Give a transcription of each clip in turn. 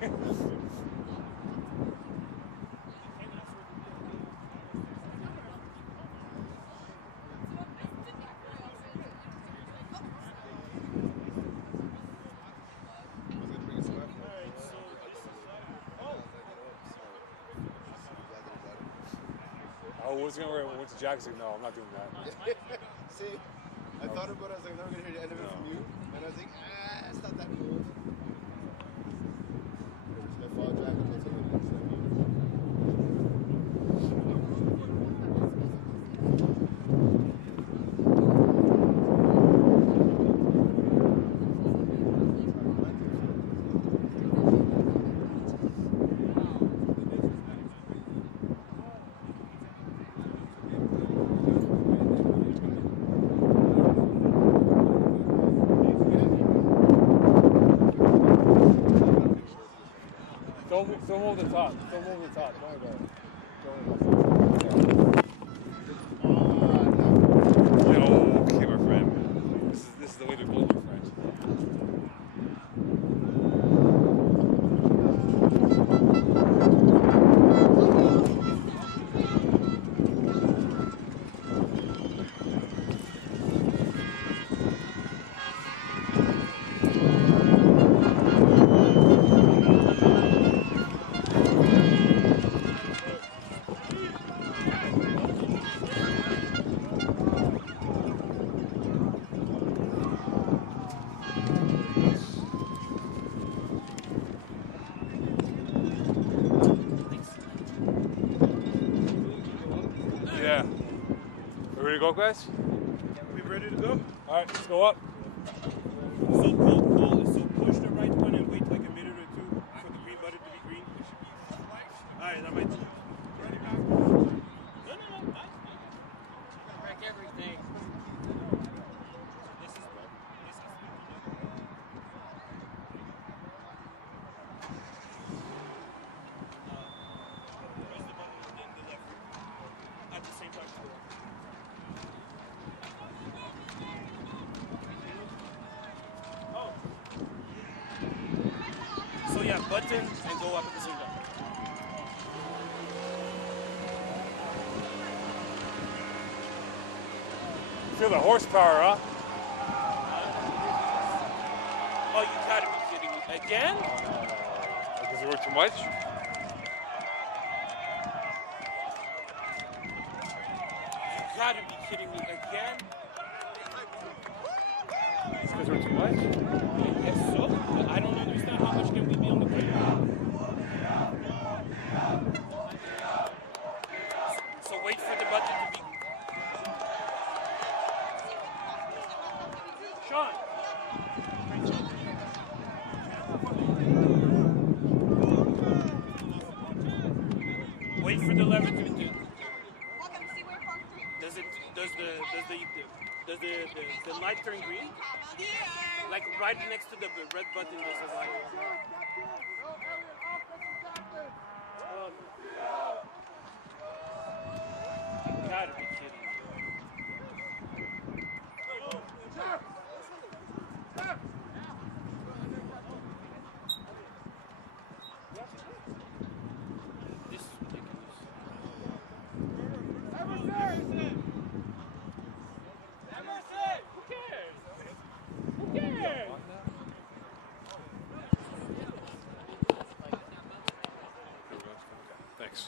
I was going to wear winter jackets. No, I'm not doing that. See, I thought about it. I was like, I'm never going to hear the end of it from you. And I was like, it's not that cool. It's my fall jacket. That's what it is. Don't move the top. Don't move the top. Don't worry about it. Yo, okay, my friend. This is the way to go, my friend. Yeah. We ready to go, guys? We ready to go? All right, let's go up. So push the right one and wait like a minute or two for the green button to be green. All right, that might. Ready back? No. Break everything. This is. Press the button and then the left at the same time. Oh. So yeah, button and go up at the same time. Feel the horsepower, huh? Oh, you gotta be kidding me. Again? Because you work too much? You gotta be kidding me. Again? It's because you work too much? I guess so. I don't understand how much can we be on the playground. So wait for the button to be. Sean. Wait for the lever to do. Does the light turn green? Like right next to the red button there's a light. You gotta be kidding me. This is ridiculous. Who cares? Who cares? Thanks.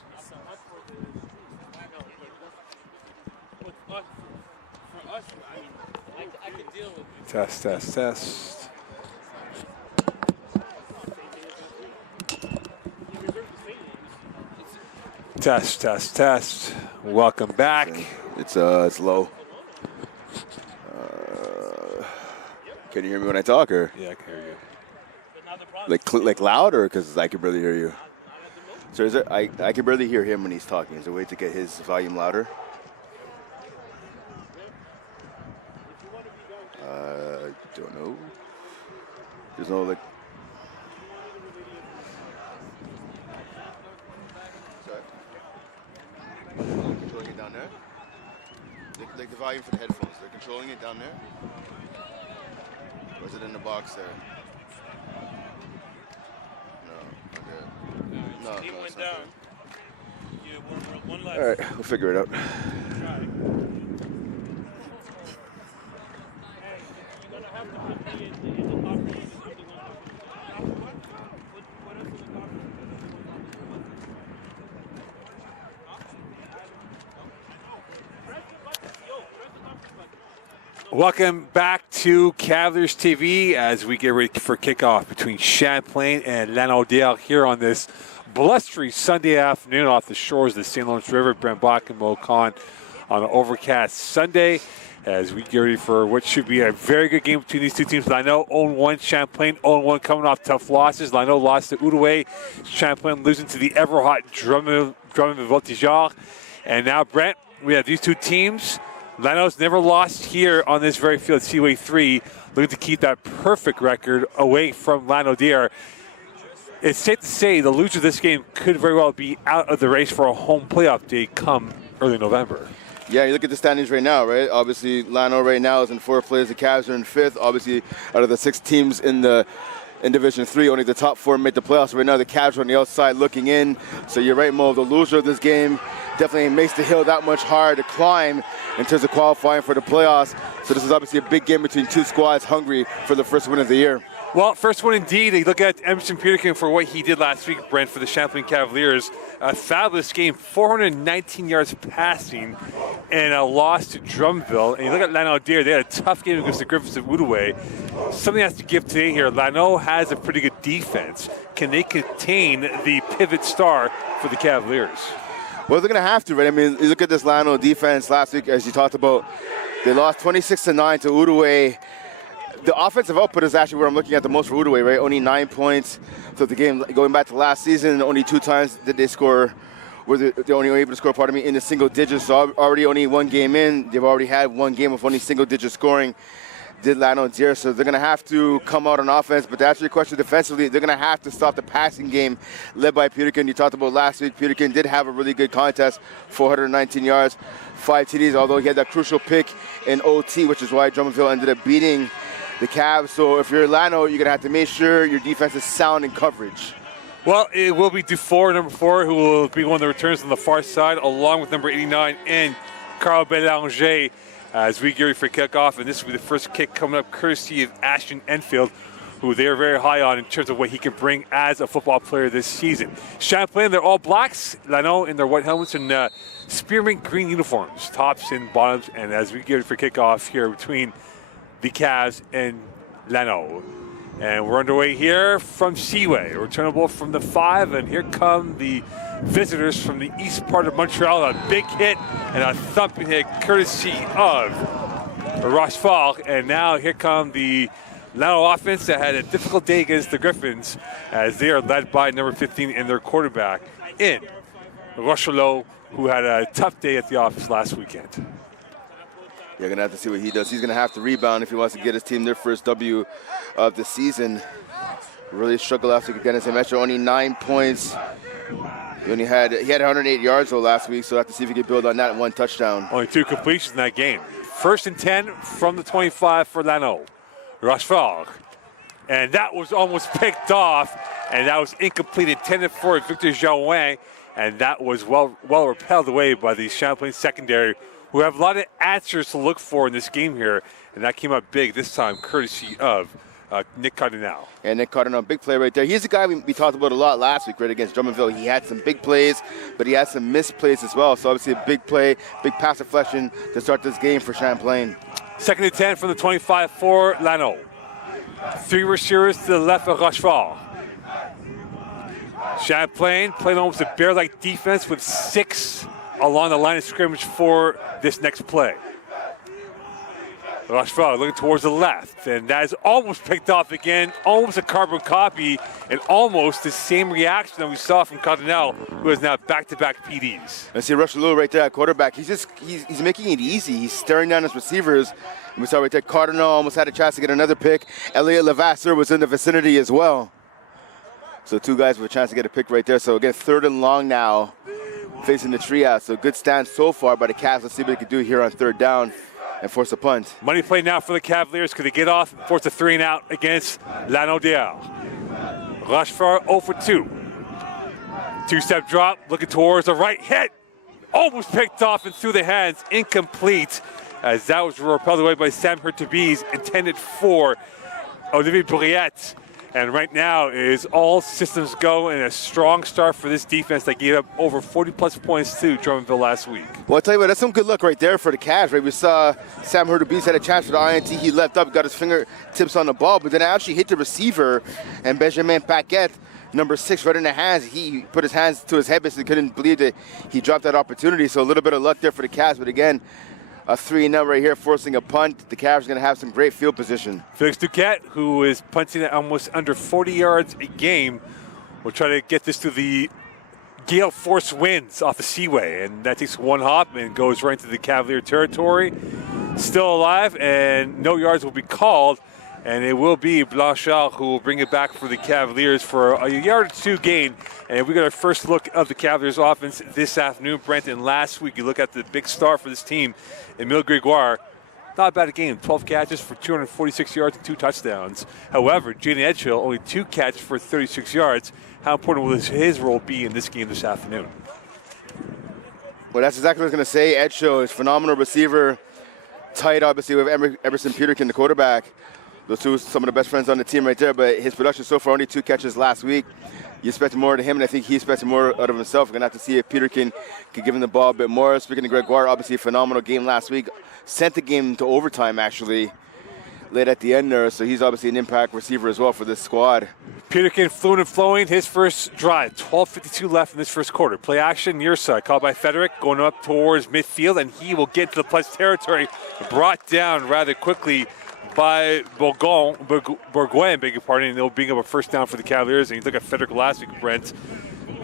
For us, I mean, I can deal with it. Test. Test. Welcome back. It's low. Can you hear me when I talk, or Yeah, I can hear you. like loud, or because I can barely hear you? So is there? I can barely hear him when he's talking. Is there a way to get his volume louder? Don't know. There's no like. Sorry. Controlling it down there. Like the volume for the headphones. They're controlling it down there. Or is it in the box there? No. He went down. Yeah, one left. All right, we'll figure it out. Try. Hey, you're gonna have to put me in the conference. What else in the conference? Welcome back to Cavaliers TV as we get ready for kickoff between Champlain and Lanaudière here on this blustery Sunday afternoon off the shores of the St-Lambert River. Brent Bach and Mo Khan on an overcast Sunday as we get ready for what should be a very good game between these two teams. Lanau 0-1, Champlain 0-1, coming off tough losses. Lanau lost to Outaouais, Champlain losing to the ever-hot Drummond Voltigeur. And now, Brent, we have these two teams. Lanau's never lost here on this very field, Seaway 3, looking to keep that perfect record away from Lanaudière. It's safe to say the loser of this game could very well be out of the race for a home playoff day come early November. Yeah, you look at the standings right now, right? Obviously, Lanau right now is in 4th place. The Cavs are in 5th. Obviously, out of the 6 teams in Division 3, only the top 4 make the playoffs. Right now, the Cavs are on the outside looking in. So you're right, Mo. The loser of this game definitely makes the hill that much harder to climb in terms of qualifying for the playoffs. So this is obviously a big game between two squads hungry for the first win of the year. Well, first one indeed. You look at Emerson Peterkin for what he did last week, Brent, for the Champlain Cavaliers. A fabulous game, 419 yards passing, and a loss to Drummondville. And you look at Lanaudière, they had a tough game against the Griffins of Outaouais. Something has to give today here. Lanau has a pretty good defense. Can they contain the pivot star for the Cavaliers? Well, they're going to have to, right? I mean, you look at this Lanau defense last week, as you talked about. They lost 26-9 to Outaouais. The offensive output is actually where I'm looking at the most for Outaouais, right? Only 9 points. So the game, going back to last season, only 2 times did they score, were they only able to score, in the single digits. So already only 1 game in. They've already had 1 game of only single digit scoring. Did Lanaudière, so they're going to have to come out on offense. But to answer your question defensively, they're going to have to stop the passing game led by Peterkin. You talked about last week. Peterkin did have a really good contest, 419 yards, 5 TDs, although he had that crucial pick in OT, which is why Drummondville ended up beating the Cavs. So if you're Lanau, you're going to have to make sure your defense is sound in coverage. Well, it will be Dufour, number 4, who will be one of the returns on the far side, along with number 89 and Carl Bélanger, as we get ready for kickoff. And this will be the first kick coming up courtesy of Ashton Enfield, who they are very high on in terms of what he can bring as a football player this season. Champlain, they're all blacks. Lanau in their white helmets and spearmint green uniforms, tops and bottoms. And as we get ready for kickoff here between the Cavs and Lanau. And we're underway here from Seaway. Returnable from the 5, and here come the visitors from the east part of Montreal. A big hit and a thumping hit courtesy of Rochefort. And now here come the Lanau offense that had a difficult day against the Griffins, as they are led by number 15 and their quarterback in Rochelot, who had a tough day at the office last weekend. You're going to have to see what he does. He's going to have to rebound if he wants to get his team their first W of the season. Really struggled last week against him. Metro only 9 points. He had 108 yards though last week, so we'll have to see if he can build on that and 1 touchdown. Only 2 completions in that game. 1st and 10 from the 25 for Lanau. Rochefort. And that was almost picked off, and that was incomplete, intended for Victor Jauin, and that was well repelled away by the Champlain secondary, who have a lot of answers to look for in this game here, and that came up big this time, courtesy of Nick Cardinal. And Nick Cardinal, big play right there. He's the guy we talked about a lot last week, right, against Drummondville. He had some big plays, but he had some missed plays as well. So obviously a big play, big pass deflection to start this game for Champlain. 2nd and 10 from the 25 for Lanau. 3 receivers to the left of Rochefort. Champlain playing almost a bear-like defense with 6 along the line of scrimmage for this next play. Rochefort looking towards the left, and that is almost picked off again, almost a carbon copy, and almost the same reaction that we saw from Cardinal, who has now back-to-back PDs. I see Rochelot right there at quarterback. He's making it easy. He's staring down his receivers. And we saw right there, Cardinal almost had a chance to get another pick. Elliot Levasseur was in the vicinity as well. So 2 guys with a chance to get a pick right there. So again, 3rd and long now, facing the triage. So good stand so far by the Cavs. Let's see what they can do here on 3rd down and force a punt. Money play now for the Cavaliers. Could they get off and force a 3 and out against Lanaudière? Rochefort 0 for 2. Two-step drop, looking towards the right, hit. Almost picked off and through the hands, incomplete. As that was repelled away by Sam Hurtubise, intended for Olivier Briette. And right now is all systems go and a strong start for this defense that gave up over 40-plus points to Drummondville last week. Well, I'll tell you what, that's some good luck right there for the Cavs, right? We saw Sam Hurtubise had a chance for the INT. He left up, got his fingertips on the ball, but then actually hit the receiver, and Benjamin Paquette, number 6, right in the hands. He put his hands to his head, basically couldn't believe that he dropped that opportunity. So a little bit of luck there for the Cavs, but again, a 3-0 right here, forcing a punt. The Cavs are going to have some great field position. Felix Duquette, who is punting at almost under 40 yards a game, will try to get this to the gale force winds off the Seaway. And that takes one hop and goes right into the Cavalier territory. Still alive, and no yards will be called. And it will be Blanchard who will bring it back for the Cavaliers for a yard or two gain. And we got our first look of the Cavaliers offense this afternoon, Brent. And last week, you look at the big star for this team, Emile Gregoire. Not a bad game, 12 catches for 246 yards and 2 touchdowns. However, Jaden Edgehill, only 2 catches for 36 yards. How important will his role be in this game this afternoon? Well, that's exactly what I was going to say. Edgehill is a phenomenal receiver. Tight, obviously, with Emerson Peterkin, the quarterback. Those two are some of the best friends on the team right there, but his production so far, only 2 catches last week. You expect more out of him, and I think he expects more out of himself. We're going to have to see if Peterkin can give him the ball a bit more. Speaking of Gregoire, obviously a phenomenal game last week. Sent the game to overtime, actually, late at the end there, so he's obviously an impact receiver as well for this squad. Peterkin fluent and flowing, his first drive, 12:52 left in this first quarter. Play action near side, called by Frederick, going up towards midfield, and he will get to the plus territory, brought down rather quickly by Bourgoin, beg your pardon, and they'll bring up a first down for the Cavaliers. And you look at Frederick last week, Brent,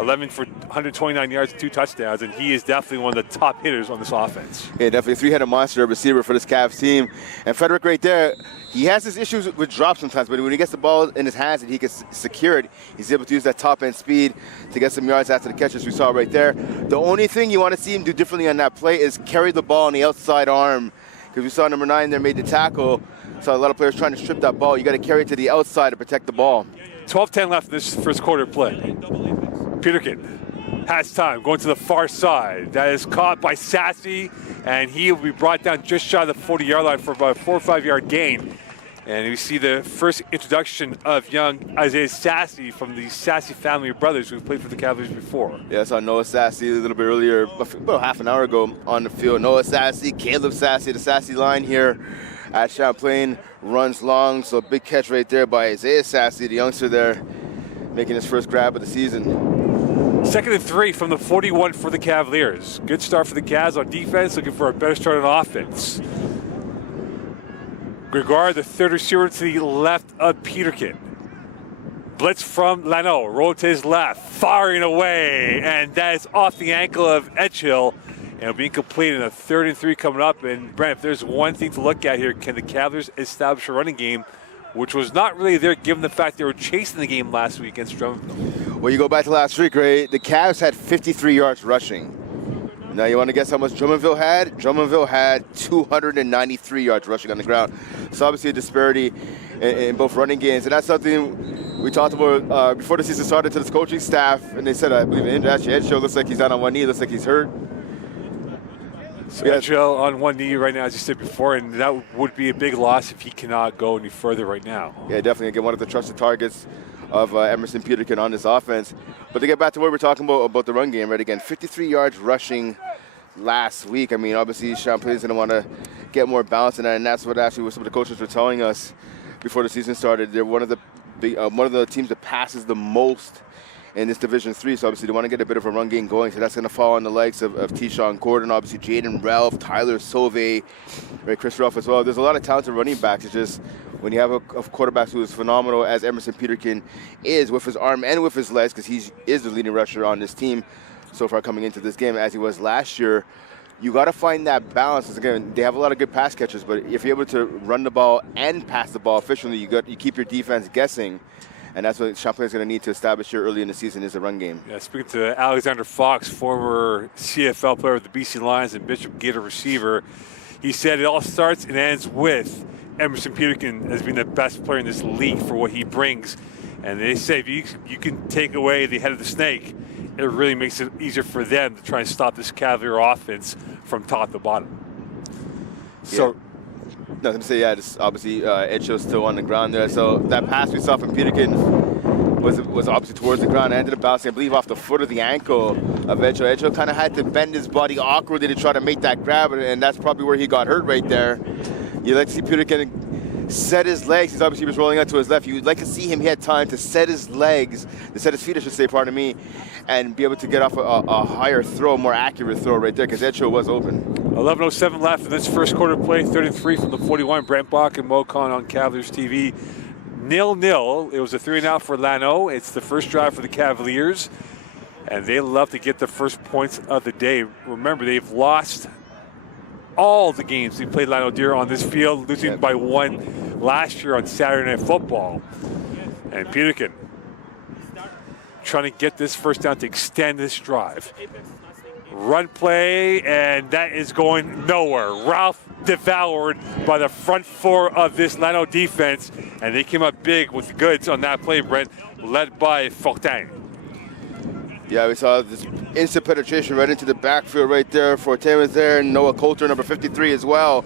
11 for 129 yards and 2 touchdowns, and he is definitely one of the top hitters on this offense. Yeah, definitely a 3-headed monster receiver for this Cavs team. And Frederick right there, he has his issues with drops sometimes, but when he gets the ball in his hands and he can secure it, he's able to use that top-end speed to get some yards after the catches we saw right there. The only thing you want to see him do differently on that play is carry the ball on the outside arm, because we saw number 9 there made the tackle. So a lot of players trying to strip that ball. You got to carry it to the outside to protect the ball. 12:10 left in this first quarter play. Peterkin has time, going to the far side. That is caught by Sassy, and he will be brought down just shy of the 40-yard line for about a 4 or 5-yard gain. And we see the first introduction of young Isaiah Sassy from the Sassy family of brothers who played for the Cavaliers before. Yeah, I saw Noah Sassy a little bit earlier, about half an hour ago on the field. Noah Sassy, Caleb Sassy, the Sassy line here at Champlain runs long. So big catch right there by Isaiah Sassy, the youngster there, making his first grab of the season. 2nd and 3 from the 41 for the Cavaliers. Good start for the Cavs on defense, looking for a better start on offense. Gregoire, the third receiver to the left of Peterkin. Blitz from Lano, roll to his left, firing away, and that is off the ankle of Edgehill. And it'll be incomplete in a 3rd and 3 coming up. And Brent, if there's one thing to look at here, can the Cavaliers establish a running game, which was not really there given the fact they were chasing the game last week against Drummondville? Well, you go back to last week, right? The Cavs had 53 yards rushing. Now, you want to guess how much Drummondville had? Drummondville had 293 yards rushing on the ground. So, obviously, a disparity in both running games. And that's something we talked about before the season started to this coaching staff. And they said, I believe, actually, Edgehill looks like he's down on one knee. Looks like he's hurt. So Edgehill on one knee right now, as you said before, and that would be a big loss if he cannot go any further right now. Yeah, definitely. Again, one of the trusted targets of Emerson Peterkin on this offense. But to get back to what we're talking about the run game, right? Again, 53 yards rushing last week. I mean, obviously, Champlain's going to want to get more balance in that, and that's what actually some of the coaches were telling us before the season started. They're one of the teams that passes the most in this Division 3, so obviously they want to get a bit of a run game going, so that's going to fall on the legs of Tyshawn Gordon, obviously Jaden Ralph, Tyler Sauve, right, Chris Ralph as well. There's a lot of talented running backs. It's just when you have a quarterback who is phenomenal, as Emerson Peterkin is, with his arm and with his legs, because he is the leading rusher on this team so far coming into this game, as he was last year, you got to find that balance. Again, they have a lot of good pass catchers, but if you're able to run the ball and pass the ball efficiently, you keep your defense guessing. And that's what Champlain's going to need to establish here early in the season is a run game. Yeah, speaking to Alexander Fox, former CFL player with the BC Lions and Bishop Gator receiver, he said it all starts and ends with Emerson Peterkin as being the best player in this league for what he brings. And they say if you can take away the head of the snake, it really makes it easier for them to try and stop this Cavalier offense from top to bottom. So, nothing to say. Yeah, just obviously Echo's still on the ground there. So that pass we saw from Peterkin was obviously towards the ground. It ended up bouncing, I believe, off the foot of the ankle of Echo. Echo kind of had to bend his body awkwardly to try to make that grab, and that's probably where he got hurt right there. You like to see Peterkin set his legs. He obviously was rolling out to his left. You'd like to see him. He had time to set his legs, to set his feet, I should say, pardon me, and be able to get off a higher throw, more accurate throw right there, because Echo was open. 11:07 left in this first quarter play. 33 from the 41. Brent Bach and Mo Khan on Cavaliers TV. 0-0. It was a 3-and-out for Lano. It's the first drive for the Cavaliers, and they love to get the first points of the day. Remember, they've lost all the games they played Lanaudière on this field, losing by 1 last year on Saturday Night Football. And Peterkin trying to get this first down to extend this drive. Run play, and that is going nowhere. Ralph devoured by the front four of this Lano defense, and they came up big with the goods on that play, Brent, led by Fortin. Yeah, we saw this instant penetration right into the backfield right there. Fortin was there, and Noah Coulter, number 53 as well.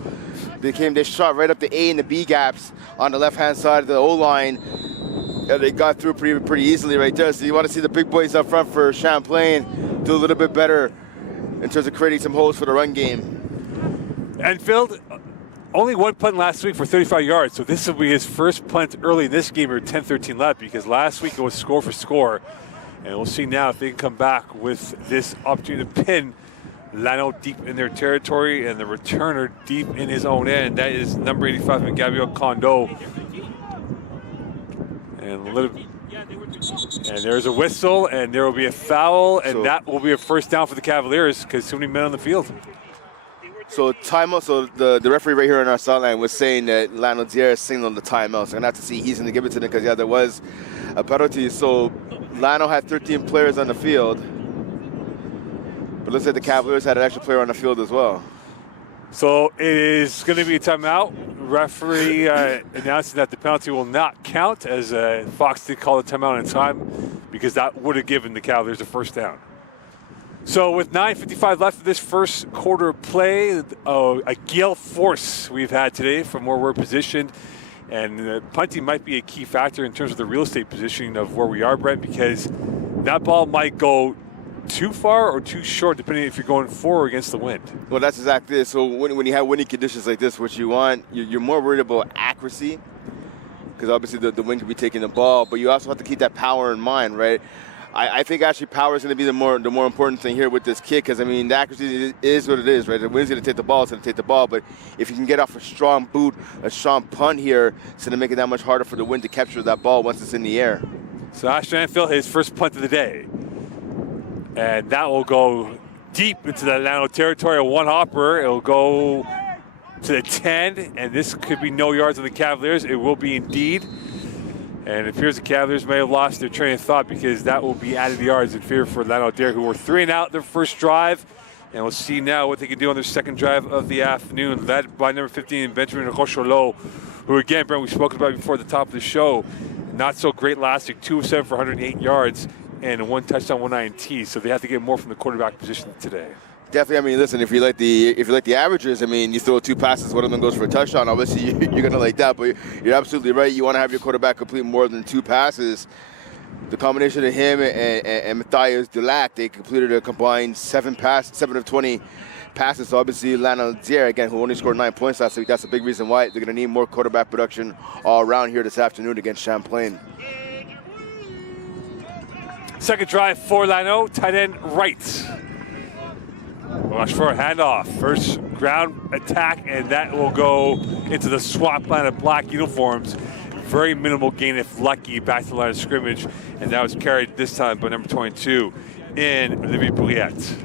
They shot right up the A and the B gaps on the left-hand side of the O-line. And they got through pretty easily right there. So you want to see the big boys up front for Champlain do a little bit better in terms of creating some holes for the run game. Enfield, only one punt last week for 35 yards. So this will be his first punt early in this game with 10-13 left, because last week it was score for score. And we'll see now if they can come back with this opportunity to pin Lano deep in their territory and the returner deep in his own end. That is number 85, Gabriel Kondo. And there's a whistle, and there will be a foul, and that will be a first down for the Cavaliers because so many men on the field. So timeout. So the referee right here on our sideline was saying that Lanaudière signaled the timeout. So I'm gonna have to see he's gonna give it to them, because there was a penalty. So Lano had 13 players on the field, but looks like the Cavaliers had an extra player on the field as well. So it is going to be a timeout. Referee announcing that the penalty will not count, as Fox did call the timeout in time, because that would have given the Cavaliers a first down. So with 9:55 left of this first quarter play, a gale force we've had today from where we're positioned. And punting might be a key factor in terms of the real estate positioning of where we are, Brent, because that ball might go too far or too short, depending if you're going forward against the wind. Well, that's exactly it. So when you have windy conditions like this, what you want, you're more worried about accuracy, because obviously the wind could be taking the ball, but you also have to keep that power in mind, right? I think actually power is going to be the more important thing here with this kick, because, I mean, the accuracy is what it is, right? The wind's going to take the ball, it's going to take the ball, but if you can get off a strong boot, a strong punt here, it's going to make it that much harder for the wind to capture that ball once it's in the air. So Ashton Enfield, his first punt of the day. And that will go deep into the Lano territory. A one-hopper. It will go to the 10, and this could be no yards on the Cavaliers. It will be indeed. And it appears the Cavaliers may have lost their train of thought, because that will be added yards in favor for Lanaudière, who were 3-and-out their first drive. And we'll see now what they can do on their second drive of the afternoon, led by number 15, Benjamin Rochelot, who, again, Brent, we spoke about before at the top of the show. Not so great last week, 2 of 7 for 108 yards. And 1 touchdown, 1 INT, so they have to get more from the quarterback position today. Definitely. I mean, listen, if you like the averages, I mean, you throw 2 passes, one of them goes for a touchdown. Obviously, you're gonna like that, but you're absolutely right. You want to have your quarterback complete more than 2 passes. The combination of him and Matthias Dulac, they completed a combined 7 of 20 passes. So obviously, Lanaudière, again, who only scored 9 points last week, that's a big reason why they're gonna need more quarterback production all around here this afternoon against Champlain. Second drive for Lano, tight end right. Watch for a handoff. First ground attack, and that will go into the swap line of black uniforms. Very minimal gain, if lucky, back to the line of scrimmage, and that was carried this time by number 22 in Olivier Bouriette.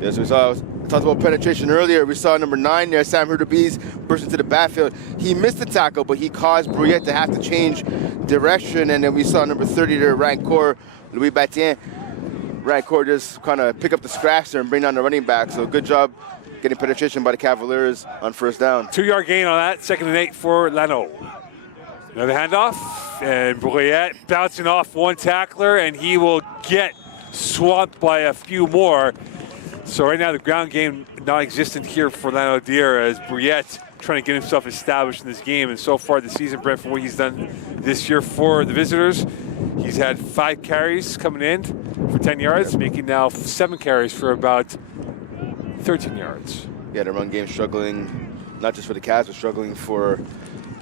Yes, we talked about penetration earlier. We saw number 9 there, Sam Hurtubise, burst into the backfield. He missed the tackle, but he caused Bouriette to have to change direction. And then we saw number 30 there, Rancourt, Louis Batien. Rancourt just kind of pick up the scratch there and bring down the running back. So good job getting penetration by the Cavaliers on first down. 2-yard gain on that, 2nd and 8 for Lano. Another handoff, and Brouillette bouncing off one tackler, and he will get swamped by a few more. So right now the ground game non-existent here for Lanaudière as Brouillette trying to get himself established in this game. And so far this season, Brent, for what he's done this year for the visitors, he's had 5 carries coming in for 10 yards, making now 7 carries for about 13 yards. Yeah, the run game struggling, not just for the Cavs, but struggling for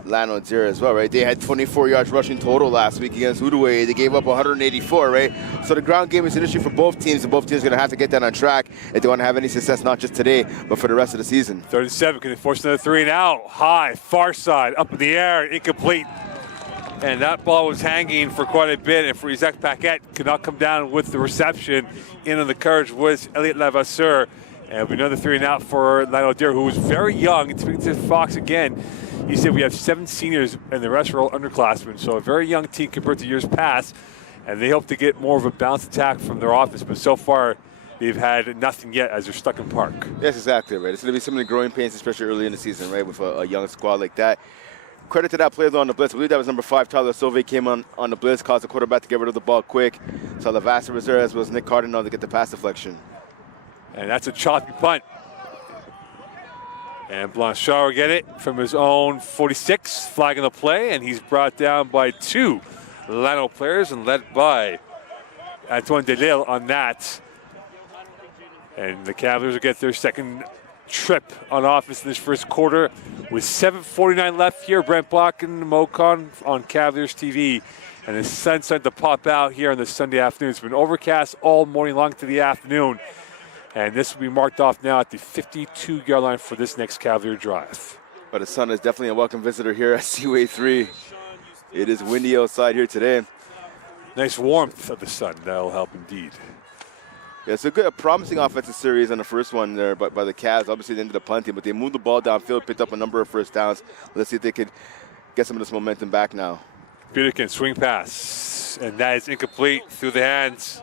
Lanaudière as well, right? They had 24 yards rushing total last week against Outaouais. They gave up 184, right? So the ground game is an issue for both teams, and both teams are going to have to get that on track if they want to have any success, not just today, but for the rest of the season. 3rd and 7, can they force another 3 and out? High, far side, up in the air, incomplete. And that ball was hanging for quite a bit, and for Isaac Paquette could not come down with the reception. In on the courage was Elliot Lavasseur. And another 3 and out for Lanaudière, who was very young. And speaking to Fox again, he said we have 7 seniors and the rest are all underclassmen. So a very young team compared to years past. And they hope to get more of a balanced attack from their offense. But so far, they've had nothing yet as they're stuck in park. Yes, exactly, right. It's going to be some of the growing pains, especially early in the season, right, with a young squad like that. Credit to that player, though, on the blitz. I believe that was number 5, Tyler Sauvé, came on the blitz, caused the quarterback to get rid of the ball quick. So Lavasseur was there, as well as Nick Cardinal to get the pass deflection. And that's a choppy punt. And Blanchard will get it from his own 46, flagging the play, and he's brought down by 2 Lano players and led by Antoine Delille on that. And the Cavaliers will get their second trip on offense in this first quarter with 7:49 left here. Brent Block and Mocon on Cavaliers TV. And the sun's starting to pop out here on this Sunday afternoon. It's been overcast all morning long to the afternoon. And this will be marked off now at the 52-yard line for this next Cavalier drive. But the sun is definitely a welcome visitor here at Seaway 3. It is windy outside here today. Nice warmth of the sun. That'll help indeed. Yeah, it's a promising offensive series on the first one there by the Cavs. Obviously, they ended up punting, but they moved the ball downfield, picked up a number of first downs. Let's see if they could get some of this momentum back now. Peterkin, swing pass. And that is incomplete through the hands.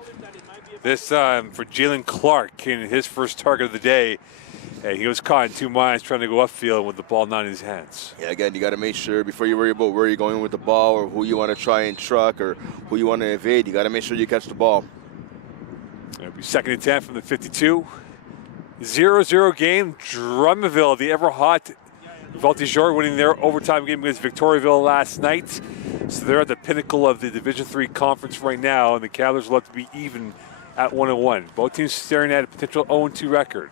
This time for Jalen Clark in his first target of the day. And he was caught in 2 minds trying to go upfield with the ball not in his hands. Yeah, again, you got to make sure before you worry about where you're going with the ball or who you want to try and truck or who you want to evade, you got to make sure you catch the ball. It'll be 2nd and 10 from the 52. 0-0 game. Drummondville, the ever-hot Voltigeur winning their overtime game against Victoriaville last night. So they're at the pinnacle of the Division III conference right now, and the Cavaliers will have to be even at 1-1. Both teams staring at a potential 0-2 record.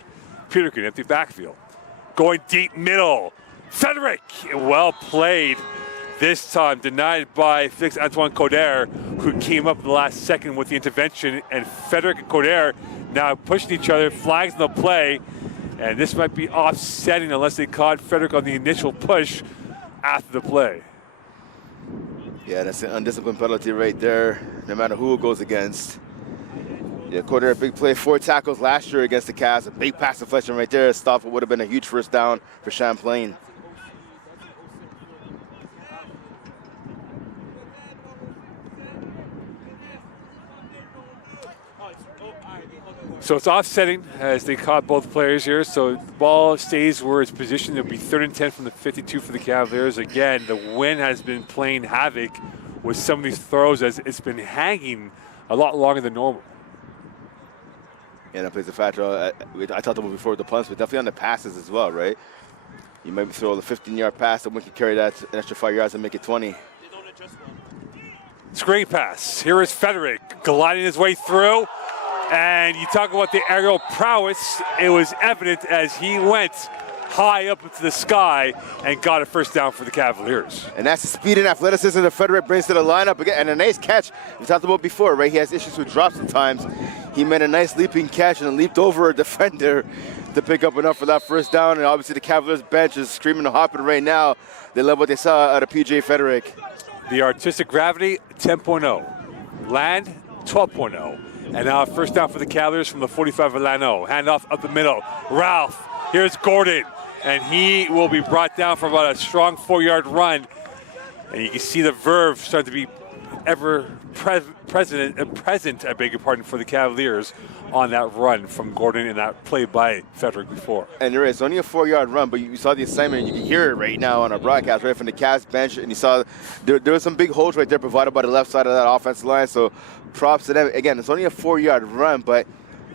Peterkin, empty backfield. Going deep middle. Frederick, well played. This time denied by Felix Antoine Coder, who came up in the last second with the intervention. And Frederick and Coder now pushing each other, flags in the play. And this might be offsetting unless they caught Frederick on the initial push after the play. Yeah, that's an undisciplined penalty right there, no matter who it goes against. Yeah, Coder, a big play, 4 tackles last year against the Cavs. A big pass deflection right there. Stop. It would have been a huge first down for Champlain. So it's offsetting as they caught both players here. So the ball stays where it's positioned. It'll be 3rd and 10 from the 52 for the Cavaliers. Again, the wind has been playing havoc with some of these throws as it's been hanging a lot longer than normal. Yeah, that plays a factor. I talked about before the punts, but definitely on the passes as well, right? You might throw the 15-yard pass, and we can carry that an extra 5 yards and make it 20. Screen pass. Here is Frederick gliding his way through. And you talk about the aerial prowess. It was evident as he went high up into the sky and got a first down for the Cavaliers. And that's the speed and athleticism that Frederick brings to the lineup. Again, and a nice catch. We talked about before, right? He has issues with drops sometimes. He made a nice leaping catch and leaped over a defender to pick up enough for that first down. And obviously the Cavaliers bench is screaming and hopping right now. They love what they saw out of PJ Frederick. The artistic gravity, 10.0. Land, 12.0. And now first down for the Cavaliers from the 45 of Lano. Handoff up the middle. Ralph, here's Gordon. And he will be brought down for about a strong 4-yard run. And you can see the verve starting to be present, I beg your pardon, for the Cavaliers on that run from Gordon and that play by Frederick before. And you're right, it's only a 4-yard run, but you saw the assignment, and you can hear it right now on our broadcast, right from the Cavs bench, and you saw there were some big holes right there provided by the left side of that offensive line, so props to them. Again, it's only a 4-yard run, but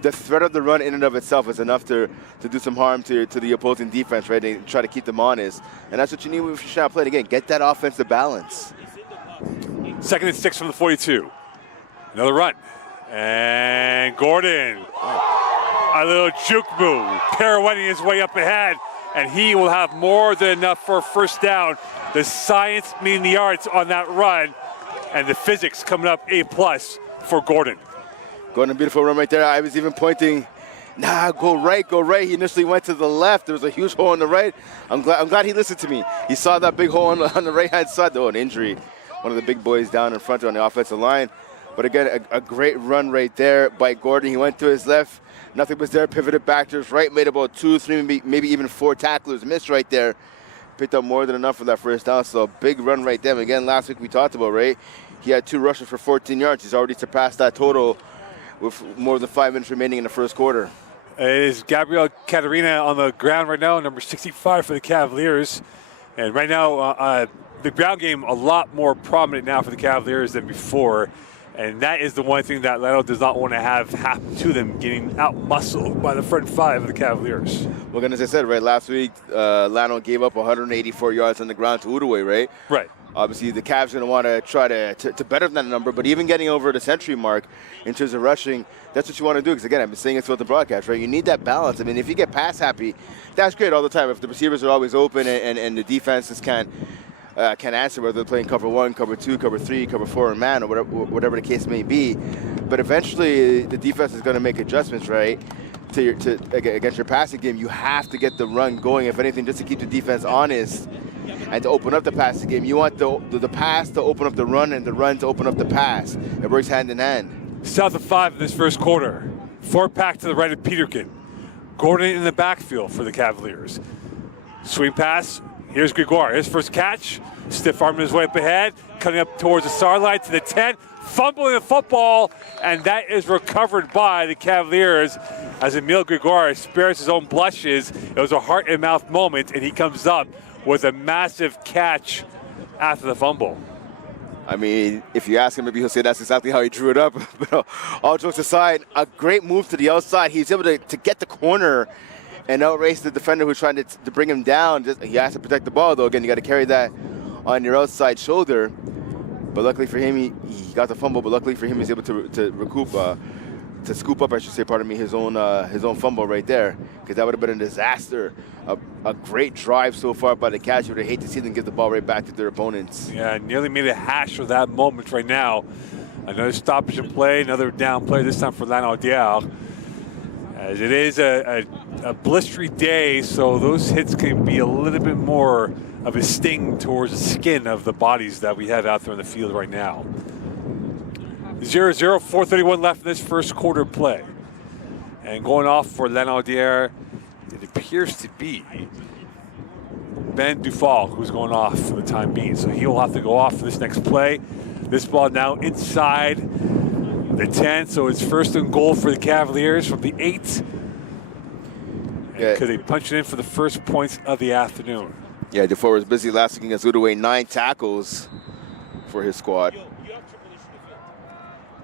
the threat of the run in and of itself is enough to do some harm to the opposing defense, right? They try to keep them honest. And that's what you need with Champlain. Again, get that offensive balance. 2nd and 6 from the 42. Another run. And Gordon, a little juke move, pirouetting his way up ahead, and he will have more than enough for a first down. The science meeting the arts on that run, and the physics coming up A+ for Gordon. Gordon, beautiful run right there. I was even pointing, nah, go right, go right. He initially went to the left. There was a huge hole on the right. I'm glad he listened to me. He saw that big hole on the right-hand side. Oh, an injury. One of the big boys down in front on the offensive line. But again, a great run right there by Gordon. He went to his left. Nothing was there. Pivoted back to his right. Made about 2, 3, maybe even 4 tacklers. Missed right there. Picked up more than enough for that first down. So a big run right there. Again, last week we talked about, right? He had 2 rushes for 14 yards. He's already surpassed that total with more than 5 minutes remaining in the first quarter. It is Gabriel Catarina on the ground right now, number 65 for the Cavaliers. And right now, the ground game a lot more prominent now for the Cavaliers than before. And that is the one thing that Lano does not want to have happen to them, getting out-muscled by the front 5 of the Cavaliers. Well, again, as I said, right, last week, Lano gave up 184 yards on the ground to Outaouais, right? Right. Obviously, the Cavs are going to want to try to better that number, but even getting over the century mark in terms of rushing, that's what you want to do. Because, again, I've been saying it throughout the broadcast, right? You need that balance. I mean, if you get pass happy, that's great all the time. If the receivers are always open and the defenses can't answer, whether they're playing cover 1, cover 2, cover 3, cover 4, and man, or whatever the case may be. But eventually, the defense is going to make adjustments, right, against your passing game. You have to get the run going, if anything, just to keep the defense honest and to open up the passing game. You want the pass to open up the run and the run to open up the pass. It works hand in hand. South of 5 in this first quarter. 4-pack to the right of Peterkin. Gordon in the backfield for the Cavaliers. Swing pass. Here's Gregoire. His first catch. Stiff arming his way up ahead. Cutting up towards the sideline to the 10. Fumbling the football. And that is recovered by the Cavaliers as Emile Gregoire spares his own blushes. It was a heart and mouth moment, and he comes up with a massive catch after the fumble. I mean, if you ask him, maybe he'll say that's exactly how he drew it up. But all jokes aside, a great move to the outside. He's able to get the corner and outrace the defender who's trying to bring him down. He has to protect the ball, though. Again, you got to carry that on your outside shoulder. But luckily for him, he got the fumble. But luckily for him, he's able to recoup, to scoop up, I should say, pardon me, his own fumble right there, because that would have been a disaster. A great drive so far by the Cavs. You would hate to see them give the ball right back to their opponents. Yeah, nearly made a hash of that moment right now. Another stoppage in play, another down play, this time for Lanaudière. As it is a blistery day, so those hits can be a little bit more of a sting towards the skin of the bodies that we have out there in the field right now. 0-0, 4:31 left in this first quarter play. And going off for Lanaudière, it appears to be Ben Dufal who's going off for the time being. So he'll have to go off for this next play. This ball now inside the 10, so it's 1st and goal for the Cavaliers from the 8. Yeah. Could they punch it in for the first points of the afternoon? Yeah, Dufal was busy last week against Outaouais, 9 tackles for his squad.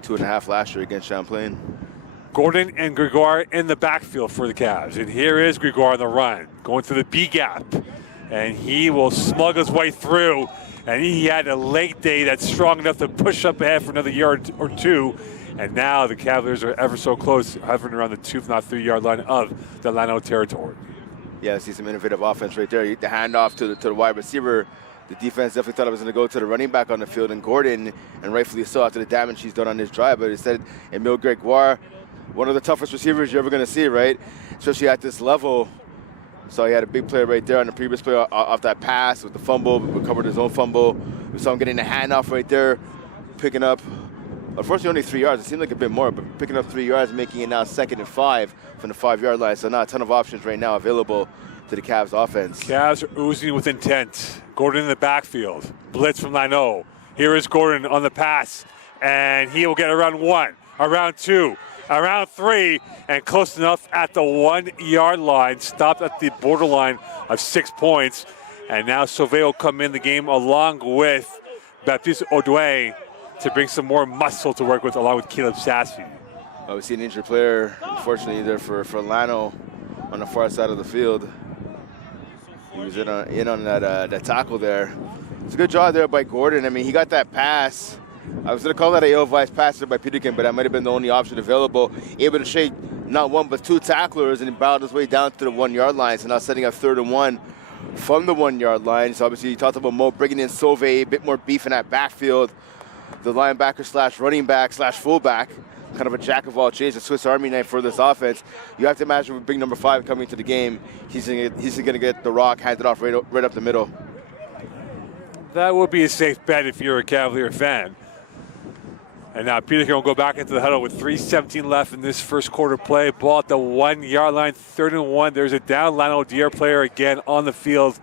2.5 last year against Champlain. Gordon and Gregoire in the backfield for the Cavs. And here is Gregoire on the run, going through the B gap. And he will slug his way through. And he had a late day that's strong enough to push up ahead for another yard or 2. And now the Cavaliers are ever so close, hovering around the 2, if not 3-yard line of the Lano territory. Yeah, I see some innovative offense right there. The handoff to the wide receiver. The defense definitely thought it was going to go to the running back on the field, and Gordon, and rightfully so after the damage he's done on his drive, but instead, Emile Gregoire, one of the toughest receivers you're ever going to see, right? Especially at this level. So he had a big play right there on the previous play off that pass with the fumble, recovered his own fumble. We saw him getting the handoff right there, picking up, unfortunately only 3 yards. It seemed like a bit more, but picking up 3 yards, making it now 2nd and 5 from the 5-yard line. So now a ton of options right now available to the Cavs offense. Cavs are oozing with intent. Gordon in the backfield. Blitz from Lano. Here is Gordon on the pass, and he will get around 1, around 2, around 3, and close enough at the 1 yard line. Stopped at the borderline of 6 points. And now Sauvé will come in the game along with Baptiste Audouin to bring some more muscle to work with, along with Caleb Sassy. We see an injured player, unfortunately, there for Lano on the far side of the field. He was in on that tackle there. It's a good job there by Gordon. I mean, he got that pass. I was going to call that a ill-advised pass there by Peterkin, but that might have been the only option available. Able to shake not one but 2 tacklers, and he barreled his way down to the 1 yard line. So now setting up 3rd and 1 from the 1 yard line. So obviously you talked about Mo bringing in Sauvé, a bit more beef in that backfield. The linebacker slash running back slash fullback, kind of a jack of all trades, a Swiss Army knife for this offense. You have to imagine with big number 5 coming to the game, he's going to get the rock handed off right up the middle. That would be a safe bet if you're a Cavalier fan. And now Peterkin will go back into the huddle with 3:17 left in this first quarter play. Ball at the 1 yard line, 3rd and 1. There's a down Lanaudière player again on the field.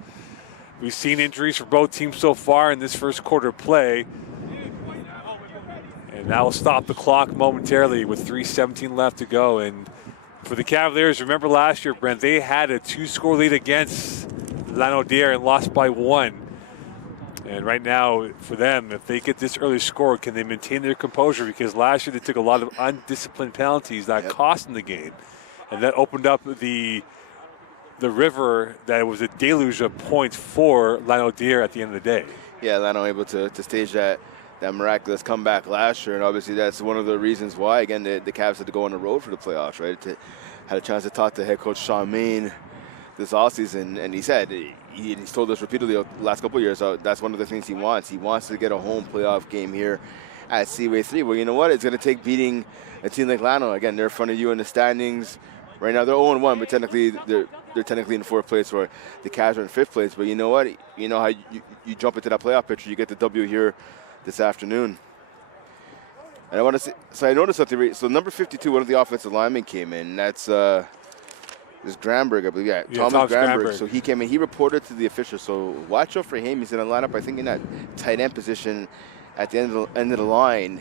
We've seen injuries for both teams so far in this first quarter play. And that will stop the clock momentarily with 3:17 left to go. And for the Cavaliers, remember last year, Brent, they had a 2-score lead against Lanaudière and lost by 1. And right now, for them, if they get this early score, can they maintain their composure? Because last year they took a lot of undisciplined penalties that cost them the game. And that opened up the river that was a deluge of points for Lanaudière at the end of the day. Yeah, Lano able to stage that miraculous comeback last year. And obviously that's one of the reasons why, again, the Cavs had to go on the road for the playoffs, right? Had a chance to talk to head coach Champlain this offseason, and he said, he's told us repeatedly the last couple of years, that's one of the things he wants. He wants to get a home playoff game here at Seaway 3. Well, you know what? It's going to take beating a team like Lano. Again, they're in front of you in the standings. Right now they're 0-1, but technically they're technically in 4th place, or the Cavs are in 5th place. But you know what? You know how you jump into that playoff picture. You get the W here this afternoon. And I want to see, so I noticed something. So number 52, one of the offensive linemen came in. That's this Gramberg, I believe. Yeah, Thomas Gramberg. So he came in. He reported to the officials. So watch out for him. He's in a lineup, I think, in that tight end position at the end of the line.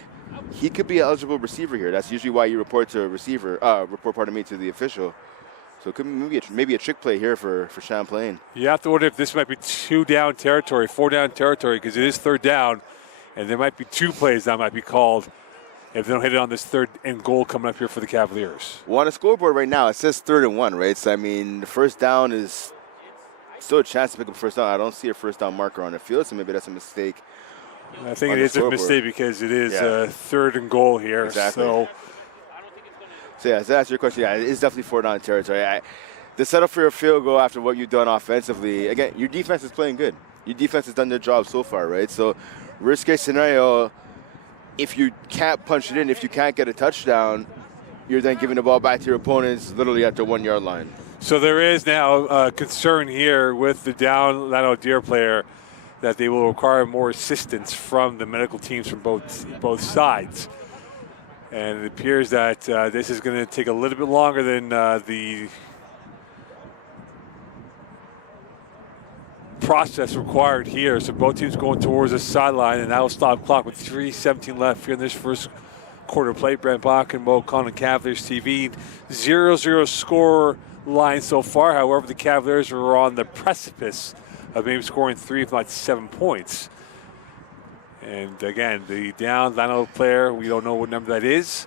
He could be an eligible receiver here. That's usually why you report to a receiver. To the official. So it could be maybe a trick play here for Champlain. You have to wonder if this might be 2-down territory, 4-down territory, because it is 3rd down, and there might be 2 plays that might be called if they don't hit it on this 3rd and goal coming up here for the Cavaliers. Well, on the scoreboard right now, it says 3rd and 1, right? So, I mean, the first down is still a chance to pick up first down. I don't see a first down marker on the field, so maybe that's a mistake. I think it is a mistake because it is 3rd and goal here. Exactly. So yeah, to answer your question, yeah, it is definitely 4-down territory. The setup for a field goal after what you've done offensively, again, your defense is playing good. Your defense has done their job so far, right? So, worst case scenario, if you can't punch it in, if you can't get a touchdown, you're then giving the ball back to your opponents literally at the 1 yard line. So there is now a concern here with the down Lanaudière player that they will require more assistance from the medical teams from both sides. And it appears that this is going to take a little bit longer than the process required here. So both teams going towards the sideline, and that will stop clock with 3:17 left here in this first quarter play. Brent Bach and Mo Conn, Cavaliers TV. 0-0 score line so far. However, the Cavaliers are on the precipice of maybe scoring 3, if not 7 points. And again, the down Lano player, we don't know what number that is.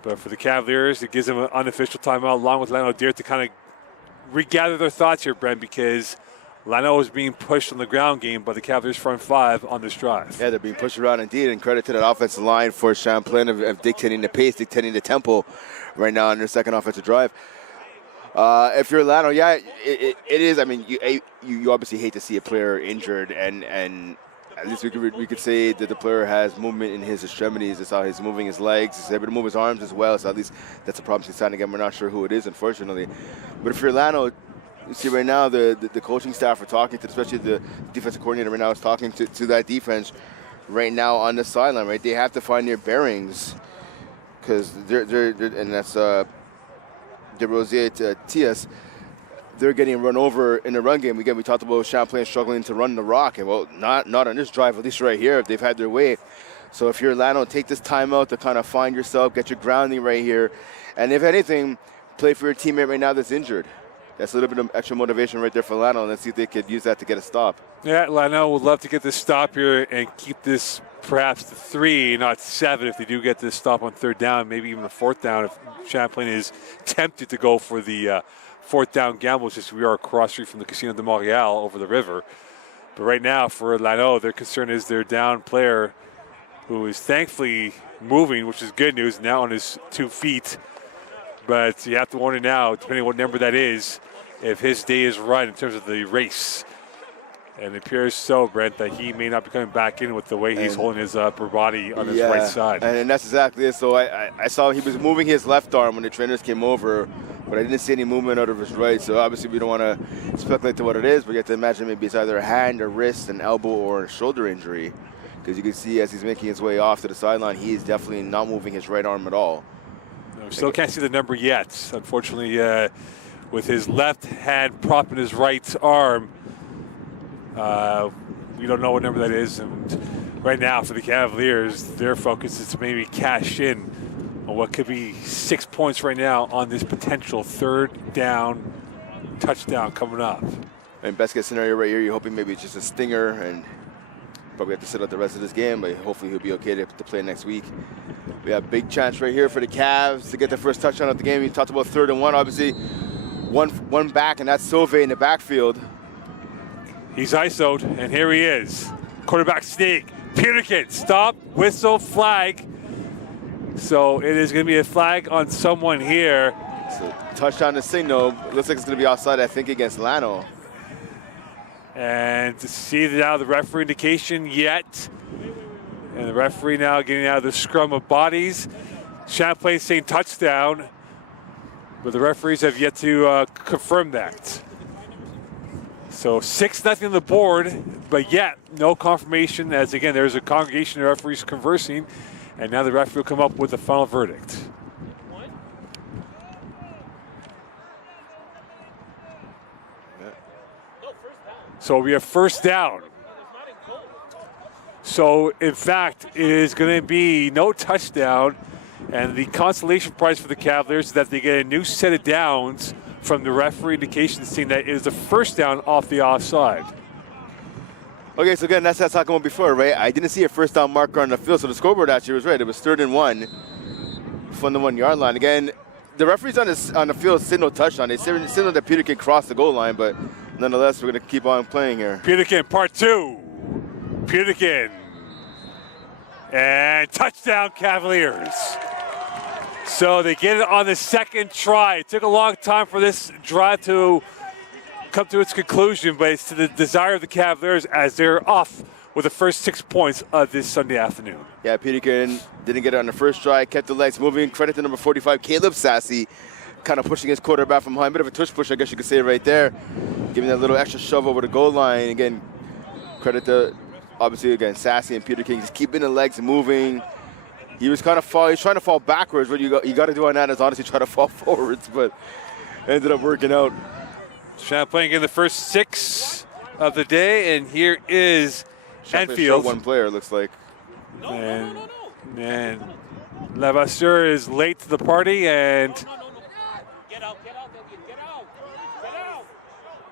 But for the Cavaliers, it gives them an unofficial timeout along with Lanaudière to kind of regather their thoughts here, Brent, because Lano is being pushed on the ground game by the Cavaliers front 5 on this drive. Yeah, they're being pushed around indeed, and credit to that offensive line for Champlain of dictating the pace, dictating the tempo right now on their second offensive drive. If you're Lano, yeah, it is. I mean, you obviously hate to see a player injured, and at least we could say that the player has movement in his extremities. That's how he's moving his legs. He's able to move his arms as well. So at least that's a promising sign. Again, we're not sure who it is, unfortunately. But if you're Lano, you see right now the coaching staff are talking to, especially the defensive coordinator right now is talking to that defense right now on the sideline. Right, they have to find their bearings because they're and that's DeRosier to Tias. they're getting run over in the run game. Again, we talked about Champlain struggling to run the rock, and well, not on this drive, at least right here, they've had their way. So if you're Lano, take this timeout to kind of find yourself, get your grounding right here, and if anything, play for your teammate right now that's injured. That's a little bit of extra motivation right there for Lano, and let's see if they could use that to get a stop. Yeah, Lano would love to get this stop here and keep this perhaps to 3, not 7, if they do get this stop on 3rd down, maybe even a 4th down if Champlain is tempted to go for the 4th down gamble, since we are across street from the Casino de Montréal over the river. But right now for Lano, their concern is their down player, who is thankfully moving, which is good news, now on his 2 feet. But you have to wonder now, depending on what number that is, if his day is run in terms of the race. And it appears so, Brent, that he may not be coming back in with the way he's holding his upper body on his right side. And that's exactly it. So I saw he was moving his left arm when the trainers came over, but I didn't see any movement out of his right. So obviously we don't want to speculate to what it is, but you have to imagine maybe it's either a hand, a wrist, an elbow, or a shoulder injury. Because you can see as he's making his way off to the sideline, he is definitely not moving his right arm at all. No, still can't see the number yet. Unfortunately, with his left hand propping his right arm, we don't know what number that is. And right now for the Cavaliers, their focus is to maybe cash in on what could be 6 points right now on this potential 3rd down touchdown coming up. And best case scenario right here, you're hoping maybe it's just a stinger and probably have to sit out the rest of this game, but hopefully he'll be okay to play next week. We have a big chance right here for the Cavs to get their first touchdown of the game. We talked about 3rd and 1, obviously. One back, and that's Sauvé in the backfield. He's ISO'd, and here he is. Quarterback sneak. Peterkin, stop, whistle, flag. So it is going to be a flag on someone here. So touchdown to signal. Looks like it's going to be outside, I think, against Lano. And to see now the referee indication yet. And the referee now getting out of the scrum of bodies. Champlain saying touchdown. But the referees have yet to confirm that. So 6-0 on the board, but yet no confirmation, as again, there's a congregation of referees conversing, and now the referee will come up with the final verdict. So we have 1st down. So in fact, it is going to be no touchdown, and the consolation prize for the Cavaliers is that they get a new set of downs from the referee indication saying that it is the 1st down off the offside. Okay, so again, that's what I was talking about before, right? I didn't see a 1st down marker on the field, so the scoreboard actually was right. It was 3rd and 1 from the 1 yard line. Again, the referees on the field signal touchdown. They signal that Peter can cross the goal line, but nonetheless, we're going to keep on playing here. Peterkin, part 2. Peterkin. And touchdown, Cavaliers. So they get it on the 2nd try. It took a long time for this drive to come to its conclusion, but it's to the desire of the Cavaliers as they're off with the first 6 points of this Sunday afternoon. Yeah, Peterkin didn't get it on the first try, kept the legs moving. Credit to number 45, Caleb Sassy, kind of pushing his quarterback from behind. Bit of a tush push, I guess you could say right there. Giving that little extra shove over the goal line. Again, credit to, obviously, again, Sassy and Peterkin just keeping the legs moving. He was kind of he's trying to fall backwards. What you got to do on that is honestly try to fall forwards, but ended up working out. Champlain getting the first 6 of the day, and here is Enfield. One player, looks like. And Lavasseur is late to the party, and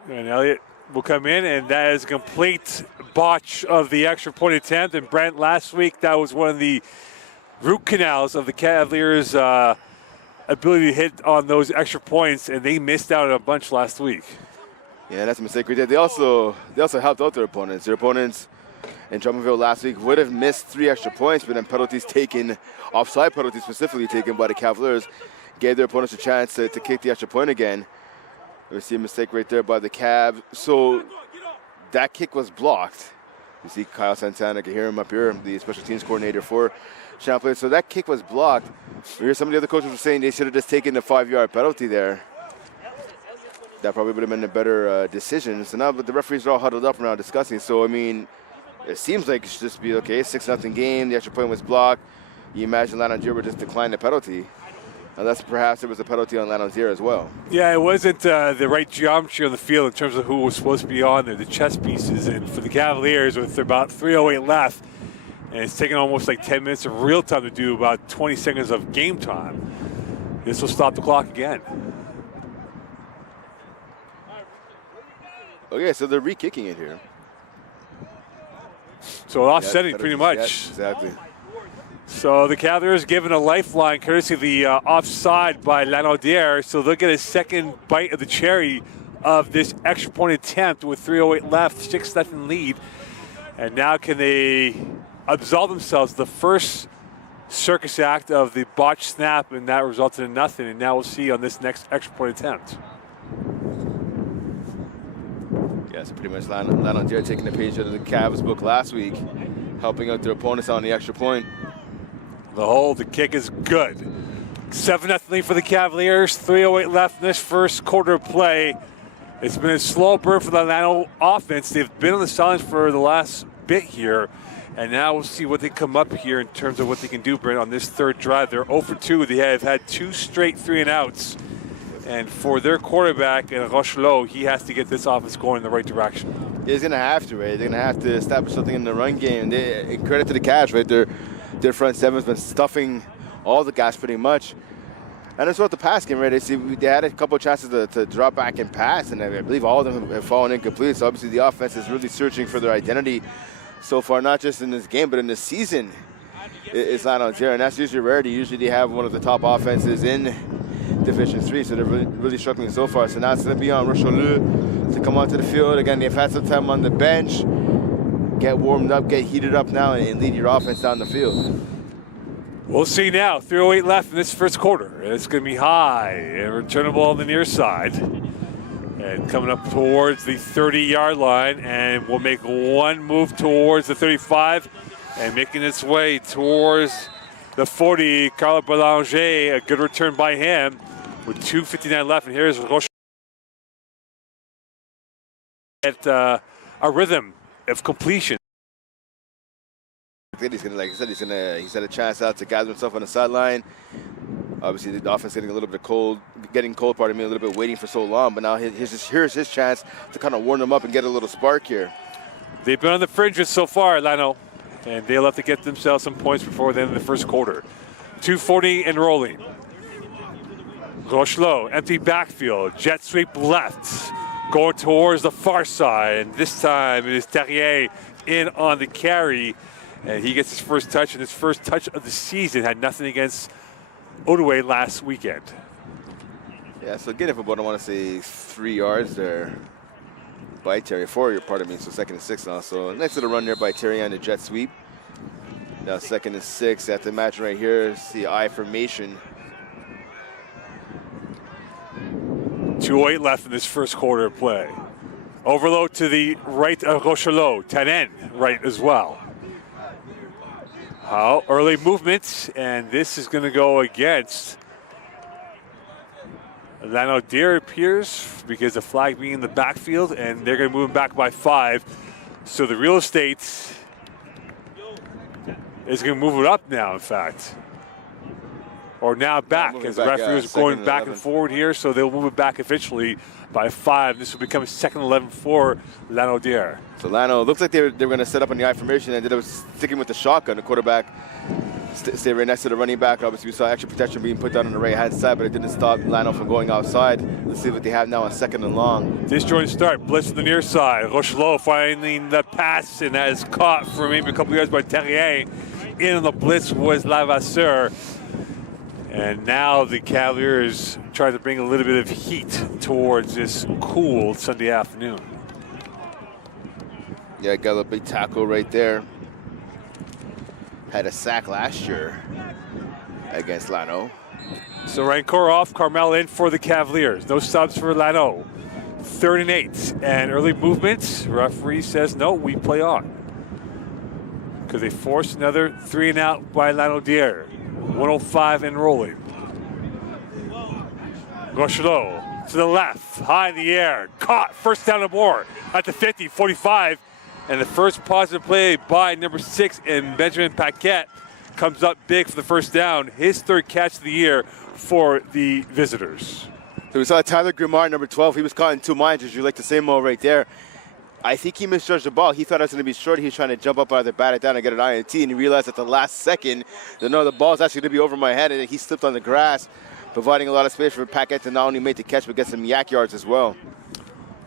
Elliott will come in, and that is a complete botch of the extra point attempt. And Brent, last week, that was one of the root canals of the Cavaliers' ability to hit on those extra points, and they missed out on a bunch last week. Yeah, that's a mistake we did. They also helped out their opponents. Their opponents in Drummondville last week would have missed 3 extra points, but then penalties taken, offside penalties specifically taken by the Cavaliers, gave their opponents a chance to kick the extra point again. We see a mistake right there by the Cavs. So that kick was blocked. You see Kyle Santana, I can hear him up here, the special teams coordinator for Champlain. So that kick was blocked. We hear some of the other coaches were saying they should have just taken the 5-yard penalty there. That probably would have been a better decision. So now, but the referees are all huddled up around discussing. So, I mean, it seems like it should just be, okay, 6-0 game. The extra point was blocked. You imagine Lanaudère would just decline the penalty. Unless perhaps there was a penalty on Lanaudière as well. Yeah, it wasn't the right geometry on the field in terms of who was supposed to be on there, the chess pieces. And for the Cavaliers, with about 3:08 left, and it's taken almost like 10 minutes of real time to do about 20 seconds of game time, this will stop the clock again. Okay, so they're re-kicking it here. So offsetting pretty much. Yes, exactly. So the Cavaliers given a lifeline courtesy of the offside by Lanaudière, so they'll get a second bite of the cherry of this extra point attempt with 3:08 left, 6-0 lead. And now can they absolve themselves of the first circus act of the botched snap, and that resulted in nothing. And now we'll see on this next extra point attempt. Yeah, so pretty much Lanaudière taking a page out of the Cavs book last week, helping out their opponents on the extra point. The hold, the kick is good. 7-0 lead for the Cavaliers, 3:08 left in this first quarter of play. It's been a slow burn for the Lano offense. They've been on the sidelines for the last bit here, and now we'll see what they come up here in terms of what they can do, Brent, on this third drive. They're 0 for 2. They have had 2 straight 3-and-outs. And for their quarterback, Rochelot, he has to get this offense going in the right direction. He's going to have to, right? They're going to have to establish something in the run game. Credit to the Cavs, right? Their front seven's been stuffing all the guys pretty much. And it's about the pass game, right? They had a couple of chances to drop back and pass, and I believe all of them have fallen incomplete. So obviously the offense is really searching for their identity so far, not just in this game, but in this season. It's Lanaudière, and that's usually rarity. Usually they have one of the top offenses in Division 3, so they're really struggling so far. So now it's going to be on Rochelot to come onto the field. Again, they've had some time on the bench. Get warmed up, get heated up now, and lead your offense down the field. We'll see now. 3:08 left in this first quarter. It's going to be high and returnable on the near side. And coming up towards the 30-yard line, and will make one move towards the 35 and making its way towards the 40. Carlo Belanger, a good return by him with 2:59 left. And here's Roche at a rhythm of completion. He's gonna, like I said, he's had a chance out to gather himself on the sideline. Obviously, the offense getting a little bit cold, a little bit waiting for so long. But now here's his chance to kind of warm them up and get a little spark here. They've been on the fringes so far, Lano, and they'll have to get themselves some points before the end of the first quarter. 2:40 and rolling. Rochelot, empty backfield, jet sweep left, going towards the far side, and this time it is Terrier in on the carry. And he gets his first touch, and his first touch of the season. Had nothing against Outaouais last weekend. Yeah, so getting up about, I want to say, 3 yards there by Terry. 4, pardon me, so 2nd and 6 now. So nice little run there by Terry on the jet sweep. Now 2nd and 6. At the match right here, see I formation. 2:08 left in this first quarter of play. Overload to the right of Rochelot. Tannen right as well. Early movements, and this is going to go against Lanaudière, it appears, because the flag being in the backfield, and they're going to move him back by 5. So the real estate is going to move it up now, in fact. Or now back, as the referee is going back and forward here, so they'll move it back eventually by 5. This will become a 2nd and 11 for Lanaudière. So Lano, looks like they were going to set up on the I formation, and ended up sticking with the shotgun. The quarterback stayed right next to the running back. Obviously, we saw extra protection being put down on the right-hand side, but it didn't stop Lano from going outside. Let's see what they have now on 2nd and long. Disjoint start, blitz to the near side. Rochelot finding the pass, and that is caught for maybe a couple yards by Terrier. In on the blitz was Lavasseur. And now the Cavaliers try to bring a little bit of heat towards this cool Sunday afternoon. Yeah, got a big tackle right there. Had a sack last year against Lano. So Rancourt off, Carmel in for the Cavaliers. No subs for Lano. 3rd and 8. And early movements, referee says no, we play on. Because they forced another 3-and-out by Lanaudière. 105 and rolling. Rochelot to the left, high in the air, caught, first down and more at the 50, 45, and the first positive play by number 6 in Benjamin Paquette comes up big for the first down. His third catch of the year for the visitors. So we saw Tyler Grimard, number 12. He was caught in two minds, as you like to say, Mo, right there. I think he misjudged the ball. He thought it was going to be short. He was trying to jump up out of the bat it down and get an INT, and he realized at the last second that no, the ball's actually going to be over my head, and he slipped on the grass, providing a lot of space for Paquette to not only make the catch but get some yak yards as well.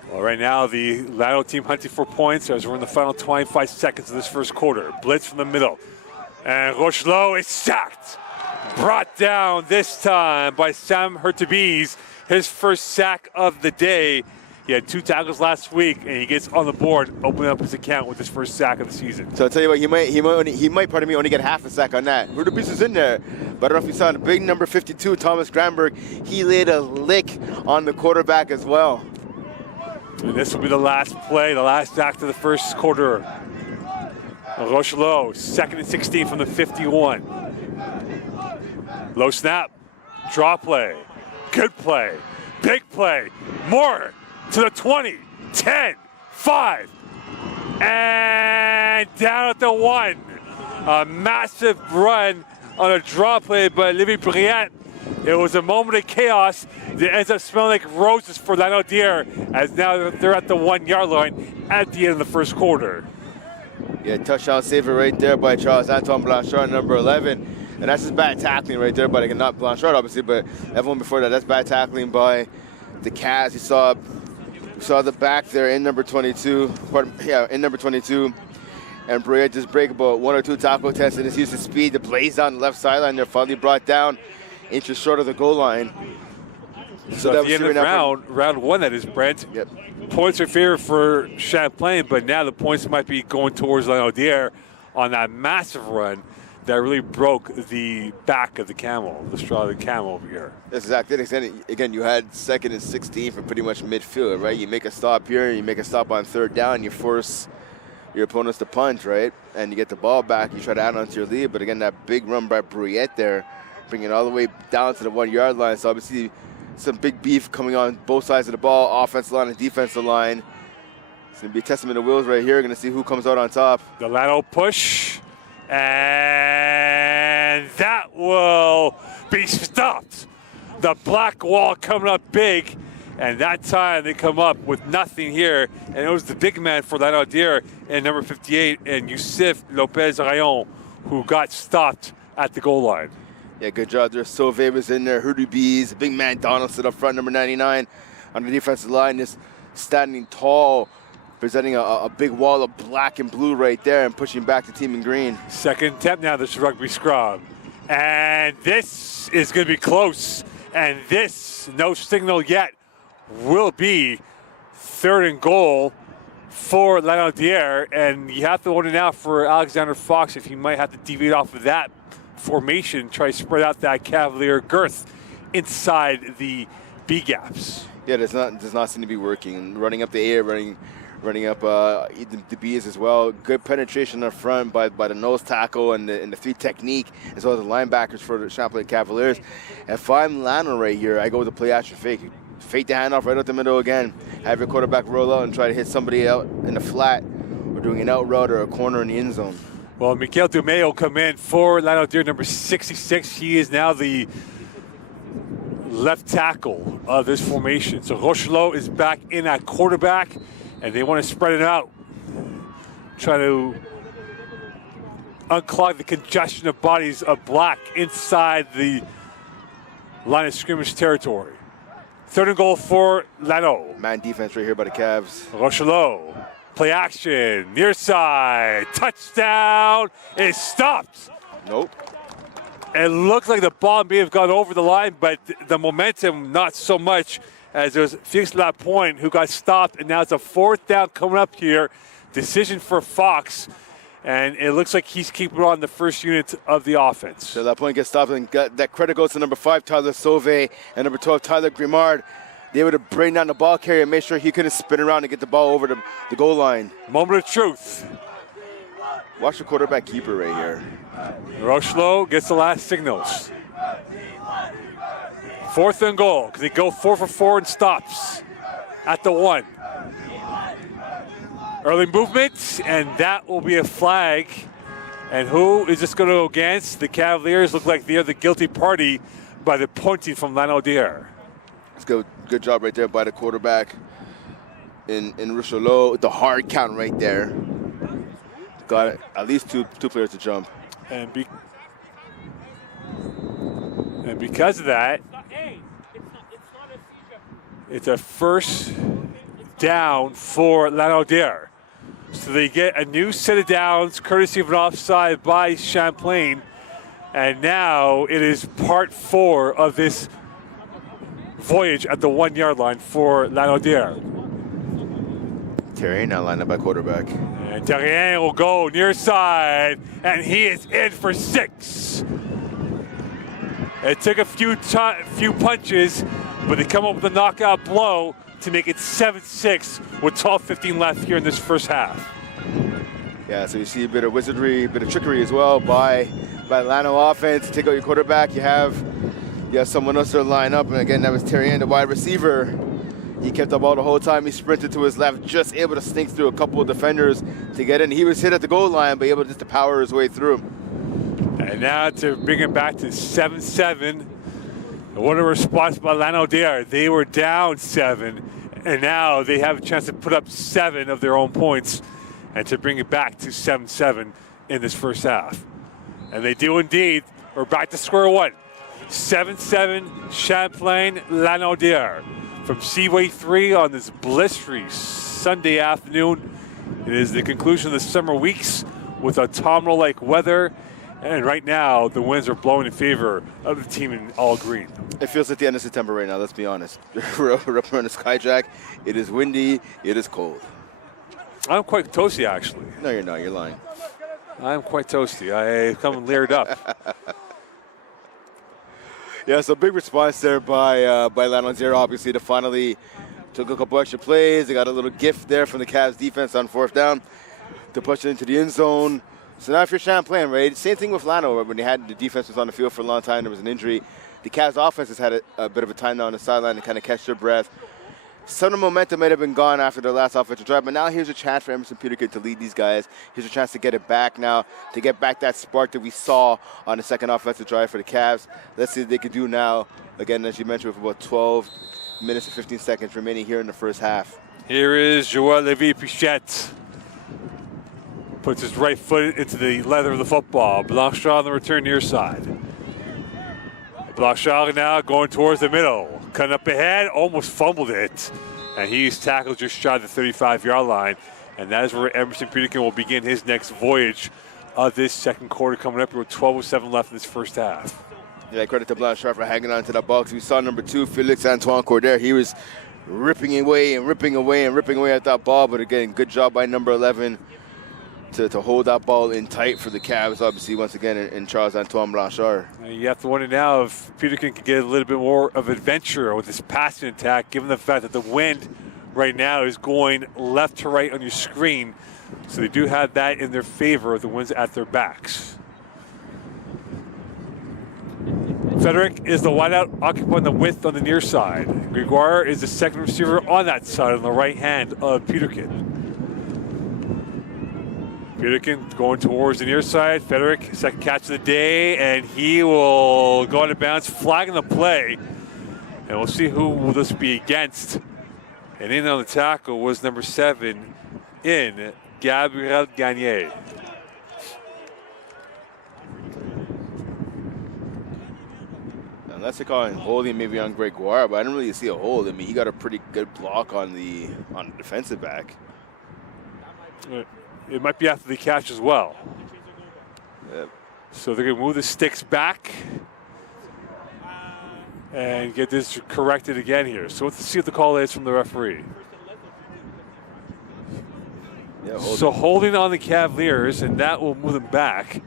Well, right now the Lano team hunting for points as we're in the final 25 seconds of this first quarter. Blitz from the middle, and Rochelot is sacked. Brought down this time by Sam Hurtubise, his first sack of the day. He had 2 tackles last week, and he gets on the board, opening up his account with his first sack of the season. So I'll tell you what, he might, pardon me, only get half a sack on that. Hurtubise is in there, but I don't know if you saw the big number 52, Thomas Granberg. He laid a lick on the quarterback as well. And this will be the last play, the last act of the first quarter. Rochelot, 2nd and 16 from the 51. Low snap, draw play, good play, big play, more to the 20, 10, 5, and down at the 1. A massive run on a draw play by Olivier Briand. It was a moment of chaos that ends up smelling like roses for Lanaudière, as now they're at the 1 yard line at the end of the first quarter. Yeah, touchdown saver right there by Charles-Antoine Blanchard, number 11. And that's just bad tackling right there, but not Blanchard, obviously, but everyone before that, that's bad tackling by the Cavs. You saw the back there in number 22, in number 22. And Brea just break about 1 or 2 tackle attempts and just use the speed to blaze down the left sideline. They're finally brought down inches short of the goal line. So at the end of round 1, that is, Brent. Yep. Points are favored for Champlain, but now the points might be going towards Lanaudière on that massive run that really broke the back of the camel, the straw of the camel over here. That's exactly it. Again, you had 2nd and 16 from pretty much midfield, right? You make a stop here, you make a stop on 3rd down, you force your opponents to punch, right? And you get the ball back, you try to add on to your lead, but again, that big run by Briette there, bringing it all the way down to the 1 yard line. So obviously some big beef coming on both sides of the ball, offensive line and defensive line. It's going to be a testament of wills right here. Going to see who comes out on top. The Lano push, and that will be stopped. The black wall coming up big, and that time they come up with nothing here, and it was the big man for Lanaudière and number 58, and Yusuf Lopez-Rayon, who got stopped at the goal line. Yeah, good job there. Sauvé was in there. Hurtubise, big man Donaldson up front, number 99 on the defensive line, just standing tall, presenting a big wall of black and blue right there and pushing back the team in green. Second attempt now, this rugby scrum. And this is going to be close. And this, no signal yet, will be 3rd and goal for Lanaudière. And you have to wonder now for Alexander Fox if he might have to deviate off of that formation, try to spread out that Cavalier girth inside the B gaps. Yeah, does not seem to be working. Running up the A, running up the B's as well. Good penetration up front by the nose tackle and the 3 technique, as well as the linebackers for the Champlain Cavaliers. If I'm Lano right here, I go with the play action fake. Fake the handoff right out the middle again. Have your quarterback roll out and try to hit somebody out in the flat, or doing an out route or a corner in the end zone. Well, Mikel Dumais will come in for Lanaudière, number 66. He is now the left tackle of this formation. So Rochelot is back in at quarterback, and they want to spread it out. Try to unclog the congestion of bodies of black inside the line of scrimmage territory. 3rd and goal for Lano. Man defense right here by the Cavs. Rochelot. Play action, near side, touchdown, is stopped. Nope. It looked like the ball may have gone over the line, but the momentum not so much, as there was Felix Lapointe who got stopped, and now it's a 4th down coming up here. Decision for Fox, and it looks like he's keeping on the first unit of the offense. So Lapointe gets stopped, and that credit goes to number 5, Tyler Sauvé, and number 12, Tyler Grimard. They able to bring down the ball carrier and make sure he couldn't spin around and get the ball over the goal line. Moment of truth. Watch the quarterback keeper right here. Rochelot gets the last signals. 4th and goal, because they go 4 for 4 and stops at the 1. Early movement, and that will be a flag And who is this going to go against? The Cavaliers look like they're the guilty party by the punting from Lanaudière. Let's go. Good job right there by the quarterback in Richelieu. The hard count right there. Got at least two players to jump. And because of that, it's a first down for Lanaudière. So they get a new set of downs, courtesy of an offside by Champlain. And now it is part 4 of this voyage at the 1 yard line for Lanaudière. Terrien now lined up by quarterback. And Terrien will go near side, and he is in for 6. It took a few punches, but they come up with a knockout blow to make it 7-6 with 12:15 left here in this first half. Yeah, so you see a bit of wizardry, a bit of trickery as well by Lano offense. Take out your quarterback, you have someone else to line up, and again, that was Terrien, the wide receiver. He kept the ball the whole time. He sprinted to his left, just able to sneak through a couple of defenders to get in. He was hit at the goal line, but able just to power his way through. And now to bring it back to 7-7. What a response by Lanaudière. They were down 7, and now they have a chance to put up 7 of their own points and to bring it back to 7-7 in this first half. And they do indeed. We're back to square one. 7-7 Champlain Lanaudière. From Seaway 3 on this blistery Sunday afternoon. It is the conclusion of the summer weeks with autumnal-like weather. And right now, the winds are blowing in favor of the team in all green. It feels like the end of September right now, let's be honest. We're up on the Skyjack. It is windy. It is cold. I'm quite toasty, actually. No, you're not. You're lying. I'm quite toasty. I come layered up. Yeah, so big response there by Lanaudière, obviously, to finally took a couple extra plays. They got a little gift there from the Cavs defense on 4th down to push it into the end zone. So now if you're Champlain, right, same thing with Lano. When they had the defense was on the field for a long time, there was an injury. The Cavs offense has had a bit of a time now on the sideline to kind of catch their breath. Some of the momentum might have been gone after their last offensive drive, but now here's a chance for Emerson Peterkin to lead these guys. Here's a chance to get it back now, to get back that spark that we saw on the second offensive drive for the Cavs. Let's see what they can do now. Again, as you mentioned, with about 12 minutes and 15 seconds remaining here in the first half. Here is Joël Lévy-Pichette. Puts his right foot into the leather of the football. Blanchard on the return near side. Blanchard now going towards the middle. Cutting up ahead, almost fumbled it. And he's tackled just shy of the 35-yard line. And that is where Emerson Peterkin will begin his next voyage of this second quarter coming up here with 12:07 left in this first half. Yeah, credit to Blanchard for hanging on to that ball. We saw number 2, Felix Antoine Cordaire. He was ripping away and ripping away and ripping away at that ball. But again, good job by number 11 to hold that ball in tight for the Cavs, obviously, once again, in Charles-Antoine Blanchard. You have to wonder now if Peterkin can get a little bit more of adventure with this passing attack, given the fact that the wind right now is going left to right on your screen. So they do have that in their favor, the wind's at their backs. Frederick is the wideout, occupying the width on the near side. Gregoire is the second receiver on that side, on the right hand of Peterkin. Peterkin going towards the near side. Frederick, second catch of the day, and he will go out of bounds, flagging the play. And we'll see who will this be against. And in on the tackle was number 7 in Gabriel Gagné. Unless they call him holding maybe on Gregoire, but I didn't really see a hold. I mean, he got a pretty good block on the defensive back. It might be after the catch as well. Yep. So they're going to move the sticks back and get this corrected again here. So let's see what the call is from the referee. Yeah, holding on the Cavaliers, and that will move them back.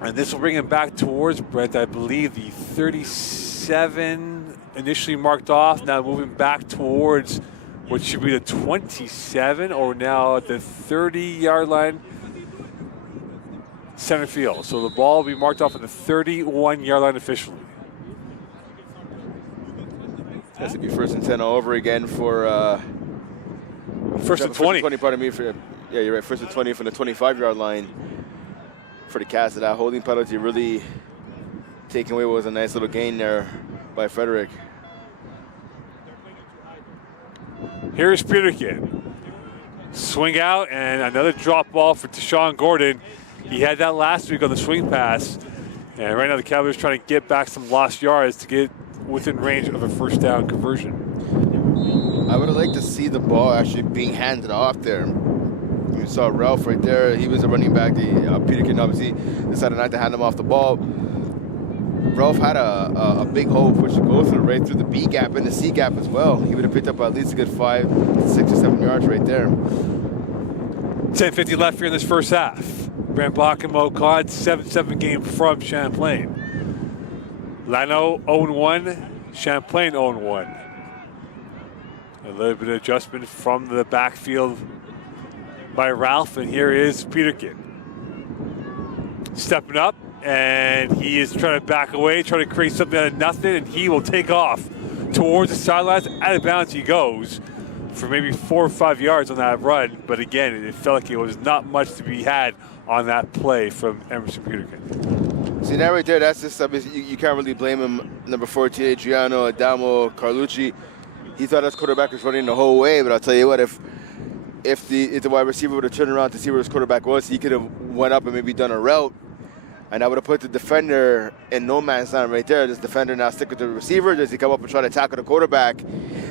And this will bring him back towards Brent, I believe, the 37 initially marked off, now moving back towards what should be the 27, or now at the 30-yard line, center field. So the ball will be marked off at the 31-yard line officially. Has to be 1st and 10 all over again for First and 20. Pardon me, for Yeah, you're right. First and 20 from the 25-yard line for the Cats. That holding penalty really taking away what was a nice little gain there by Frederick. Here's Peterkin. Swing out and another drop ball for Deshaun Gordon. He had that last week on the swing pass. And right now the Cavaliers trying to get back some lost yards to get within range of a first down conversion. I would have liked to see the ball actually being handed off there. You saw Ralph right there. He was a running back. Peterkin obviously decided not to hand him off the ball. Ralph had a big hole which to go through right through the B gap and the C gap as well. He would have picked up at least a good 5, 6 or 7 yards right there. 10:50 left here in this first half. Brent Bach and Mo Khan, 7-7 game from Champlain. Lano 0-1, Champlain 0-1. A little bit of adjustment from the backfield by Ralph, and here is Peterkin. Stepping up, and he is trying to back away, trying to create something out of nothing, and he will take off towards the sidelines. Out of bounds he goes for maybe 4 or 5 yards on that run, but again, it felt like it was not much to be had on that play from Emerson Peterkin. See, that right there, that's just, I mean, you can't really blame him. Number 14, Adriano Adamo Carlucci, he thought his quarterback was running the whole way, but I'll tell you what, if the wide receiver would have turned around to see where his quarterback was, he could have went up and maybe done a route, and I would have put the defender in no man's land right there. Does the defender now stick with the receiver? Does he come up and try to tackle the quarterback?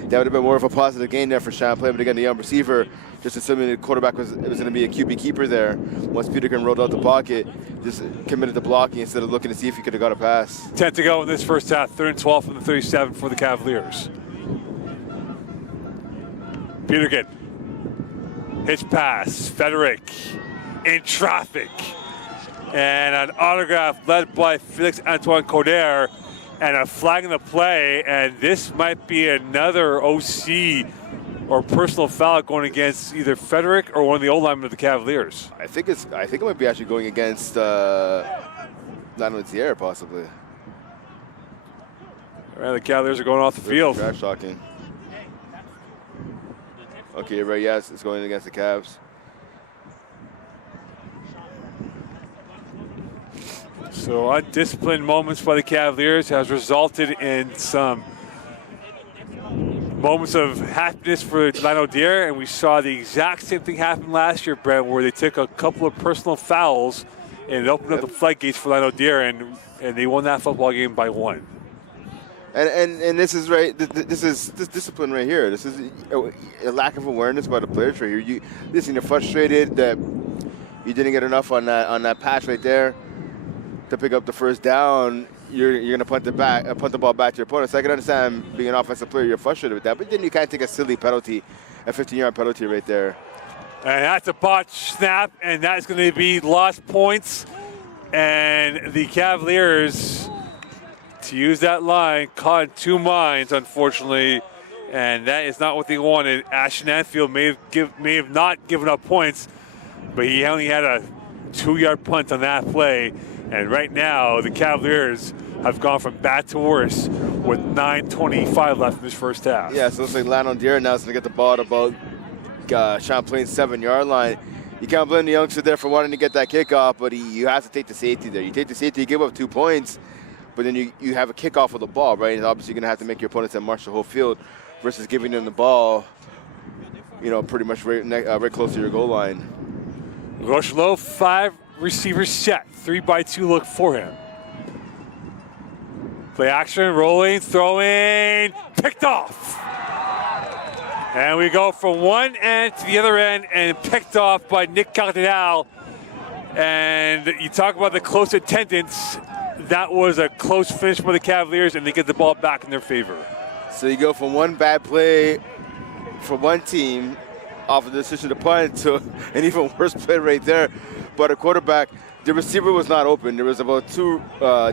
That would have been more of a positive gain there for Champlain, but again, the young receiver, just assuming the quarterback was going to be a QB keeper there. Once Peterkin rolled out the pocket, just committed to blocking instead of looking to see if he could have got a pass. 10 to go in this first half, 3rd and 12 from the 37 for the Cavaliers. Peterkin, hitch pass, Frederick in traffic, and an autograph led by Felix Antoine Coder, and a flag in the play, and this might be another OC or personal foul going against either Frederick or one of the old linemen of the Cavaliers. I think it might be actually going against Lanaudière possibly. Right, the Cavaliers are going off the field. Trash talking. Okay, you're right. Yes, it's going against the Cavs. So undisciplined moments by the Cavaliers has resulted in some moments of happiness for Lanaudière, and we saw the exact same thing happen last year, Brent, where they took a couple of personal fouls and it opened up the floodgates for Lanaudière, and they won that football game by 1. And this is right. This discipline right here. This is a lack of awareness by the players right here. You're frustrated that you didn't get enough on that pass right there to pick up the first down. You're gonna punt the ball back to your opponent. So I can understand being an offensive player, you're frustrated with that, but then you can't take a silly penalty, a 15-yard penalty right there. And that's a botch snap, and that's going to be lost points. And the Cavaliers, to use that line, caught in 2 minds, unfortunately, and that is not what they wanted. Ashton Anfield may have not given up points, but he only had a 2-yard punt on that play. And right now, the Cavaliers have gone from bad to worse with 9:25 left in this first half. Yeah, so it looks like Lanaudière now is going to get the ball at about Champlain's 7-yard line. You can't blame the youngster there for wanting to get that kickoff, but you have to take the safety there. You take the safety, you give up 2 points, but then you have a kickoff with the ball, right? And obviously you're going to have to make your opponents and march the whole field versus giving them the ball, pretty much right close to your goal line. Rochelot, 5 receivers set. 3-by-2 look for him. Play action, rolling, throwing, picked off. And we go from one end to the other end and picked off by Nick Cardinal. And you talk about the close attendance. That was a close finish for the Cavaliers, and they get the ball back in their favor. So you go from one bad play for one team off of the decision to punt to an even worse play right there. But a quarterback, the receiver was not open. There was about 2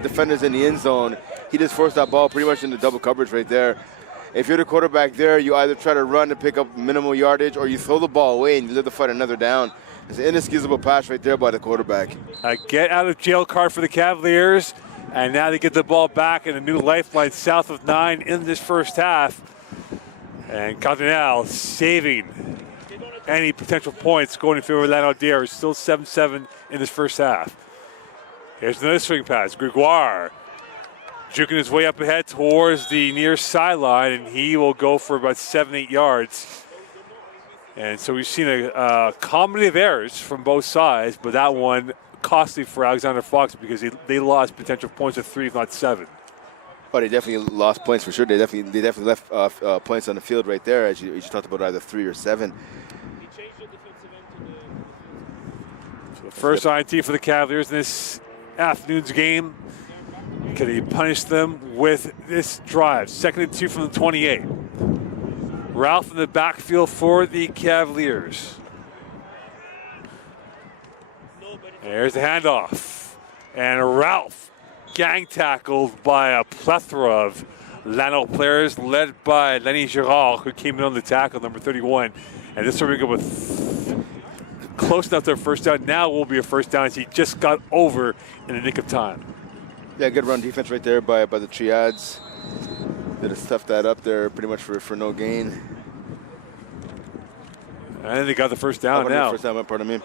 defenders in the end zone. He just forced that ball pretty much into double coverage right there. If you're the quarterback there, you either try to run to pick up minimal yardage or you throw the ball away and you live to fight another down. It's an inexcusable pass right there by the quarterback. A get out of jail card for the Cavaliers. And now they get the ball back in a new lifeline south of 9 in this first half. And Cardinal saving any potential points going in favor of Lanaudière. It's still 7-7 in this first half. Here's another swing pass. Gregoire juking his way up ahead towards the near sideline, and he will go for about 7-8 yards. And so we've seen a comedy of errors from both sides, but that one costly for Alexander Fox because they lost potential points of 3, if not 7. Oh, they definitely lost points for sure. They definitely left points on the field right there, as you talked about, either 3 or 7. So the first INT for the Cavaliers in this afternoon's game. Can he punish them with this drive? 2nd and 2 from the 28. Ralph in the backfield for the Cavaliers. There's the handoff. And Ralph gang tackled by a plethora of Lano players, led by Lenny Girard, who came in on the tackle, number 31. And this will be good with close enough to a first down. Now will be a first down as he just got over in the nick of time. Yeah, good run defense right there by the triads. They just stuffed that up there pretty much for no gain. And they got the first down now. First down, pardon me.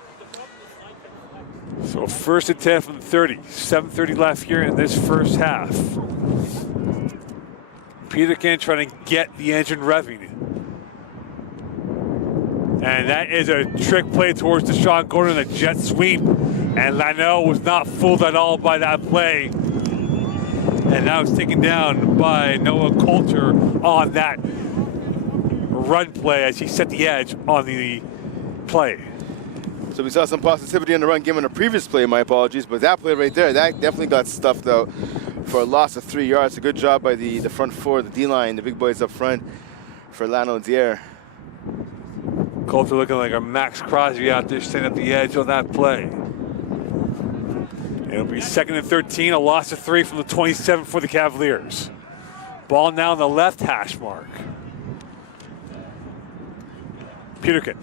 So 1st and 10 from the 30. 7:30 left here in this first half. Peterkin trying to get the engine revving. And that is a trick play towards Deshaun Gordon, a jet sweep. And Lano was not fooled at all by that play. And now it's taken down by Noah Coulter on that run play as he set the edge on the play. So we saw some positivity in the run game in the previous play, my apologies, but that play right there, that definitely got stuffed out for a loss of 3 yards. A good job by the front four, the D-line, the big boys up front for Lanaudière. Coulter looking like a Max Crosby out there standing at the edge on that play. It'll be 2nd and 13, a loss of 3 from the 27 for the Cavaliers. Ball now on the left hash mark. Peterkin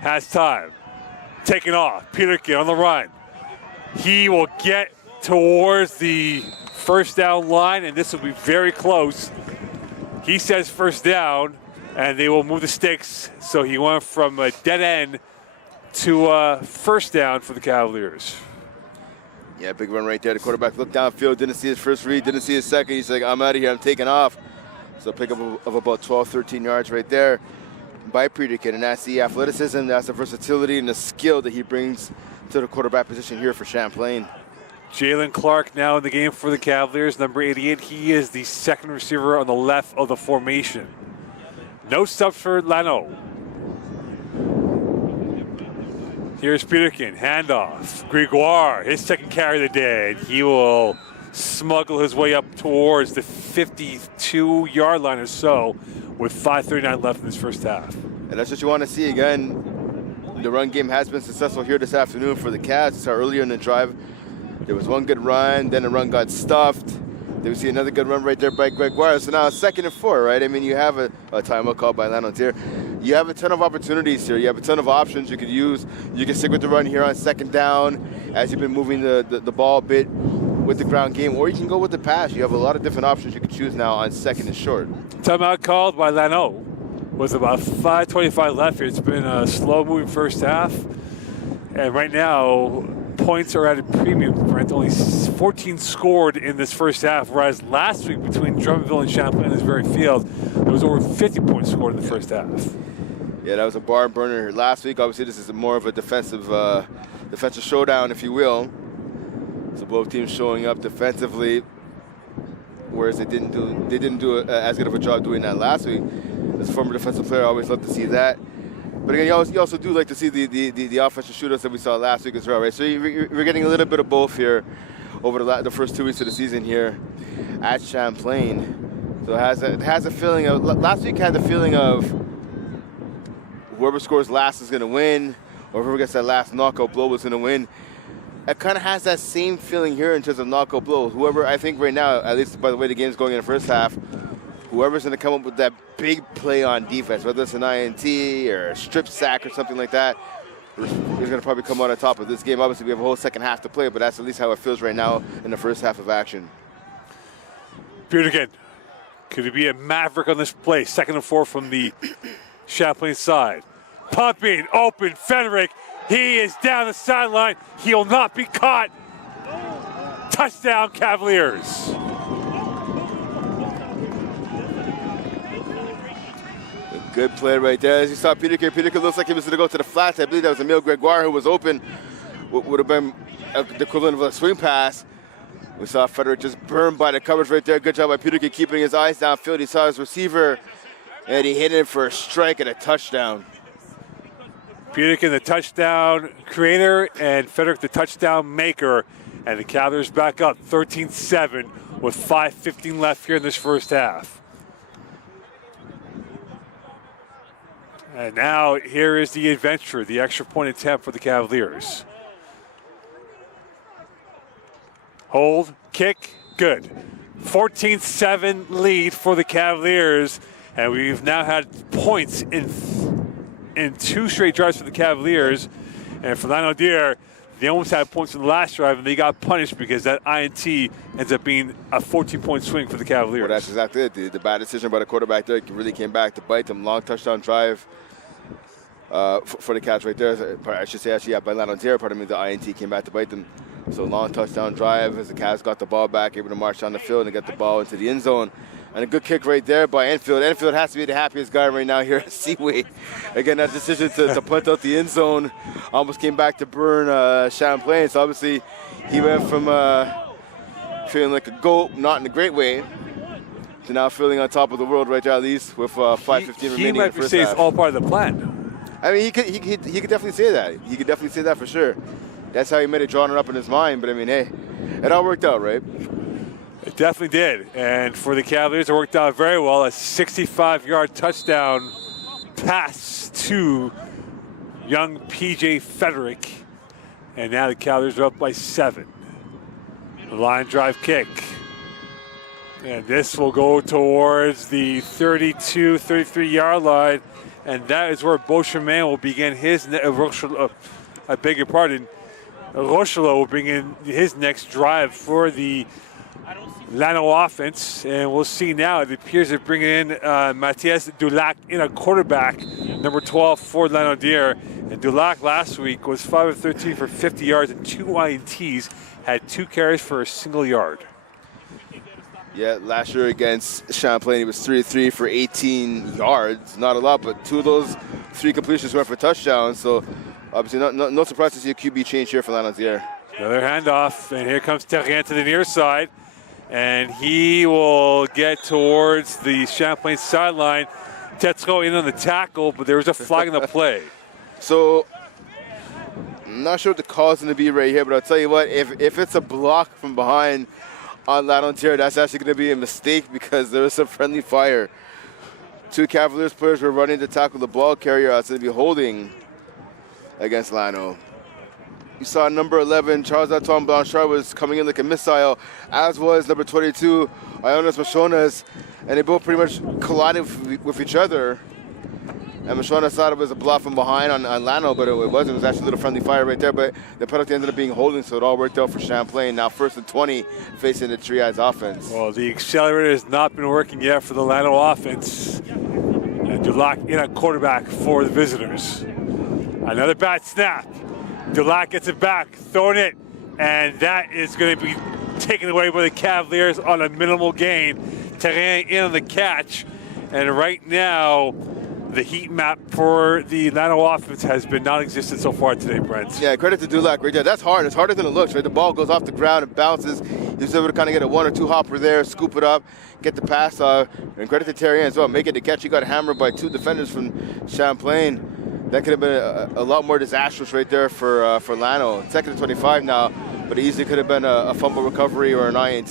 has time. Taking off. Peterkin on the run. He will get towards the first down line, and this will be very close. He says first down, and they will move the sticks. So he went from a dead end to first down for the Cavaliers. Yeah, big run right there. The quarterback looked downfield, didn't see his first read, didn't see his second. He's like, I'm out of here, I'm taking off. So pick up of about 12, 13 yards right there by Peterkin. And that's the athleticism, that's the versatility and the skill that he brings to the quarterback position here for Champlain. Jalen Clark now in the game for the Cavaliers, number 88. He is the second receiver on the left of the formation. No subs for Lano. Here's Peterkin, handoff. Gregoire, his second carry of the day. He will smuggle his way up towards the 52-yard line or so with 5:39 left in this first half. And that's what you want to see again. The run game has been successful here this afternoon for the Cavs. So earlier in the drive, there was one good run, then the run got stuffed. Then we see another good run right there by Gregoire. So now it's 2nd and 4, right? I mean, you have a timeout called by Lanaudière. You have a ton of opportunities here. You have a ton of options you could use. You can stick with the run here on 2nd down as you've been moving the ball a bit with the ground game, or you can go with the pass. You have a lot of different options you can choose now on 2nd and short. Timeout called by Lano with about 5:25 left here. It's been a slow-moving first half. And right now, points are at a premium. Brent, only 14 scored in this first half, whereas last week between Drummondville and Champlain in this very field, there was over 50 points scored in the first half. Yeah, that was a barn burner last week. Obviously, this is more of a defensive showdown, if you will. So both teams showing up defensively, whereas they didn't do as good of a job doing that last week. As a former defensive player, I always love to see that. But again, you also do like to see the offensive shootouts that we saw last week as well, right? So we're getting a little bit of both here over the first 2 weeks of the season here at Champlain. So it has a feeling of, last week had the feeling of whoever scores last is going to win, or whoever gets that last knockout blow is going to win. It kind of has that same feeling here in terms of knockout blow. Whoever, I think right now, at least by the way the game's going in the first half, whoever's going to come up with that big play on defense, whether it's an INT or a strip sack or something like that, is going to probably come out on top of this game. Obviously, we have a whole second half to play, but that's at least how it feels right now in the first half of action. Peterkin, could it be a maverick on this play? 2nd and 4 from the Champlain side. pumping, open, Frederick. He is down the sideline. He'll not be caught. Touchdown, Cavaliers. Good play right there. As you saw Peter looks like he was going to go to the flats. I believe that was Emile Gregoire who was open. Would have been the equivalent of a swing pass. We saw Frederick just burned by the coverage right there. Good job by Peter keeping his eyes downfield. He saw his receiver, and he hit it for a strike and a touchdown. Peterkin, the touchdown creator, and Frederick, the touchdown maker. And the Cavaliers back up 13-7 with 5:15 left here in this first half. And now here is the adventure, the extra point attempt for the Cavaliers. Hold, kick, good. 14-7 lead for the Cavaliers, and we've now had points in 2 straight drives for the Cavaliers. And for Lanaudière, they almost had points in the last drive, and they got punished because that INT ends up being a 14-point swing for the Cavaliers. Well, that's exactly it. The bad decision by the quarterback there really came back to bite them. Long touchdown drive for the Cavs right there. I should say, actually, yeah, by Lanaudière, pardon me, the INT came back to bite them. So long touchdown drive as the Cavs got the ball back, able to march down the field and get the ball into the end zone. And a good kick right there by Enfield. Enfield has to be the happiest guy right now here at Seaway. Again, that decision to punt out the end zone almost came back to burn Champlain. So obviously he went from feeling like a goat, not in a great way, to now feeling on top of the world right there at least with 5:15 remaining in the first half. He might say it's all part of the plan. I mean, he could definitely say that. He could definitely say that for sure. That's how he made it drawn up in his mind. But I mean, hey, it all worked out, right? It definitely did. And for the Cavaliers, it worked out very well. A 65-yard touchdown pass to young P.J. Frederick. And now the Cavaliers are up by 7. The line drive kick. And this will go towards the 32, 33-yard line. And that is where Beauchemin will begin his, I beg your pardon, Rochela will bring in his next drive for the Lano offense, and we'll see now. It appears they're bringing in Mathias Dulac in a quarterback, number 12 for Lanaudière. And Dulac last week was 5 of 13 for 50 yards and 2 INTs, had 2 carries for a single yard. Yeah, last year against Champlain, he was 3-3 for 18 yards. Not a lot, but 2 of those 3 completions went for touchdowns. So obviously no surprise to see a QB change here for Lanaudière. Another handoff, and here comes Terrien to the near side. And he will get towards the Champlain sideline. Tetro in on the tackle, but there was a flag in the play. So, I'm not sure what the call is going to be right here, but I'll tell you what, if it's a block from behind on Lanaudière, that's actually going to be a mistake because there was some friendly fire. 2 Cavaliers players were running to tackle the ball carrier. That's going to be holding against Lano. You saw number 11, Charles-Antoine Blanchard, was coming in like a missile, as was number 22, Ionas Machonas, and they both pretty much collided with each other. And Machonas thought it was a block from behind on Lano, but it wasn't. It was actually a little friendly fire right there, but the penalty ended up being holding, so it all worked out for Champlain. Now 1st and 20 facing the Triads offense. Well, the accelerator has not been working yet for the Lano offense. And Dulac in at quarterback for the visitors. Another bad snap. Dulac gets it back, throwing it, and that is going to be taken away by the Cavaliers on a minimal gain. Terrien in on the catch, and right now, the heat map for the Lano offense has been non-existent so far today, Brent. Yeah, credit to Dulac right there. That's hard. It's harder than it looks, right? The ball goes off the ground and bounces. He's able to kind of get a 1 or 2 hopper there, scoop it up, get the pass off, and credit to Terrien as well. Making the catch. He got hammered by 2 defenders from Champlain. That could have been a lot more disastrous right there for Lano. 2nd and 25 now, but it easily could have been a fumble recovery or an INT.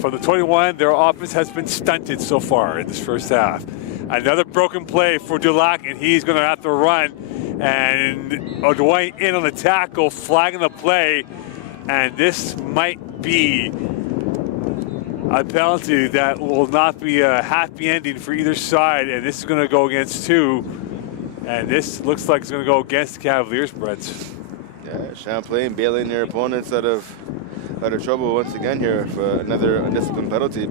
From the 21, their offense has been stunted so far in this first half. Another broken play for Dulac, and he's going to have to run. And O'Dwayne in on the tackle, flagging the play. And this might be a penalty that will not be a happy ending for either side. And this is going to go against 2. And this looks like it's going to go against the Cavaliers, Brent. Yeah, Champlain bailing their opponents out of trouble once again here for another undisciplined penalty.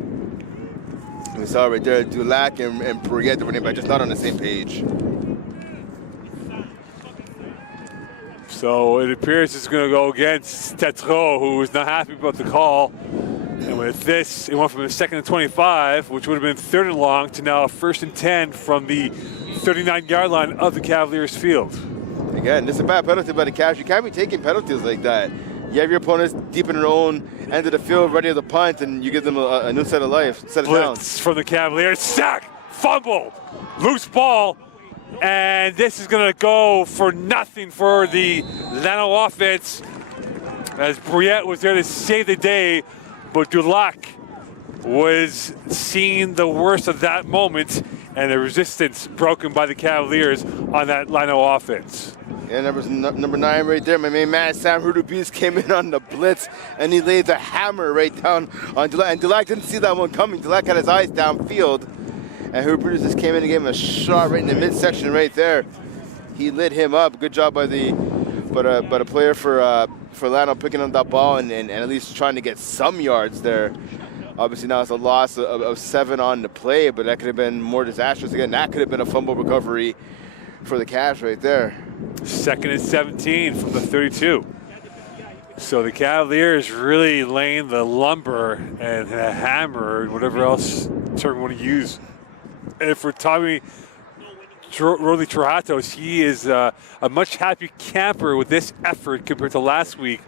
We saw right there Dulac and Poirier, the running back, just not on the same page. So it appears it's going to go against Tetreault, who was not happy about the call. And with this, it went from a 2nd and 25, which would have been 3rd and long, to now a 1st and 10 from the 39-yard line of the Cavaliers field. Again, this is a bad penalty by the Cavs. You can't be taking penalties like that. You have your opponents deep in their own end of the field, ready to punt, and you give them a new set of life, set of downs. Blitz from the Cavaliers. Sack, fumble, loose ball, and this is going to go for nothing for the Lano offense, as Briette was there to save the day, but Dulac was seeing the worst of that moment, and the resistance broken by the Cavaliers on that Lano offense. And number 9 right there, my main man, Sam Hurtubise, came in on the blitz, and he laid the hammer right down on Dulac. And Dulac didn't see that one coming. Dulac had his eyes downfield, and Hurtubise just came in and gave him a shot right in the midsection right there. He lit him up. Good job by the player for Lano picking up that ball and at least trying to get some yards there. Obviously now it's a loss of 7 on the play, but that could have been more disastrous. Again, that could have been a fumble recovery for the Cavs right there. 2nd and 17 from the 32. So the Cavaliers really laying the lumber and the hammer and whatever else term you want to use. And for Tommy Rolly Trahatos, he is a much happier camper with this effort compared to last week,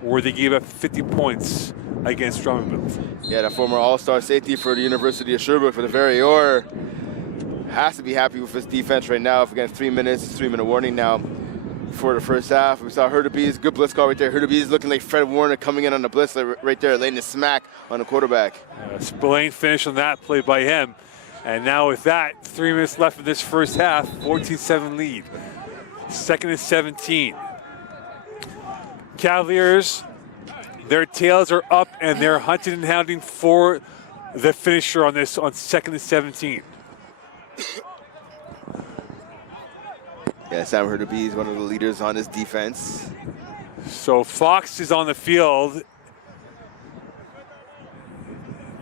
where they gave up 50 points against Drummondville. Yeah, the former all-star safety for the University of Sherbrooke for the Verrier has to be happy with his defense right now. If again, 3 minutes, 3-minute warning now for the first half. We saw Hurtubise, good blitz call right there. Hurtubise looking like Fred Warner coming in on the blitz right there, laying the smack on the quarterback. Spillane finish on that play by him. And now with that, 3 minutes left in this first half, 14-7 lead. 2nd and 17. Cavaliers, their tails are up and they're hunting and hounding for the finisher on this on 2nd and 17. Yeah, Sam Hurtubise is one of the leaders on this defense. So Fox is on the field.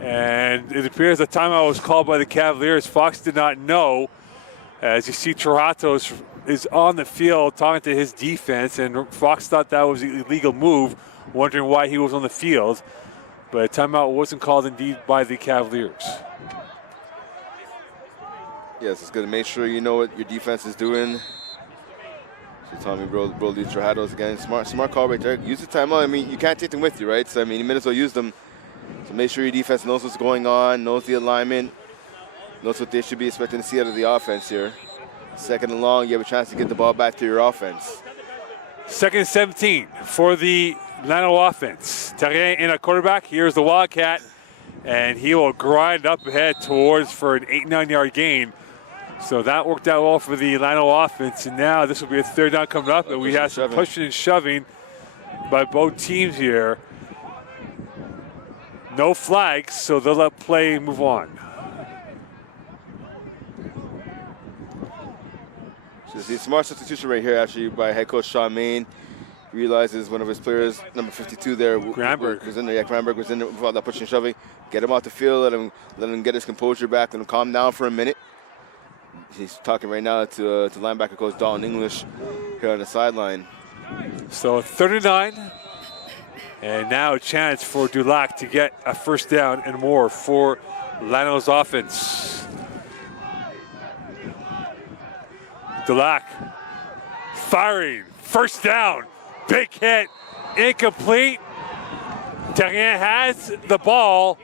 And it appears the timeout was called by the Cavaliers. Fox did not know. As you see, Trahatos is on the field talking to his defense, and Fox thought that was an illegal move, wondering why he was on the field. But a timeout wasn't called indeed by the Cavaliers. Yes, it's good to make sure you know what your defense is doing. So Tommy Brody Trahatos again, smart call right there. Use the timeout. I mean, you can't take them with you, right? So I mean, you might as well use them. So make sure your defense knows what's going on, knows the alignment, knows what they should be expecting to see out of the offense here. 2nd and long, you have a chance to get the ball back to your offense. 2nd and 17 for the Lano offense. Terrien in a quarterback. Here's the Wildcat, and he will grind up ahead towards for an 8-9-yard gain. So that worked out well for the Lano offense, and now this will be a 3rd down coming up, and we have some pushing and shoving by both teams here. No flags, so they'll let play move on. So it's a smart substitution right here, actually, by head coach Sean Main. Realizes one of his players, number 52 there, Granberg was in there. Yeah, Granberg was in there with all that pushing and shoving. Get him off the field, let him get his composure back, let him calm down for a minute. He's talking right now to linebacker coach Dalton English here on the sideline. So 39. And now a chance for Dulac to get a 1st down and more for Lano's offense. Dulac firing, 1st down, big hit, incomplete. Terrien has the ball.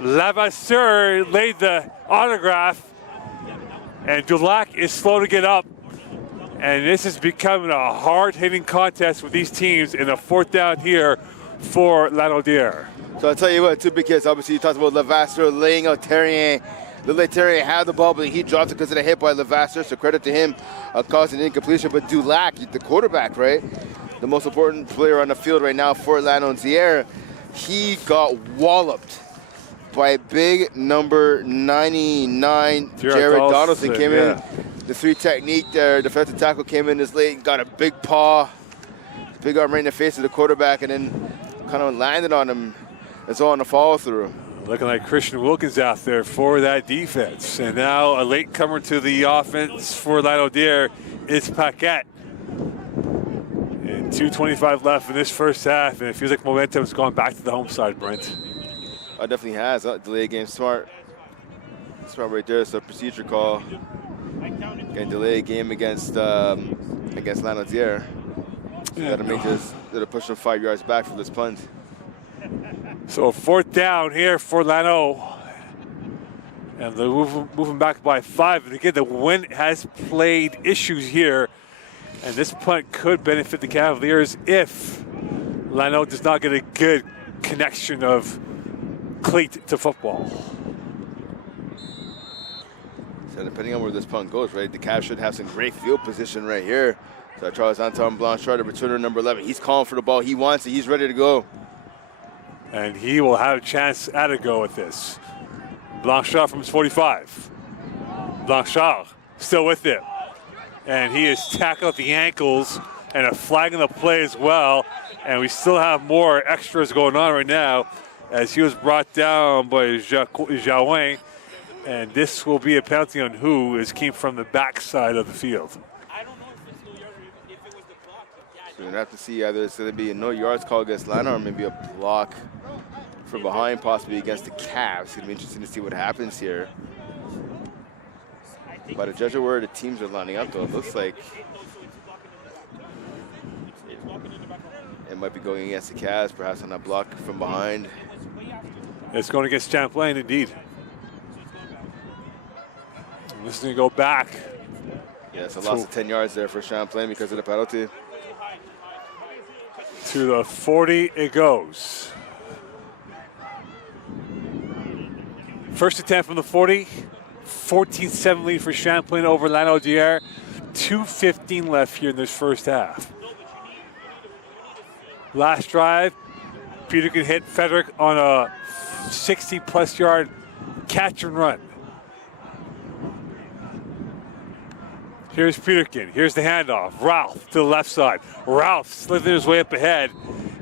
Lavasseur laid the autograph, and Dulac is slow to get up. And this is becoming a hard-hitting contest with these teams in a 4th down here for Lanaudière. So I'll tell you what, too, because obviously you talked about Levasseur laying out Terrien. Terrien had the ball, but he dropped it because of the hit by Levasseur, so credit to him causing an incompletion. But Dulac, the quarterback, right, the most important player on the field right now for Lanaudière, he got walloped by big number 99, Jared Donaldson came in. The 3 technique there, defensive tackle came in this late, got a big paw, big arm right in the face of the quarterback, and then kind of landed on him. It's all on the follow through. Looking like Christian Wilkins out there for that defense. And now a late comer to the offense for Lanaudière is Paquette. And 2:25 left in this first half, and it feels like momentum's gone back to the home side, Brent. It definitely has. Delay game smart. Smart right there. So procedure call. Getting delay game against Lanaudière. So that'll push them 5 yards back from this punt. So 4th down here for Lano. And they're moving back by 5. And again, the wind has played issues here. And this punt could benefit the Cavaliers if Lano does not get a good connection of cleat to football. So depending on where this punt goes, right, the Cavs should have some great field position right here. So Charles Anton Blanchard, the returner number 11, he's calling for the ball. He wants it. He's ready to go. And he will have a chance at a go at this. Blanchard from his 45. Blanchard still with it. And he is tackled at the ankles and a flag on the play as well. And we still have more extras going on right now as he was brought down by Jaouin. And this will be a penalty on who is came from the backside of the field. I don't know if it's no yards or if it was the block. So we're going to have to see either it's going to be a no yards call against Lana or maybe a block from behind, possibly against the Cavs. It's going to be interesting to see what happens here. By the judge of where the teams are lining up, though, it looks like it might be going against the Cavs, perhaps on a block from behind. It's going against Champlain, indeed. This is going to go back. Yeah, it's a loss of 10 yards there for Champlain because of the penalty. To the 40 it goes. First attempt from the 40. 14-7 lead for Champlain over Lanaudière. 2:15 left here in this first half. Last drive, Peterkin hit Frederick on a 60-plus yard catch and run. Here's Peterkin. Here's the handoff. Ralph to the left side. Ralph slithers his way up ahead,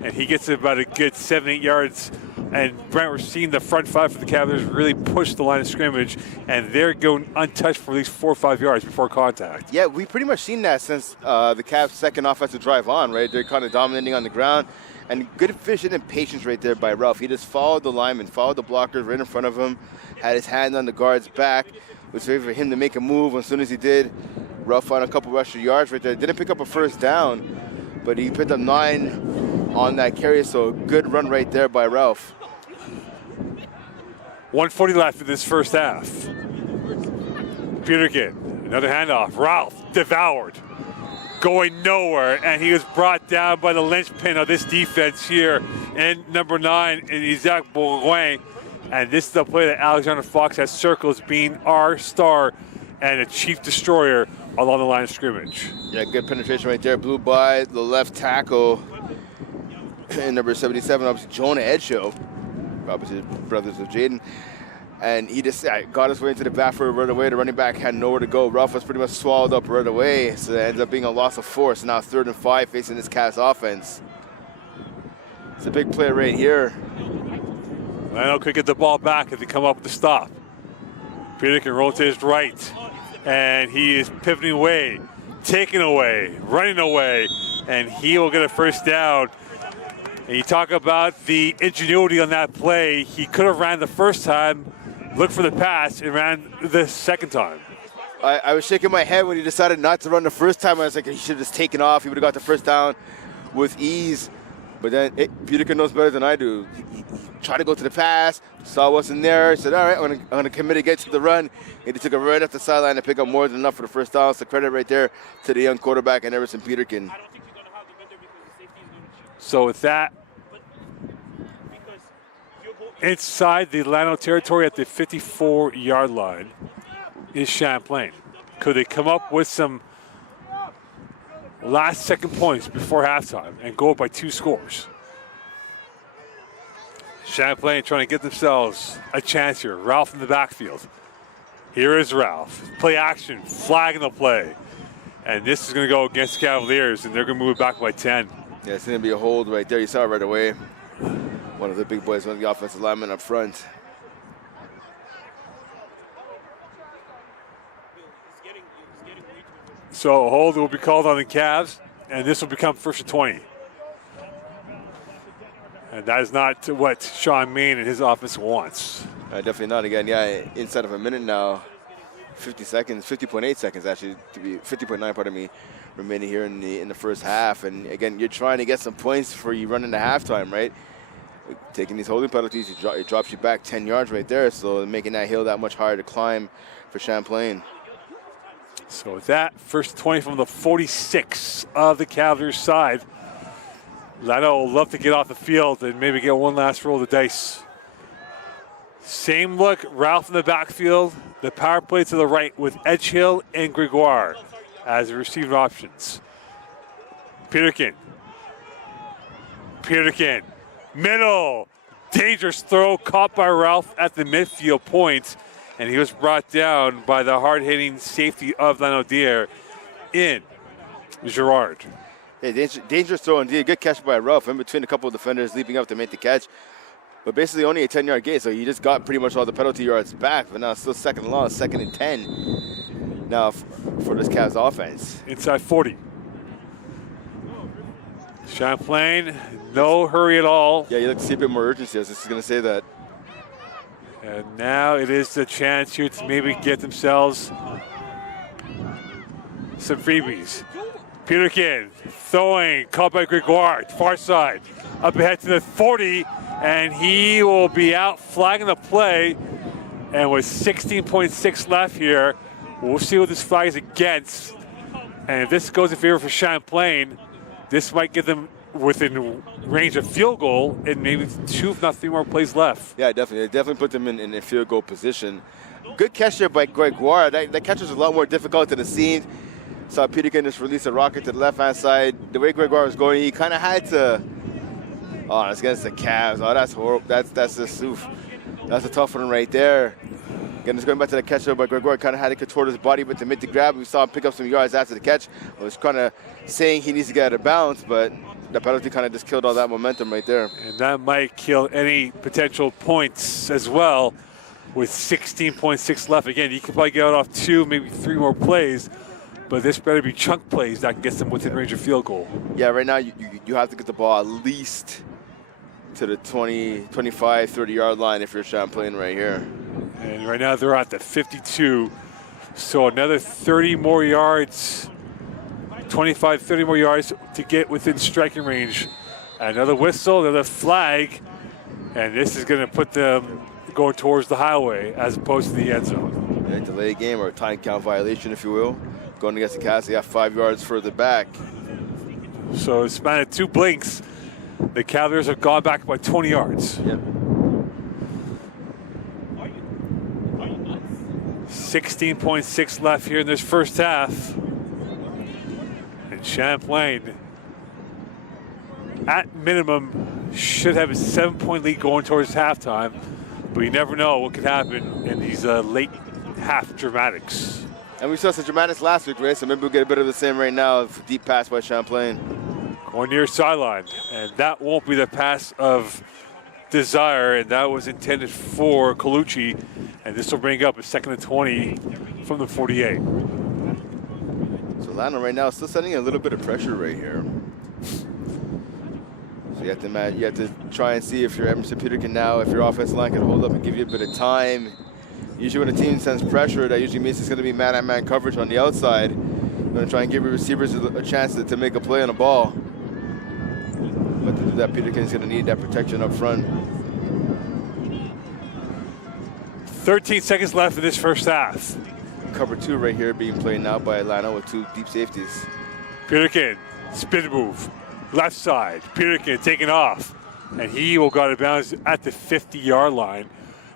and he gets about a good 7-8 yards. And Brent, we're seeing the front 5 for the Cavaliers really push the line of scrimmage, and they're going untouched for at least 4 or 5 yards before contact. Yeah, we've pretty much seen that since the Cavs' second offensive drive on, right? They're kind of dominating on the ground. And good vision and patience right there by Ralph. He just followed the lineman, followed the blockers right in front of him, had his hand on the guard's back. It was ready for him to make a move. As soon as he did, Ralph found a couple extra yards right there. Didn't pick up a first down, but he picked up 9 on that carry, so a good run right there by Ralph. 1:40 left in this first half. Peterkin, another handoff. Ralph devoured, going nowhere, and he was brought down by the linchpin of this defense here, and number 9, Isaac Bourgoin. And this is the play that Alexander Fox has circled as being our star and a chief destroyer along the line of scrimmage. Yeah, good penetration right there. Blew by the left tackle. And number 77, obviously Jonah Edshow, obviously brothers of Jaden. And he just got his way into the backfield right away. The running back had nowhere to go. Ralph was pretty much swallowed up right away. So it ends up being a loss of 4. So now 3rd and 5 facing this Cavs offense. It's a big play right here. Lano could get the ball back if they come up with the stop. Peterkin rolls to his right, and he is pivoting away, taking away, running away, and he will get a first down. And you talk about the ingenuity on that play. He could have ran the first time, looked for the pass, and ran the second time. I was shaking my head when he decided not to run the first time. I was like, he should have just taken off. He would have got the first down with ease. But then Peterkin knows better than I do. He tried to go to the pass, saw what's in there, said, all right, I'm going to commit to get to the run. And he took it right off the sideline to pick up more than enough for the first down. So credit right there to the young quarterback and Everson Peterkin. So with that, inside the Lano territory at the 54-yard line is Champlain. Could they come up with some last-second points before halftime and go up by 2 scores? Champlain trying to get themselves a chance here. Ralph in the backfield. Here is Ralph. Play action, flag in the play. And this is going to go against the Cavaliers, and they're going to move it back by 10. Yeah, it's going to be a hold right there. You saw it right away. One of the big boys, one of the offensive linemen up front. So a hold will be called on the Cavs, and this will become 1st and 20. And that is not what Sean Main and his offense wants. Definitely not. Again, yeah, inside of a minute now, 50 seconds, 50.8 seconds actually, to be 50.9, pardon me, remaining here in the first half. And again, you're trying to get some points before you run into halftime, right? Taking these holding penalties, it drops you back 10 yards right there, so making that hill that much higher to climb for Champlain. So with that, 1st and 20 from the 46 of the Cavaliers side. Lano will love to get off the field and maybe get one last roll of the dice. Same look, Ralph in the backfield. The power play to the right with Edgehill and Gregoire as the receiving options. Peterkin. Middle. Dangerous throw caught by Ralph at the midfield point. And he was brought down by the hard-hitting safety of Lanaudière in Girard. Yeah, dangerous throw indeed. Good catch by Ralph in between a couple of defenders leaping up to make the catch. But basically only a 10-yard gain, so you just got pretty much all the penalty yards back. But now still second and long, 2nd and 10 now for this Cavs offense. Inside 40. Champlain, no hurry at all. Yeah, you look to see a bit more urgency. I was just going to say that. And now it is the chance here to maybe get themselves some freebies. Peterkin throwing, caught by Gregoire, far side, up ahead to the 40, and he will be out flagging the play. And with 16.6 left here, we'll see what this flag is against. And if this goes in favor for Champlain, this might get them within range of field goal and maybe 2, if not 3 more plays left. Yeah, definitely. It definitely put them in a field goal position. Good catch there by Gregoire. That catch was a lot more difficult than it seemed. Saw Peterkin just release a rocket to the left-hand side. The way Gregoire was going, he kind of had to. Oh, it's against the Cavs. Oh, that's horrible. That's just oof. That's a tough one right there. Again, just going back to the catch there by Gregoire, kind of had to contort his body, but to make the grab, we saw him pick up some yards after the catch. I was kind of saying he needs to get out of bounds, but the penalty kind of just killed all that momentum right there. And that might kill any potential points as well with 16.6 left. Again, you could probably get out off 2, maybe 3 more plays, but this better be chunk plays that can get them within range of field goal. Yeah, right now you have to get the ball at least to the 20, 25, 30-yard line if you're Champlain right here. And right now they're at the 52, so another 30 more yards, 25, 30 more yards to get within striking range. Another whistle, another flag, and this is going to put them going towards the highway as opposed to the end zone. Yeah, delay game or time count violation, if you will. Going against the Cavs, they have 5 yards further back. So it's span of 2 blinks. The Cavaliers have gone back by 20 yards. Yep. 16.6 left here in this first half. And Champlain, at minimum, should have a 7-point lead going towards halftime. But you never know what could happen in these late half dramatics. And we saw some dramatics last week, right? So maybe we'll get a bit of the same right now. Deep pass by Champlain. Going near sideline. And that won't be the pass of desire. And that was intended for Colucci. And this will bring up a 2nd and 20 from the 48. So Lana right now is still setting a little bit of pressure right here. So you have to try and see if your Emerson Peterkin now, if your offensive line can hold up and give you a bit of time. Usually when a team sends pressure, that usually means it's going to be man-on-man coverage on the outside. You're going to try and give your receivers a chance to make a play on the ball. But to do that, Peterkin is going to need that protection up front. 13 seconds left in this first half. Cover 2 right here being played now by Atlanta with 2 deep safeties. Peterkin, spin move, left side. Peterkin taking off, and he will go out of bounds at the 50-yard line.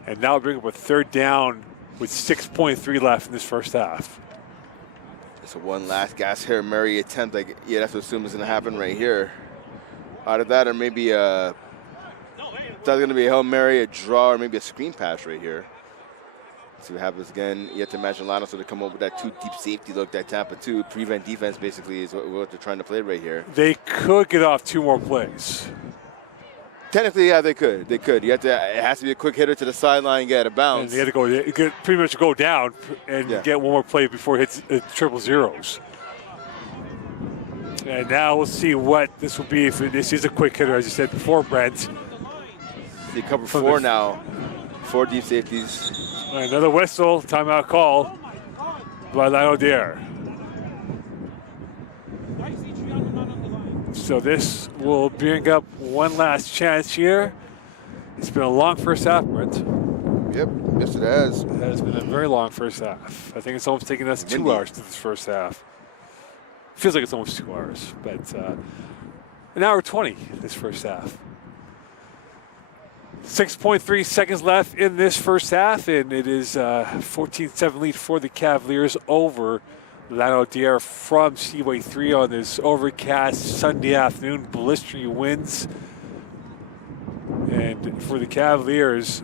And now bring up a 3rd down with 6.3 left in this first half. So one last gas Hail Mary attempt. You'd have to assume is going to happen right here. Out of that, or maybe that's going to be a Hail Mary, a draw, or maybe a screen pass right here. See what happens again. You have to imagine Lana sort of come up with that 2 deep safety look, that Tampa 2 prevent defense basically is what they're trying to play right here. They could get off 2 more plays. Technically, yeah, they could. They could. It has to be a quick hitter to the sideline and get out of bounds. And they had to pretty much go down and get one more play before it hits triple zeros. And now we'll see what this will be. If this is a quick hitter, as you said before, Brent. They cover 4 now. 4 deep safeties. Another whistle, timeout call by Lanaudière. So this will bring up one last chance here. It's been a long first half, Brent. Yep, yes it has. It has been a very long first half. I think it's almost taken us 2 hours to this first half. Feels like it's almost 2 hours, but an hour 20 this first half. 6.3 seconds left in this first half, and it is 14-7 lead for the Cavaliers over Lanaudière from Seaway 3 on this overcast Sunday afternoon. Blistering winds. And for the Cavaliers,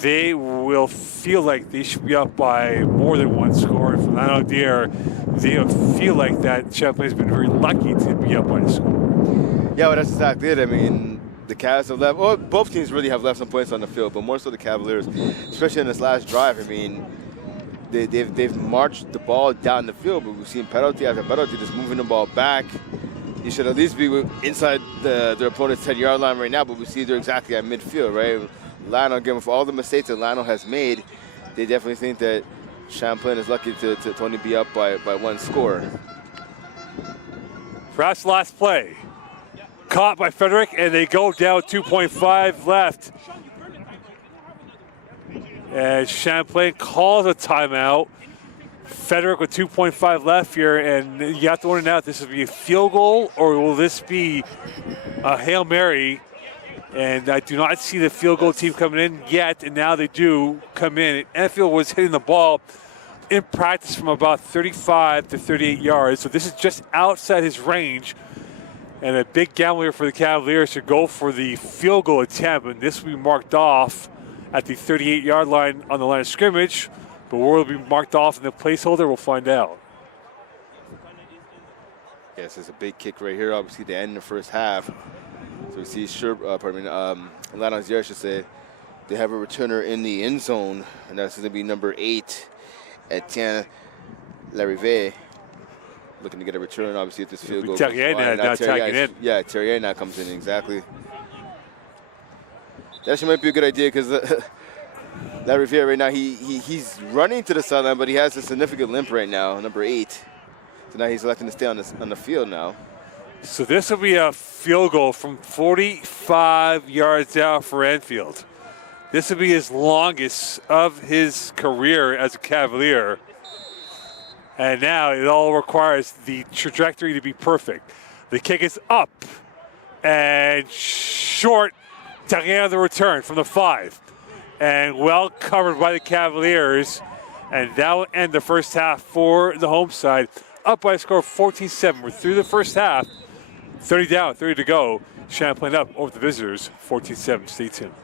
they will feel like they should be up by more than 1 score. And for Lanaudière, they feel like that Champlain has been very lucky to be up by a score. Yeah, well, that's exactly it. I mean, the Cavs have left, well, both teams really have left some points on the field, but more so the Cavaliers, especially in this last drive. I mean, they've marched the ball down the field, but we've seen penalty after penalty, just moving the ball back. You should at least be inside their opponent's 10-yard line right now, but we see they're exactly at midfield, right? Lano, again, with all the mistakes that Lano has made, they definitely think that Champlain is lucky to only be up by 1 score. Perhaps last play. Caught by Frederick, and they go down 2.5 left. And Champlain calls a timeout. Frederick with 2.5 left here, and you have to wonder now if this will be a field goal or will this be a Hail Mary? And I do not see the field goal team coming in yet, and now they do come in. Enfield was hitting the ball in practice from about 35 to 38 yards, so this is just outside his range. And a big gamble here for the Cavaliers to go for the field goal attempt, and this will be marked off at the 38-yard line on the line of scrimmage. But where will be marked off in the placeholder, we'll find out. Yes, it's a big kick right here. Obviously, the end of the first half. So we see Lanaudière, I should say, they have a returner in the end zone, and that's going to be number 8, Etienne Larive. Looking to get a return, obviously, if this field goal. Now tagging in. Yeah, Terrier now comes in, exactly. That actually might be a good idea because Larive right now, he's running to the sideline, but he has a significant limp right now, number 8. So now he's electing to stay on the field now. So this will be a field goal from 45 yards out for Enfield. This will be his longest of his career as a Cavalier. And now it all requires the trajectory to be perfect. The kick is up and short. Taking on the return from the 5. And well covered by the Cavaliers. And that will end the first half for the home side. Up by a score of 14-7. We're through the first half. 30 down, 30 to go. Champlain up over the visitors, 14-7. Stay tuned.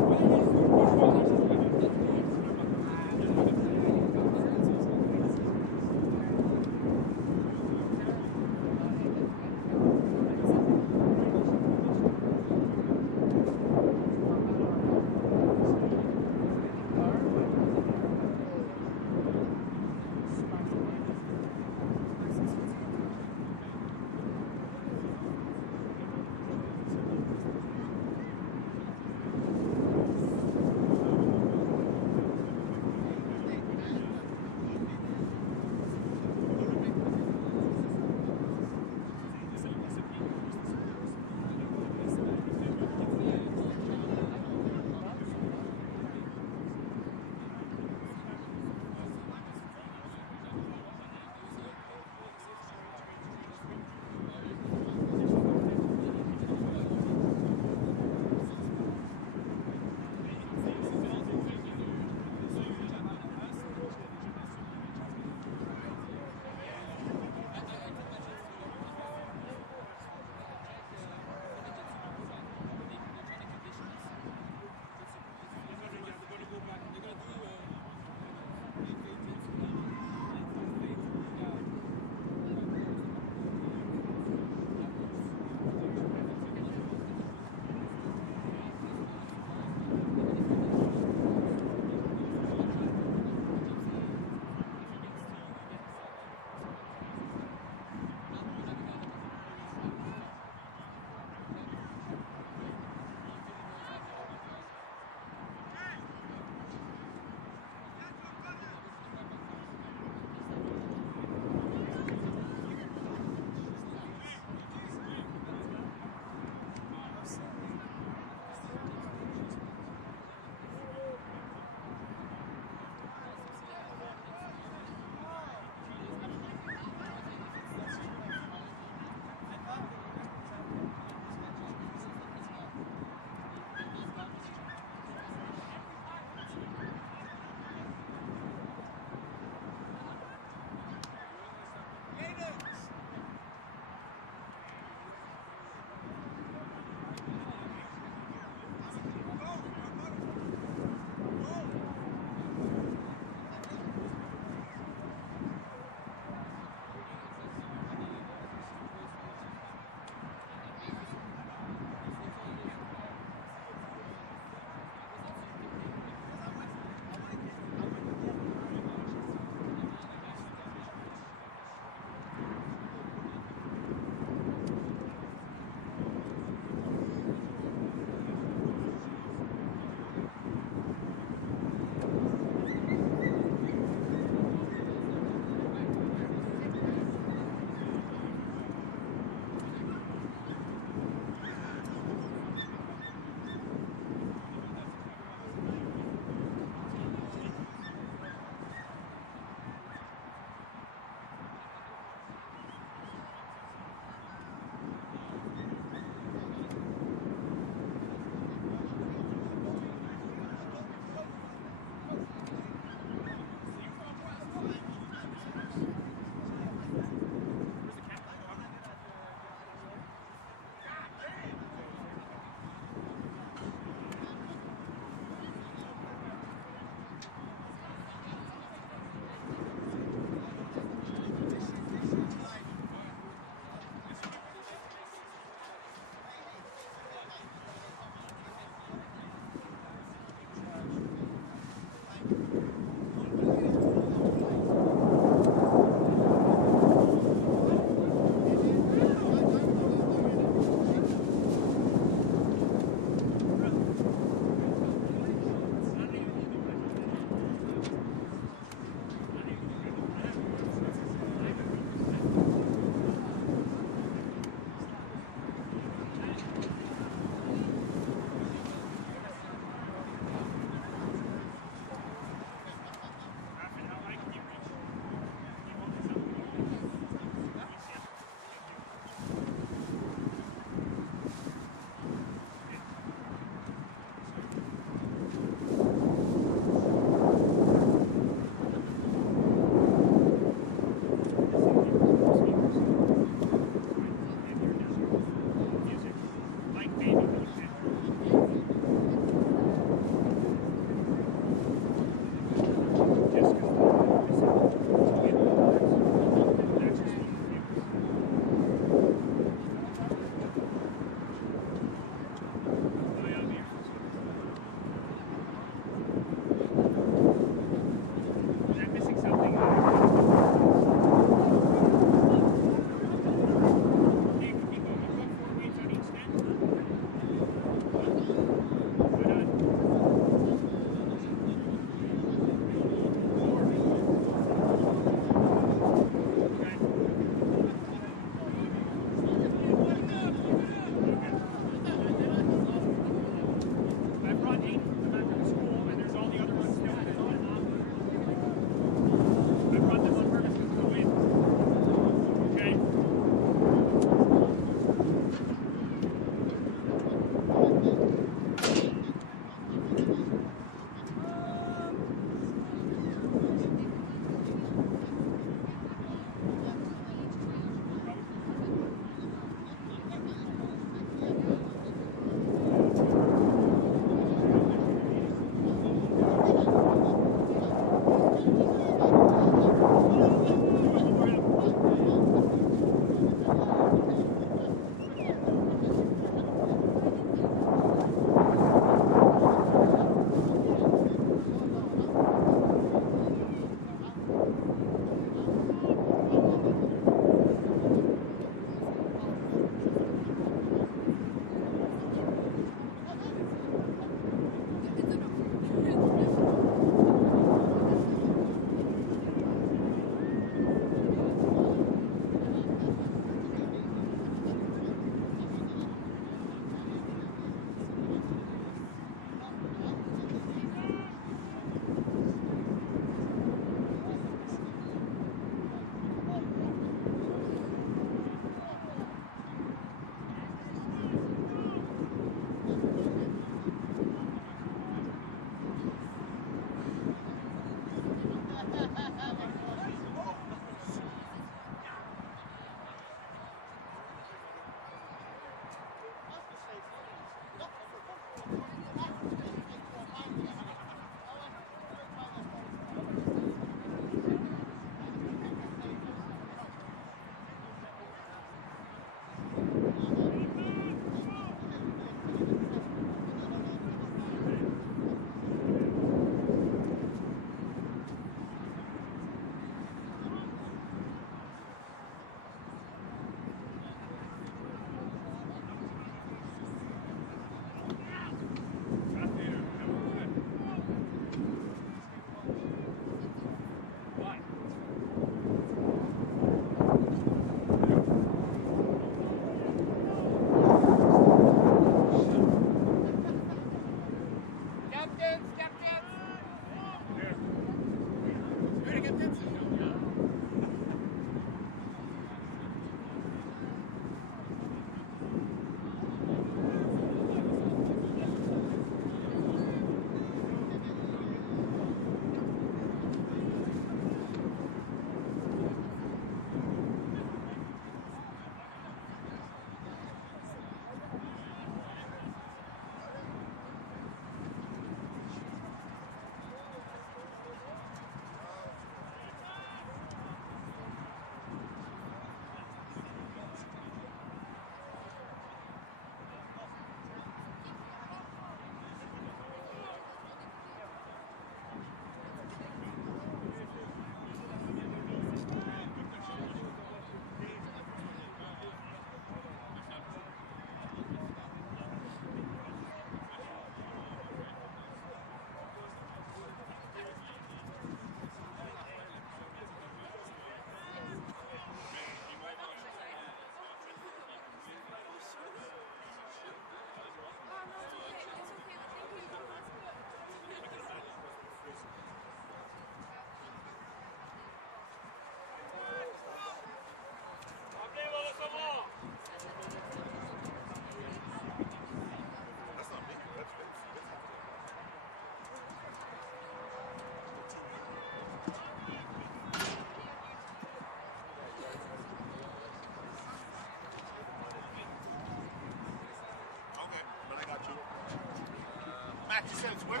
Matt, you said it's where?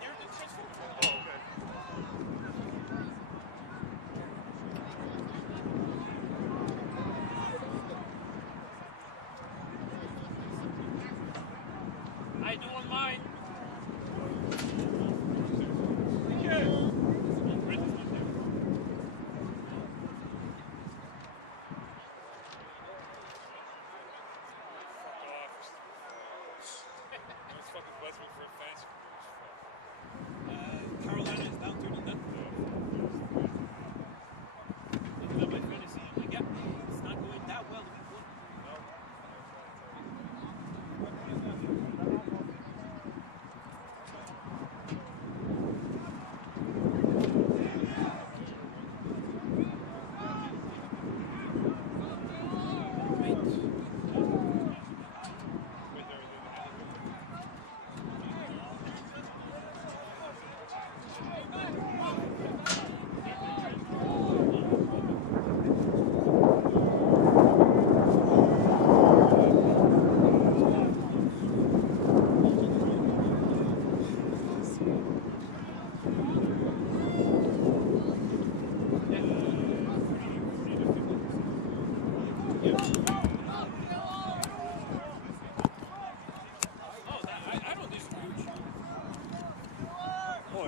Near the Tristan. Oh, okay. I do on mine. Carolina is down 30 nothing. Looking at my fantasy, I'm like, yeah, it's not going that well.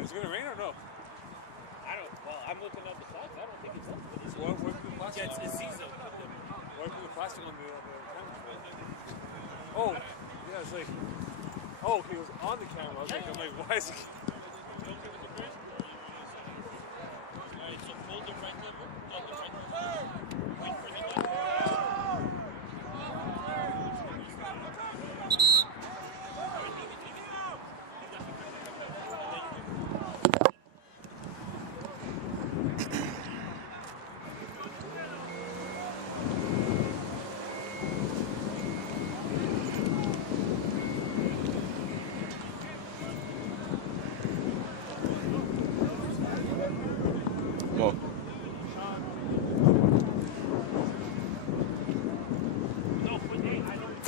Is it going to rain or no? I don't. Well, I'm looking at the clock. I don't think it's up. But it's Why put the plastic yeah, it's season. Why put the plastic on the camera? Oh, yeah, it's like, oh, okay, it was on the camera. I was like, I'm like, why is it? Alright, so fold the right lever. Hold the right lever. Wait for the left.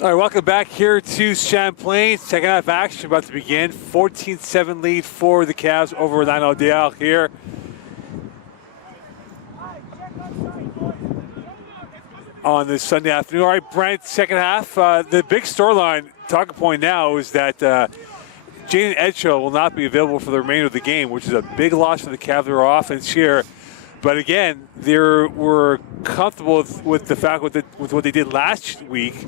All right, welcome back here to Champlain. Second half action about to begin. 14-7 lead for the Cavs over Lanaudière here. On this Sunday afternoon. All right, Brent, second half. The big storyline, talking point now, is that Jaden Edgehill will not be available for the remainder of the game, which is a big loss for the Cavs offense here. But again, they were comfortable with the fact with what they did last week,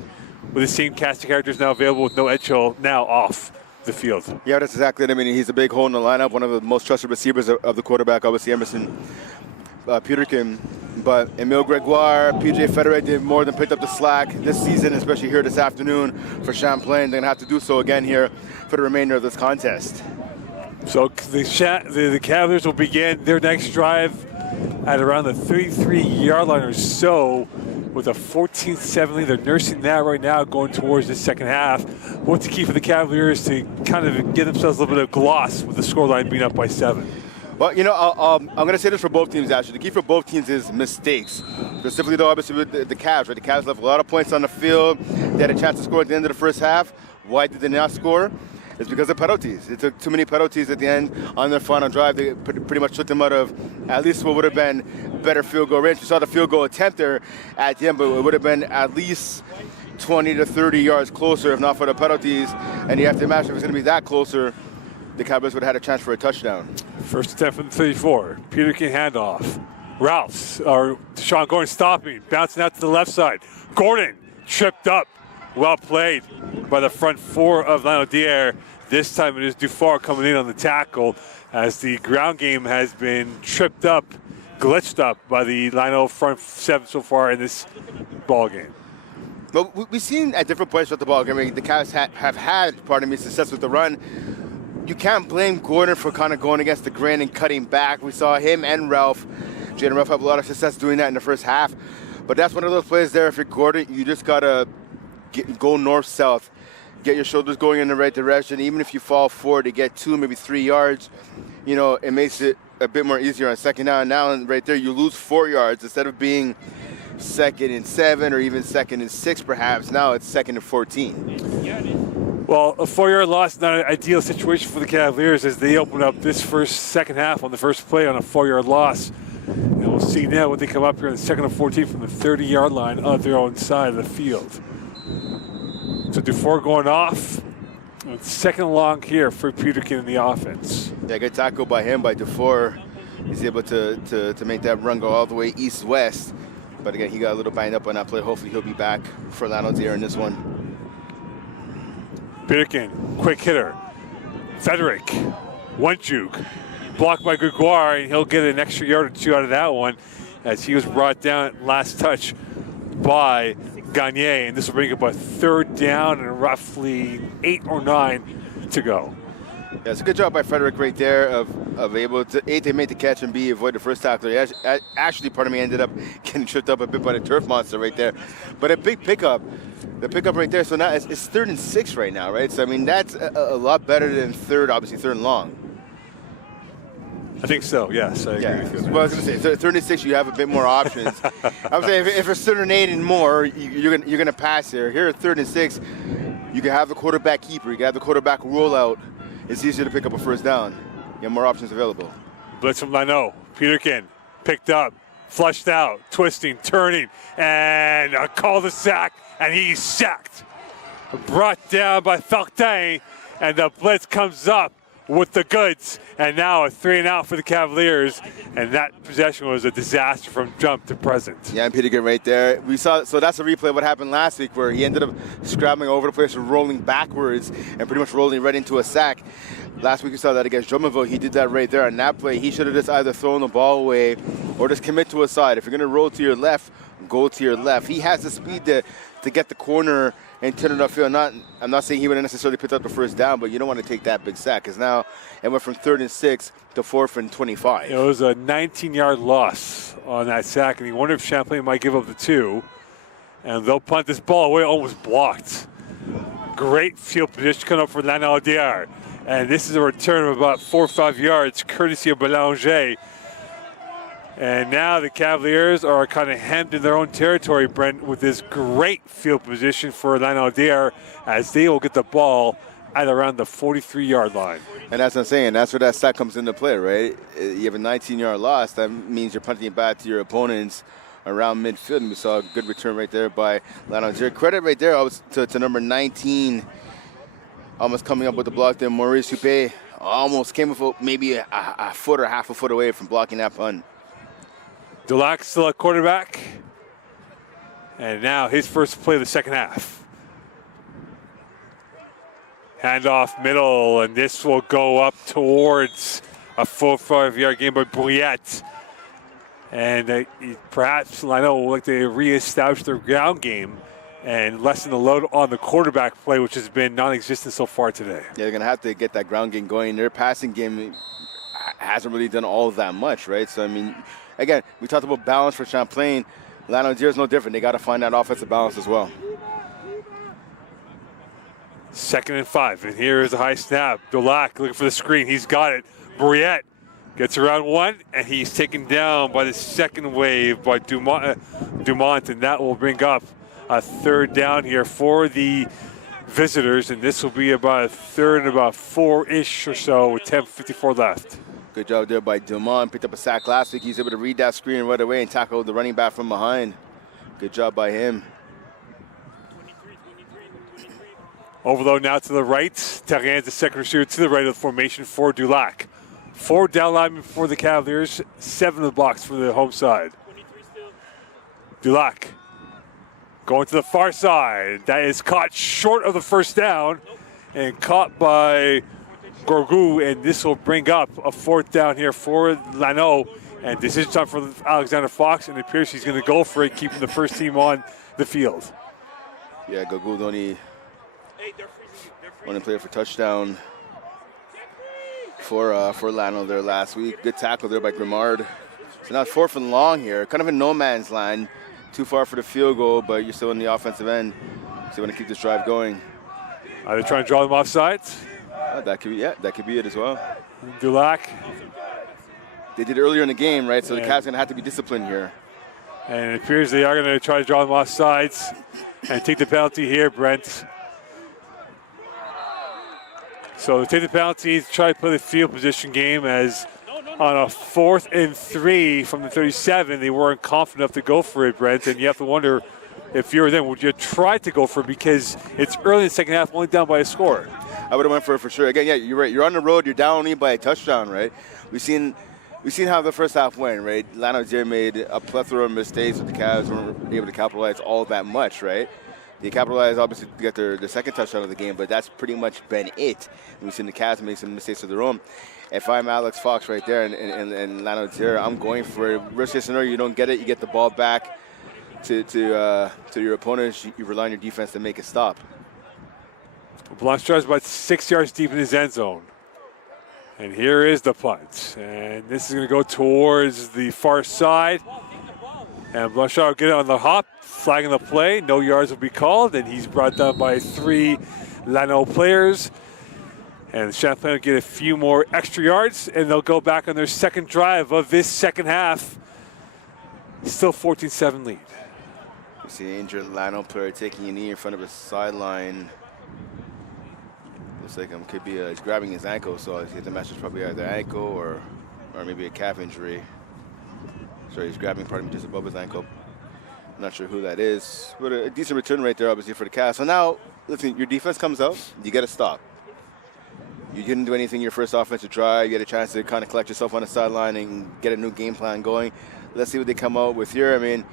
with the same cast of characters now available with no Edgehill now off the field. Yeah, that's exactly it. I mean, he's a big hole in the lineup, one of the most trusted receivers of the quarterback, obviously Emerson Peterkin. But Emile Gregoire, PJ Federic did more than picked up the slack this season, especially here this afternoon for Champlain. They're going to have to do so again here for the remainder of this contest. So the Cavaliers will begin their next drive at around the 33-yard line or so with a 14-7 lead. They're nursing that right now going towards the second half. What's the key for the Cavaliers to kind of give themselves a little bit of gloss with the scoreline being up by 7? Well, you know, I'm going to say this for both teams, actually. The key for both teams is mistakes. Specifically, though, obviously, with the Cavs, right? The Cavs left a lot of points on the field. They had a chance to score at the end of the first half. Why did they not score? It's because of penalties. They took too many penalties at the end on their final drive. They pretty much took them out of at least what would have been better field goal range. We saw the field goal attempt there at the end, but it would have been at least 20 to 30 yards closer if not for the penalties. And you have to imagine if it's going to be that closer, the Cowboys would have had a chance for a touchdown. First attempt from the 34. Peterkin handoff. Ralphs, or Sean Gordon stopping, bouncing out to the left side. Gordon tripped up. Well played by the front four of Lanaudière. This time it is Dufour coming in on the tackle as the ground game has been tripped up, glitched up by the Lino front seven so far in this ball game. Well, we've seen at different points with the ball game, the Cavs have had, success with the run. You can't blame Gordon for kind of going against the grain and cutting back. We saw him and Ralph, Jaden Ralph, have a lot of success doing that in the first half. But that's one of those plays there. If you're Gordon, you just got to go north-south, get your shoulders going in the right direction. Even if you fall forward to get 2, maybe 3 yards, you know, it makes it a bit more easier on second down. Now, right there, you lose 4 yards instead of being 2nd and 7 or even 2nd and 6, perhaps. Now it's 2nd and 14. Well, a 4-yard loss is not an ideal situation for the Cavaliers as they open up this second half on the first play on a 4-yard loss. And we'll see now when they come up here on the 2nd and 14 from the 30-yard line on their own side of the field. So Dufour going off. It's second and long here for Peterkin in the offense. Yeah, good tackle by him, by Dufour. He's able to make that run go all the way east-west. But again, he got a little banged up on that play. Hopefully he'll be back for Lanaudière in this one. Peterkin, quick hitter. Frederick, one juke. Blocked by Gregoire, and he'll get an extra yard or 2 out of that one as he was brought down last touch by Gagne. And this will bring up a 3rd down and roughly 8 or 9 to go. Yeah, it's a good job by Frederick right there of able to, A, to make the catch, and B, avoid the first tackle. He actually, ended up getting tripped up a bit by the turf monster right there. But a big pickup. The pickup right there. So now it's 3rd and 6 right now, right? So, I mean, that's a lot better than 3rd and long. I think so, yes. I agree with you. Well, I was going to say, 3rd and 6, you have a bit more options. I'm saying if it's 3rd and 8 and more, you're going to pass here. Here at 3rd and 6, you can have the quarterback keeper. You can have the quarterback rollout. It's easier to pick up a first down. You have more options available. Blitz from Lano. Peterkin picked up, flushed out, twisting, turning, and a cul-de-sac, and he's sacked. Brought down by Feltin, and the blitz comes up with the goods, and now a 3 and out for the Cavaliers, and that possession was a disaster from jump to present. Yeah, and Peterkin right there. We saw, so that's a replay of what happened last week where he ended up scrambling over the place and rolling backwards and pretty much rolling right into a sack. Last week we saw that against Drummondville. He did that right there on that play. He should have just either thrown the ball away or just commit to a side. If you're going to roll to your left, go to your left. He has the speed to get the corner and turn it upfield. I'm not saying he would have necessarily picked up the first down, but you don't want to take that big sack because now it went from 3rd and 6 to 4th and 25. It was a 19-yard loss on that sack, and you wonder if Champlain might give up the 2. And they'll punt this ball away, almost blocked. Great field position coming up for Lanaudière. And this is a return of about 4 or 5 yards, courtesy of Belanger. And now the Cavaliers are kind of hemmed in their own territory, Brent, with this great field position for Lanaudière as they will get the ball at around the 43-yard line. And that's what I'm saying. That's where that sack comes into play, right? You have a 19-yard loss. That means you're punting it back to your opponents around midfield. And we saw a good return right there by Lanaudière. Credit right there to number 19, almost coming up with the block there. Maurice Huppé almost came with maybe a foot or half a foot away from blocking that punt. Dulac still at quarterback. And now his first play of the second half. Handoff middle, and this will go up towards a 4-5-yard gain by Brouillette. And perhaps Lino will like to reestablish their ground game and lessen the load on the quarterback play, which has been non-existent so far today. Yeah, they're going to have to get that ground game going. Their passing game hasn't really done all that much, right? So, I mean, again, we talked about balance for Champlain. Lanaudière is no different. They got to find that offensive balance as well. 2nd and 5, and here is a high snap. Dulac looking for the screen. He's got it. Briette gets around one, and he's taken down by the second wave by Dumont, and that will bring up a 3rd down here for the visitors, and this will be about a 3rd and about 4-ish or so with 10:54 left. Good job there by Dumont. Picked up a sack last week. He's able to read that screen right away and tackle the running back from behind. Good job by him. Overload now to the right. Terrien's the second receiver to the right of the formation for Dulac. 4 down linemen for the Cavaliers, 7 in the box for the home side. Dulac going to the far side. That is caught short of the 1st down and caught by Gorgou, and this will bring up a 4th down here for Lano. And decision time for Alexander Fox, and it appears he's going to go for it, keeping the first team on the field. Yeah, Gorgou only player for touchdown for Lano there last week. Good tackle there by Grimard. So now 4th and long here, kind of in no man's land. Too far for the field goal, but you're still in the offensive end. So you want to keep this drive going. Are they trying to draw them off sides? That could be it as well. Dulac. They did it earlier in the game, right? So the Cavs going to have to be disciplined here. And it appears they are going to try to draw them off sides and take the penalty here, Brent. So they take the penalty to try to play the field position game, as on a 4th and 3 from the 37, they weren't confident enough to go for it, Brent. And you have to wonder, if you were them, would you try to go for it, because it's early in the second half, only down by a score? I would have went for it for sure. Again, yeah, you're right. You're on the road. You're down only by a touchdown, right? We've seen how the first half went, right? Lanaudière made a plethora of mistakes, but the Cavs weren't able to capitalize all that much, right? They capitalized, obviously, to get their second touchdown of the game, but that's pretty much been it. We've seen the Cavs make some mistakes of their own. If I'm Alex Fox right there and Lanaudière, I'm going for it. Worst case scenario, you don't get it, you get the ball back to your opponents. You rely on your defense to make a stop. Blanchard's about 6 yards deep in his end zone. And here is the punt. And this is going to go towards the far side. And Blanchard will get it on the hop, flagging the play. No yards will be called, and he's brought down by 3 Lano players. And Champlain will get a few more extra yards, and they'll go back on their second drive of this second half. Still 14-7 lead. You see an injured Lano player taking a knee in front of his sideline. Looks like could be he's grabbing his ankle, so the match is probably either ankle or maybe a calf injury. So he's grabbing part of him just above his ankle. I'm not sure who that is, but a decent return right there, obviously, for the Cavs. So now, listen, your defense comes out, you got to stop. You didn't do anything your first offensive drive. You get a chance to kind of collect yourself on the sideline and get a new game plan going. Let's see what they come out with here. I mean,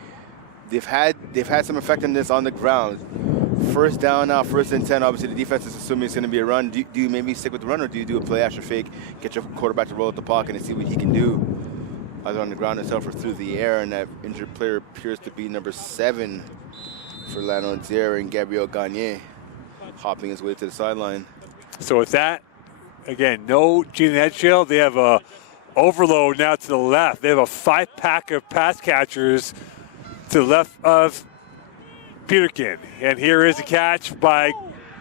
they've had some effectiveness on the ground. First down now, 1st and 10. Obviously, the defense is assuming it's going to be a run. Do you maybe stick with the run, or do you do a play action fake, get your quarterback to roll out the pocket and see what he can do, either on the ground itself or through the air? And that injured player appears to be number 7 for Lanaudière, and Gabriel Gagne hopping his way to the sideline. So with that, again, no Gene Edgehill. They have a overload now to the left. They have a 5-pack of pass catchers to the left of Peterkin. And here is a catch by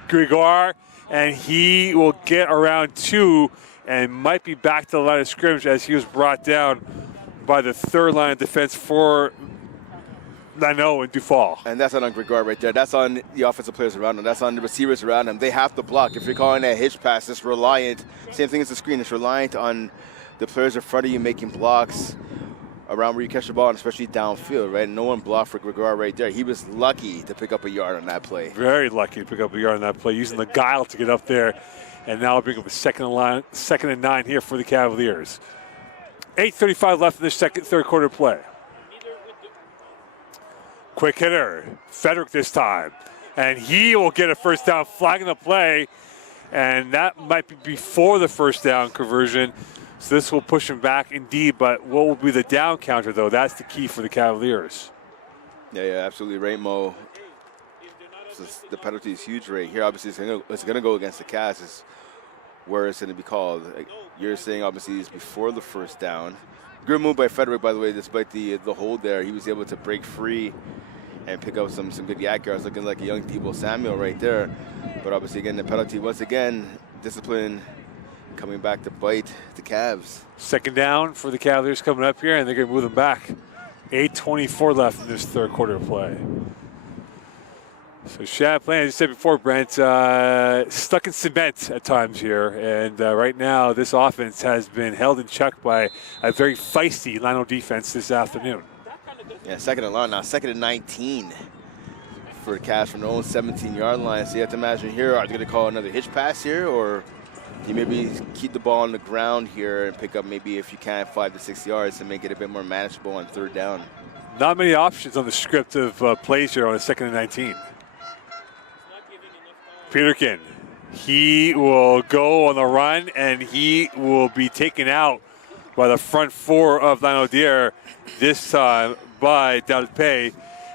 Gregoire, and he will get around 2 and might be back to the line of scrimmage, as he was brought down by the 3rd line of defense for Lano and Dufault. And that's not on Gregoire right there. That's on the offensive players around him. That's on the receivers around him. They have to block. If you're calling a hitch pass, it's reliant. Same thing as the screen. It's reliant on the players in front of you making blocks around where you catch the ball, and especially downfield, right? No one blocked for Gregoire right there. He was lucky to pick up a yard on that play. Very lucky to pick up a yard on that play, using the guile to get up there. And now bring up a 2nd and 9 here for the Cavaliers. 8:35 left in this third quarter play. Quick hitter, Frederick this time. And he will get a first down, flagging the play. And that might be before the first down conversion. So this will push him back indeed. But what will be the down counter, though? That's the key for the Cavaliers. Yeah, absolutely right, Mo. So the penalty is huge right here. Obviously, it's gonna go against the Cavs. Is where it's gonna be called. Like you're saying, obviously, it's before the first down. Good move by Frederick, by the way. Despite the hold there, he was able to break free and pick up some good yak yards, looking like a young Debo Samuel right there. But obviously, again, the penalty once again, discipline coming back to bite the Cavs. Second down for the Cavaliers coming up here, and they're going to move them back. 8:24 left in this third quarter of play. So Champlain, as you said before, Brent, stuck in cement at times here. And right now, this offense has been held in check by a very feisty Lano defense this afternoon. Yeah, second and long now. Second and 19 for the Cavs from their own 17-yard line. So you have to imagine here, are they going to call another hitch pass here, or you maybe keep the ball on the ground here and pick up maybe, if you can, 5 to 6 yards to make it a bit more manageable on third down? Not many options on the script of plays here on a second and 19. Peterkin, he will go on the run, and he will be taken out by the front four of Lanaudière, this time by Dalpe.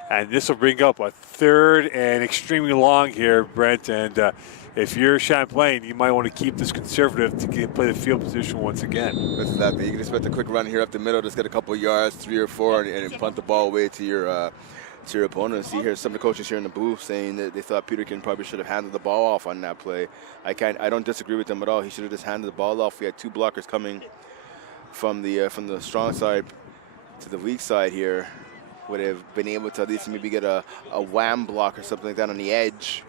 And this will bring up a third and extremely long here, Brent. And if you're Champlain, you might want to keep this conservative to play the field position once again. That's exactly. You can expect a quick run here up the middle, just get a couple of yards, 3 or 4, and punt the ball away to your opponent. See here, some of the coaches here in the booth saying that they thought Peterkin probably should have handed the ball off on that play. I don't disagree with them at all. He should have just handed the ball off. We had 2 blockers coming from the strong side to the weak side here. Would have been able to at least maybe get a wham block or something like that on the edge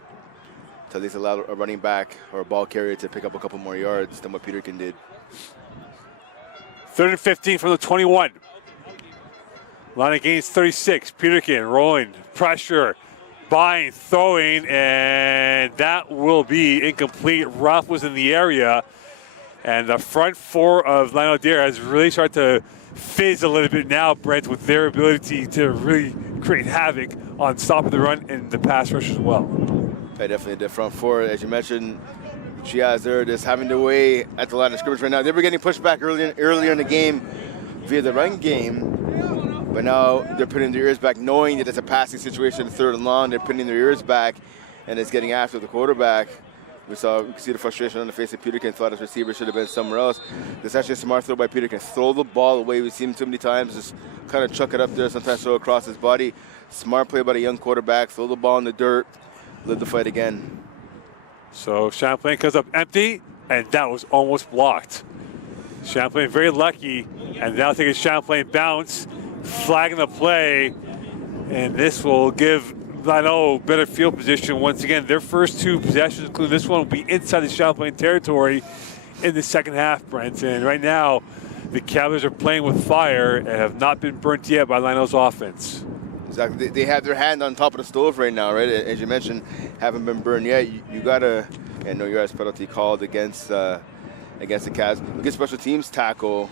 to at least allow a running back or a ball carrier to pick up a couple more yards than what Peterkin did. 3rd and 15 from the 21. Lana gains 36. Peterkin rolling, pressure, buying, throwing, and that will be incomplete. Ruff was in the area, and the front four of Lanaudière has really started to fizz a little bit now, Brent, with their ability to really create havoc on stopping the run and the pass rush as well. Yeah, definitely the front four, as you mentioned. Chiaz there just having their way at the line of scrimmage right now. They were getting pushed back earlier in the game via the run game, but now they're putting their ears back, knowing that it's a passing situation, 3rd and long. They're putting their ears back, and it's getting after the quarterback. We can see the frustration on the face of Peterkin. Thought his receiver should have been somewhere else. This is actually a smart throw by Peterkin. Throw the ball away. We've seen him too many times. Just kind of chuck it up there. Sometimes throw across his body. Smart play by the young quarterback. Throw the ball in the dirt. Live the fight again. So Champlain comes up empty, and that was almost blocked. Champlain very lucky, and now taking Champlain bounce, flagging the play, and this will give Lano better field position once again. Their first 2 possessions, including this one, will be inside the Champlain territory in the second half, Brent. And right now, the Cavaliers are playing with fire and have not been burnt yet by Lano's offense. Exactly. They have their hand on top of the stove right now, right? As you mentioned, haven't been burned yet. You got to, no yards penalty called against the Cavs. We get special teams tackle.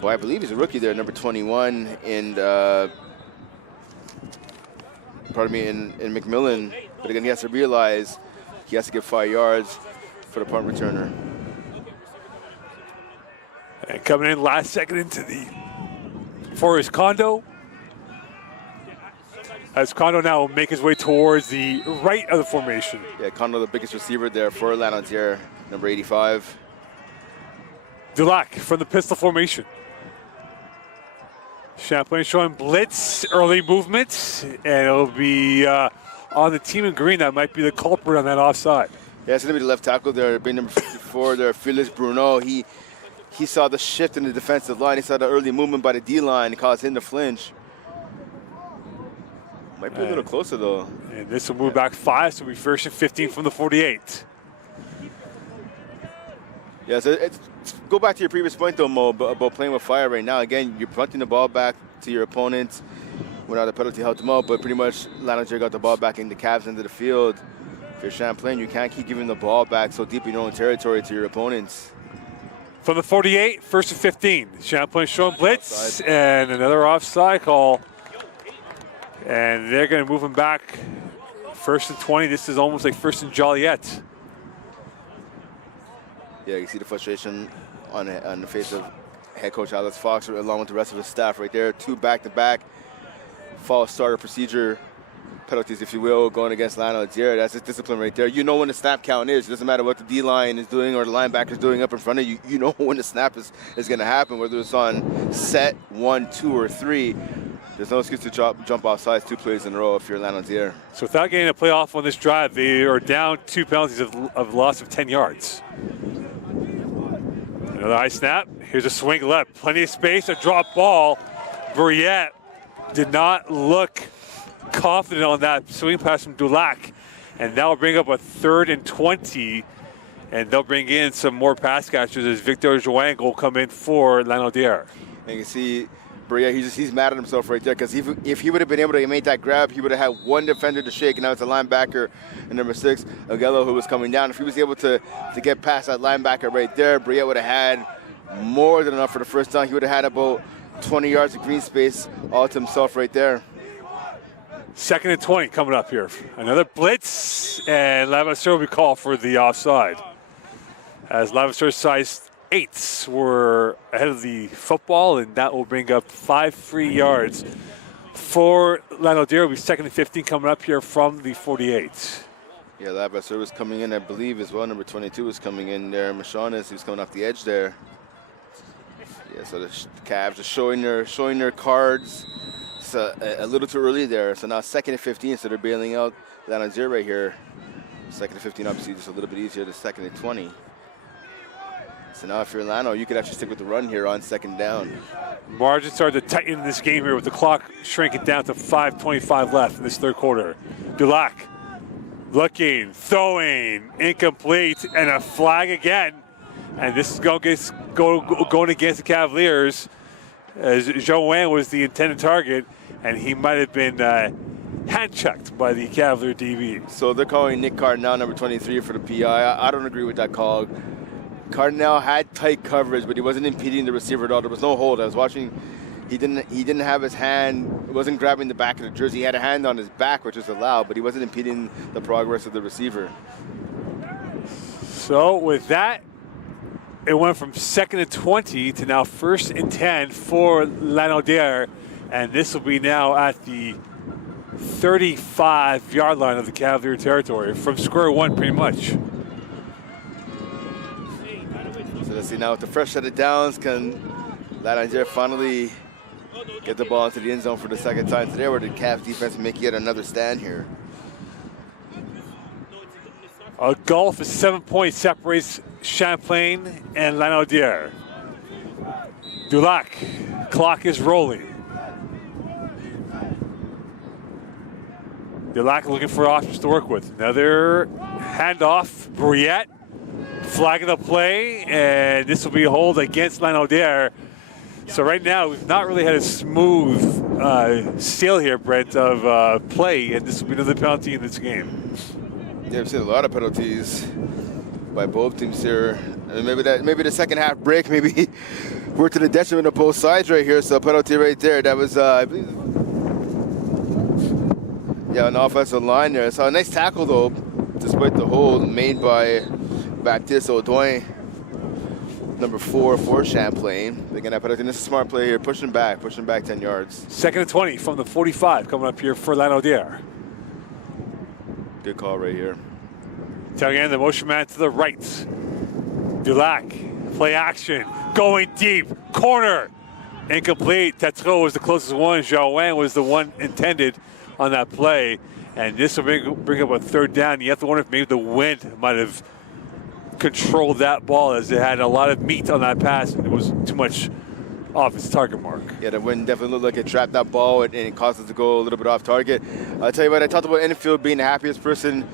Well, I believe he's a rookie there, number 21 in McMillan. But again, he has to realize he has to get 5 yards for the punt returner. And coming in last second into for his Kondo. As Kondo now will make his way towards the right of the formation. Yeah, Kondo, the biggest receiver there for Lanaudière, number 85. Dulac from the pistol formation. Champlain showing blitz, early movement, and it'll be on the team in green. That might be the culprit on that offside. Yeah, it's going to be the left tackle there, being number 54 there, Felix Bruno. He saw the shift in the defensive line. He saw the early movement by the D-line. It caused him to flinch. Might be a little closer, though. And this will move back 5, so we 1st and 15 from the 48. Yeah, so go back to your previous point, though, Mo, about playing with fire right now. Again, you're punting the ball back to your opponent. Without the penalty helped them out, but pretty much Lanaudière got the ball back in the Cavs into the field. If you're Champlain, you can't keep giving the ball back so deep in your own territory to your opponents. From the 48, 1st and 15. Champlain showing blitz, and another offside call. And they're going to move him back 1st and 20. This is almost like 1st and Joliet. Yeah, you see the frustration on the face of head coach Alex Fox, along with the rest of his staff right there. 2 back-to-back false starter procedure penalties, if you will, going against Lanaudière. That's his discipline right there. You know when the snap count is. It doesn't matter what the D-line is doing or the linebacker is doing up in front of you. You know when the snap is going to happen, whether it's on set 1, 2, or 3. There's no excuse to jump off sides 2 plays in a row if you're Lanaudière. So without getting a playoff on this drive, they are down 2 penalties of loss of 10 yards. Another high snap. Here's a swing left. Plenty of space, a drop ball. Brouillette did not look confident on that swing pass from Dulac. And that will bring up a 3rd and 20. And they'll bring in some more pass catchers as Victor Joang will come in for Lanaudière. And you can see Brouillette, he's mad at himself right there, because if he would have been able to make that grab, he would have had one defender to shake, and now it's a linebacker in number 6, Aguelo, who was coming down. If he was able to get past that linebacker right there, Brouillette would have had more than enough for the first down. He would have had about 20 yards of green space all to himself right there. 2nd and 20 coming up here. Another blitz, and Levasseur will be called for the offside. As Levasseur size 8s were ahead of the football, and that will bring up 5 free yards for Lanaudière. Will be 2nd and 15 coming up here from the 48. Yeah, Levasseur was coming in, I believe, as well. Number 22 was coming in there. Machonis, he was coming off the edge there. Yeah, so the Cavs are showing their cards. It's a little too early there. So now 2nd and 15, so they're bailing out Lanaudière right here. 2nd and 15, obviously, just a little bit easier than 2nd and 20. So now if you're Lano, you could actually stick with the run here on 2nd down. Margins started to tighten in this game here with the clock shrinking down to 5:25 left in this 3rd quarter. Dulac looking, throwing, incomplete, and a flag again. And this is going against the Cavaliers, as Joanne was the intended target, and he might have been hand-checked by the Cavalier DB. So they're calling Nick Cardinal, number 23, for the PI. I don't agree with that call. Cardinal had tight coverage, but he wasn't impeding the receiver at all. There was no hold. I was watching. He didn't have his hand, wasn't grabbing the back of the jersey. He had a hand on his back, which was allowed, but he wasn't impeding the progress of the receiver. So with that, it went from 2nd and 20 to now 1st and 10 for Lanaudière, and this will be now at the 35-yard line of the Cavalier territory, from square one pretty much. So let's see now with the fresh set of downs, can Lanaudière finally get the ball into the end zone for the 2nd time today, or did Cavs defense make yet another stand here? A gulf of 7 points separates Champlain and Lanaudière. Dulac, clock is rolling. Dulac looking for options to work with. Another handoff, Brouillette flagging the play, and this will be a hold against Lanaudière. So right now, we've not really had a smooth sail here, Brent, of play, and this will be another penalty in this game. Yeah, we've seen a lot of penalties by both teams here. And maybe the 2nd half break, maybe we're to the detriment of both sides right here. So penalty right there. That was, I believe, yeah, an offensive line there. So a nice tackle though, despite the hold made by Baptiste Audouin, number 4 for Champlain. They're gonna put it in. This is a smart play here, pushing back 10 yards. 2nd and 20 from the 45 coming up here for Lanaudière. Good call right here. Telling in the motion man to the right. Dulac, play action, going deep, corner, incomplete. Tetreault was the closest one. Joanne was the one intended on that play. And this will bring up a 3rd down. You have to wonder if maybe the wind might have controlled that ball, as it had a lot of meat on that pass and it was too much off its target mark. Yeah, the wind definitely looked like it trapped that ball and it caused it to go a little bit off target. I'll tell you what, I talked about infield being the happiest person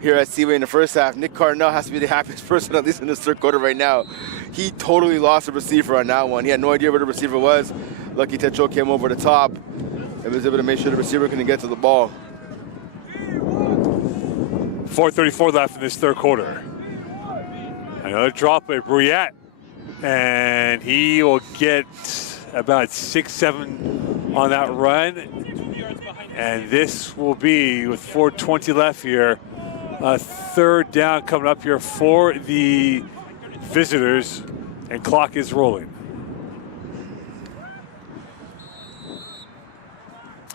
here at Seaway in the first half. Nick Cardinal has to be the happiest person, at least in this 3rd quarter right now. He totally lost the receiver on that one. He had no idea where the receiver was. Lucky Tetreault came over the top and was able to make sure the receiver couldn't get to the ball. 4:34 left in this 3rd quarter. Another drop by Brouillette, and he will get about 6-7 on that run. And this will be, with 4:20 left here, a 3rd down coming up here for the visitors, and clock is rolling.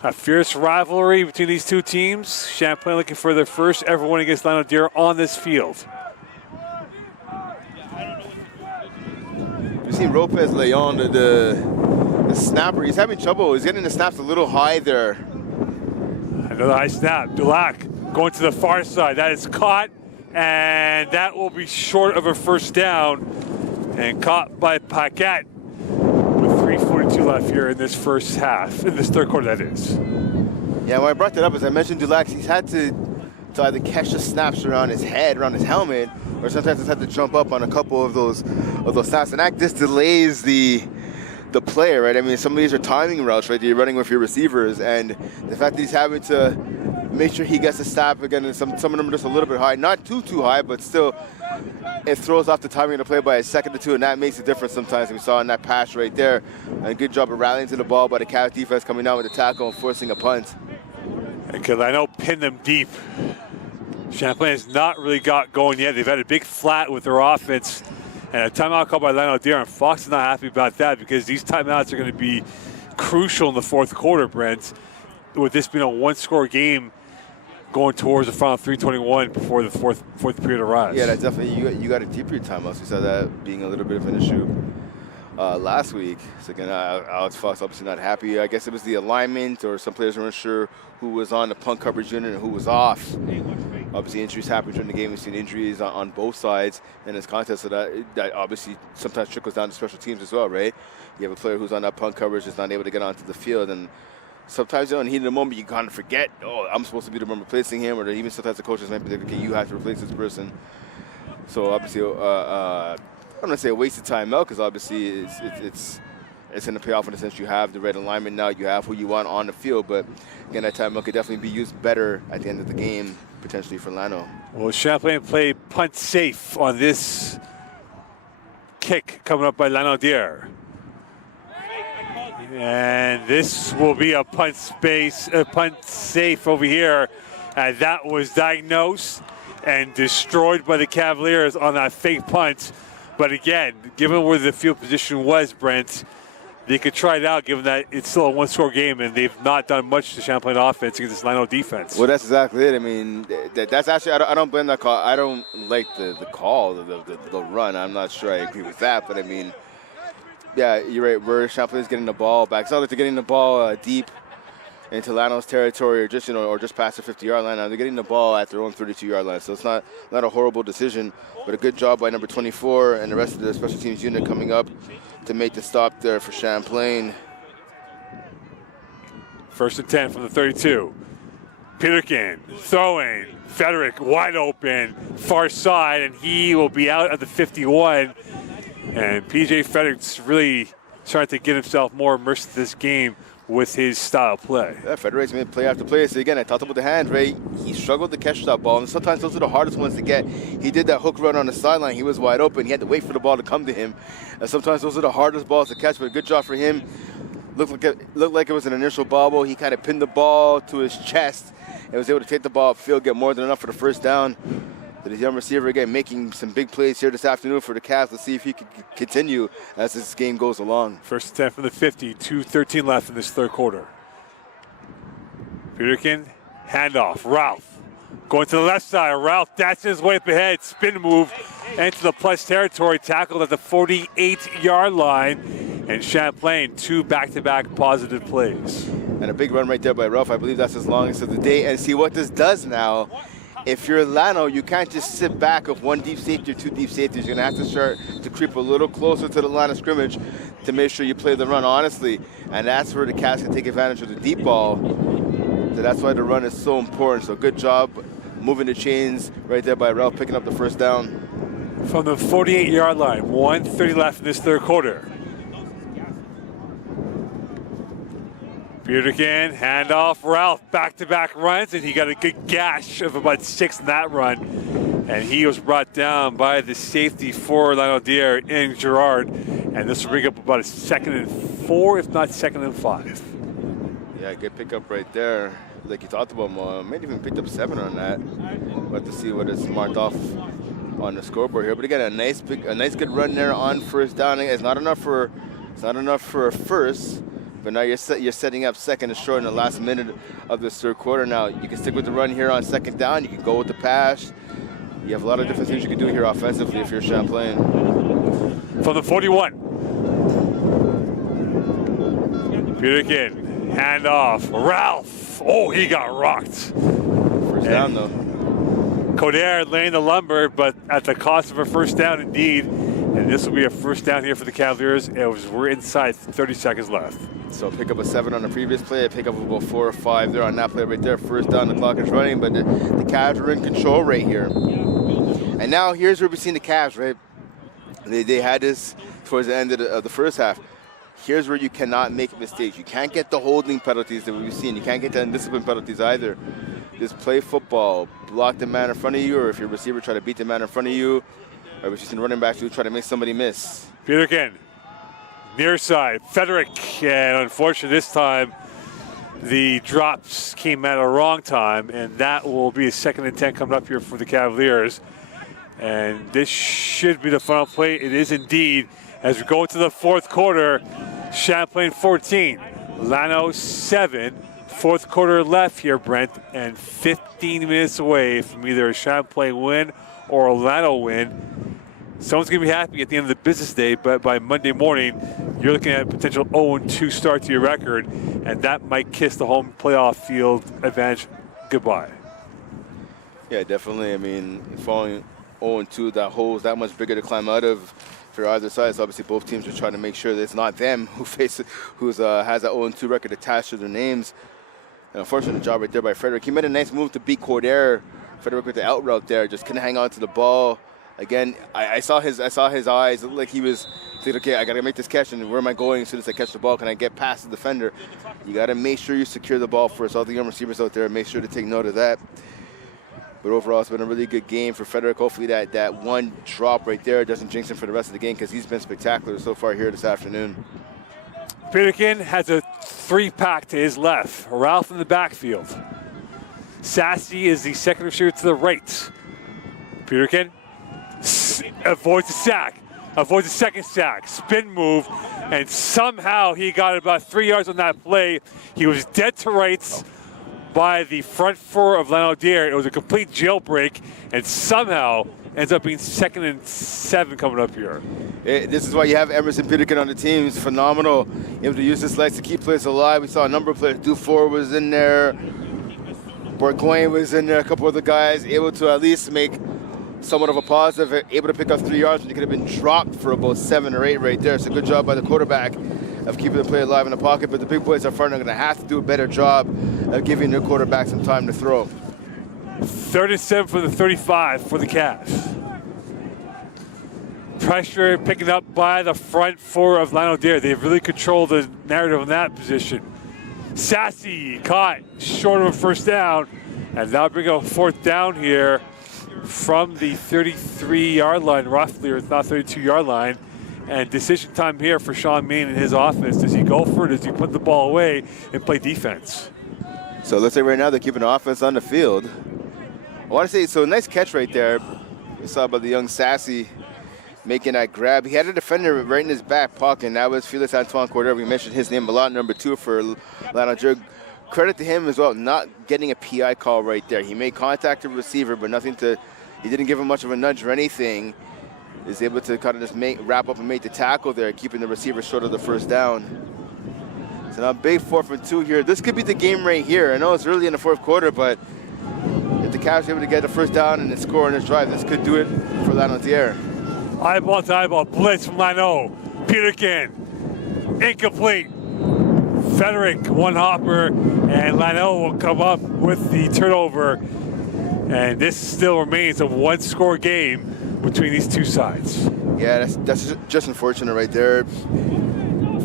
A fierce rivalry between these two teams. Champlain looking for their first ever win against Lanaudière on this field. You see Lopez Leon, the snapper. He's having trouble. He's getting the snaps a little high there. Another high snap. Dulac going to the far side. That is caught, and that will be short of a first down. And caught by Paquette with 3:42 left here in this first half, in this third quarter, that is. Yeah, when I brought that up, as I mentioned, Dulac, he's had to either catch the snaps around his head, around his helmet, or sometimes he's had to jump up on a couple of those snaps, and that just delays the player, right? I mean, some of these are timing routes, right? You're running with your receivers, and the fact that he's having to make sure he gets a snap again, and some of them are just a little bit high, not too high, but still, it throws off the timing of the play by a second or two, and that makes a difference sometimes. We saw in that pass right there, a good job of rallying to the ball by the Cavs defense, coming down with the tackle and forcing a punt. Because I know pinned them deep. Champlain has not really got going yet. They've had a big flat with their offense, and a timeout called by Lanaudière, and Fox is not happy about that because these timeouts are going to be crucial in the fourth quarter, Brent, with this being a one-score game going towards the final 3:21 before the fourth period arrives. Yeah, that's definitely, you got a deep period timeouts. We saw that being a little bit of an issue last week. So again, Alex Fox obviously not happy. I guess it was the alignment, or some players weren't sure who was on the punt coverage unit and who was off. Obviously, injuries happen during the game. We've seen injuries on both sides in this contest, so that obviously sometimes trickles down to special teams as well, right? You have a player who's on that punt coverage is not able to get onto the field, and sometimes in the heat of the moment, you kind of forget, oh, I'm supposed to be the one replacing him, or even sometimes the coaches might be like, okay, you have to replace this person. So obviously, I'm not going to say a waste of time out, because obviously it's going to pay off in the sense you have the red alignment now, you have who you want on the field, but again, that time out could definitely be used better at the end of the game, potentially for Lano. Well, Champlain played punt safe on this kick coming up by Lanaudière. And this will be a punt safe over here. And that was diagnosed and destroyed by the Cavaliers on that fake punt. But again, given where the field position was, Brent, they could try it out, given that it's still a one-score game, and they've not done much to Champlain offense against this Lano defense. Well, that's exactly it. I mean, that's actually, I don't blame that call. I don't like the call, the run. I'm not sure I agree with that, but I mean, yeah, you're right. Where Champlain's getting the ball back. It's not like they're getting the ball deep into Lano's territory, or just past the 50-yard line. Now they're getting the ball at their own 32-yard line, so it's not a horrible decision, but a good job by number 24 and the rest of the special teams unit coming up to make the stop there for Champlain. 1st and 10 from the 32. Peterkin throwing. Frederick wide open, far side, and he will be out at the 51. And PJ Frederick's really trying to get himself more immersed in this game with his style of play. Yeah, Frederick's made play after play. So again, I talked about the hand, right? He struggled to catch that ball, and sometimes those are the hardest ones to get. He did that hook run on the sideline. He was wide open. He had to wait for the ball to come to him. And sometimes those are the hardest balls to catch, but a good job for him. Looked like it was an initial bobble. He kind of pinned the ball to his chest and was able to take the ball upfield, get more than enough for the first down. But his young receiver, again, making some big plays here this afternoon for the Cavs. Let's see if he can continue as this game goes along. 1st and 10 from the 50, 2:13 left in this third quarter. Peterkin, handoff, Ralph. Going to the left side, Ralph dashes his way up ahead, spin move into the plus territory, tackled at the 48-yard line, and Champlain, 2 back-to-back positive plays. And a big run right there by Ralph. I believe that's his longest of the day. And see what this does now. If you're Lano, you can't just sit back with one deep safety or two deep safeties. You're going to have to start to creep a little closer to the line of scrimmage to make sure you play the run honestly. And that's where the Cavs can take advantage of the deep ball. So that's why the run is so important. So good job moving the chains right there by Ralph, picking up the first down. From the 48-yard line, 1:30 left in this third quarter. Peterkin, handoff, Ralph, back-to-back runs, and he got a good gash of about 6 in that run. And he was brought down by the safety for Lanaudière in Girard. And this will bring up about a 2nd and 4, if not 2nd and 5. Yeah, good pickup right there. Like you talked about, maybe even picked up 7 on that. We'll have to see what is marked off on the scoreboard here. But again, a nice good run there on first down. It's not enough for a first, But now you're setting up second and short in the last minute of this third quarter. Now you can stick with the run here on second down. You can go with the pass. You have a lot of different things you can do here offensively if you're Champlain. From the 41. Peterkin, handoff. Ralph. Oh, he got rocked. First down, though. Coderre laying the lumber, but at the cost of a first down indeed. And this will be a first down here for the Cavaliers. We're inside 30 seconds left. So pick up a 7 on the previous play. Pick up about 4 or 5 there on that play right there. First down, the clock is running, but the Cavs are in control right here. And now here's where we've seen the Cavs, right? They had this towards the end of the first half. Here's where you cannot make mistakes. You can't get the holding penalties that we've seen. You can't get the undisciplined penalties either. Just play football. Block the man in front of you, or if your receiver try to beat the man in front of you, or if you've seen running backs who try to make somebody miss. Peterkin, near side, Frederick, and unfortunately this time the drops came at a wrong time, and that will be a 2nd and 10 coming up here for the Cavaliers. And this should be the final play. It is indeed. As we go into the fourth quarter, Champlain 14, Lano 7. Fourth quarter left here, Brent, and 15 minutes away from either a Champlain win or a Lano win. Someone's going to be happy at the end of the business day, but by Monday morning, you're looking at a potential 0-2 start to your record, and that might kiss the home playoff field advantage goodbye. Yeah, definitely. I mean, falling 0-2, that hole is that much bigger to climb out of for either side. So obviously both teams are trying to make sure that it's not them who has that 0-2 record attached to their names. And unfortunate job right there by Frederick. He made a nice move to beat Coderre. Frederick with the out route there, just couldn't hang on to the ball. Again, I saw his eyes. It looked like he was thinking, okay, I got to make this catch, and where am I going as soon as I catch the ball? Can I get past the defender? You got to make sure you secure the ball first. All the young receivers out there, make sure to take note of that. But overall, it's been a really good game for Frederick. Hopefully that one drop right there doesn't jinx him for the rest of the game, because he's been spectacular so far here this afternoon. Peterkin has a 3-pack to his left. Ralph in the backfield. Sassy is the second receiver to the right. Peterkin avoids the sack, avoids the second sack, spin move, and somehow he got about 3 yards on that play. He was dead to rights by the front four of Lanaudière. It was a complete jailbreak, and somehow ends up being 2nd and 7 coming up here. This is why you have Emerson Peterkin on the team. He's phenomenal, able to use his legs to keep players alive. We saw a number of players. Dufour was in there. Bourgoin was in there. A couple other guys able to at least make somewhat of a positive, able to pick up 3 yards when he could have been dropped for about 7 or 8 right there. So good job by the quarterback of keeping the play alive in the pocket. But the big boys up front are going to have to do a better job of giving their quarterback some time to throw. 3rd and 7 for the 35 for the Cavs. Pressure picking up by the front four of Lanaudière. They've really controlled the narrative in that position. Sassy caught short of a first down, and that'll bring a 4th down here from the 33-yard line, roughly, or not 32-yard line. And decision time here for Sean Main and his offense. Does he go for it? Does he put the ball away and play defense? So let's say right now they're keeping the offense on the field. I want to say, so nice catch right there. We saw about the young Sassy making that grab. He had a defender right in his back pocket, and that was Felix Antoine Coderre. We mentioned his name a lot, number 2 for Lanaudière. Credit to him as well, not getting a PI call right there. He made contact with the receiver, but he didn't give him much of a nudge or anything. Is able to kind of just wrap up and make the tackle there, keeping the receiver short of the first down. So now big 4th and 2 here. This could be the game right here. I know it's early in the fourth quarter, but if the Cavs are able to get the first down and score on this drive, this could do it for Lanaudière. Eyeball to eyeball, blitz from Lano. Peterkin, incomplete. Frederick, one hopper, and Lano will come up with the turnover. And this still remains a 1-score game between these two sides. Yeah, that's just unfortunate right there.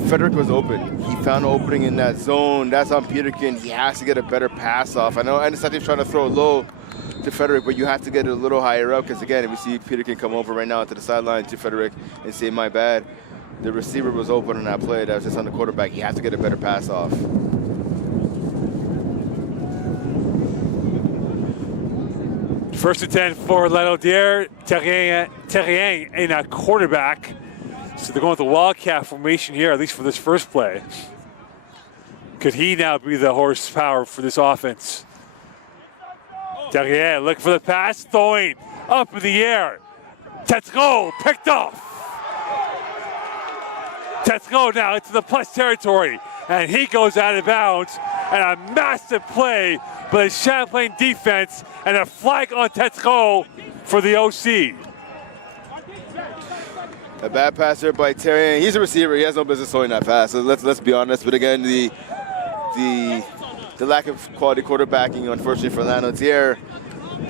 Frederick was open. He found an opening in that zone. That's on Peterkin. He has to get a better pass off. I understand he's trying to throw low to Frederick, but you have to get it a little higher up, because again, if we see Peterkin come over right now to the sideline to Frederick and say, my bad, the receiver was open on that play. That was just on the quarterback. He has to get a better pass off. First and 10 for Lanaudière. Terrien in a quarterback. So they're going with the Wildcat formation here, at least for this first play. Could he now be the horsepower for this offense? Derrière looking for the pass, throwing up in the air. Tetreault picked off. Tetreault now into the plus territory, and he goes out of bounds. And a massive play by the Champlain defense, and a flag on Tetreault for the OC. A bad pass there by Terry. He's a receiver. He has no business throwing that pass. So let's be honest. But again, the lack of quality quarterbacking, unfortunately for Lanaudière,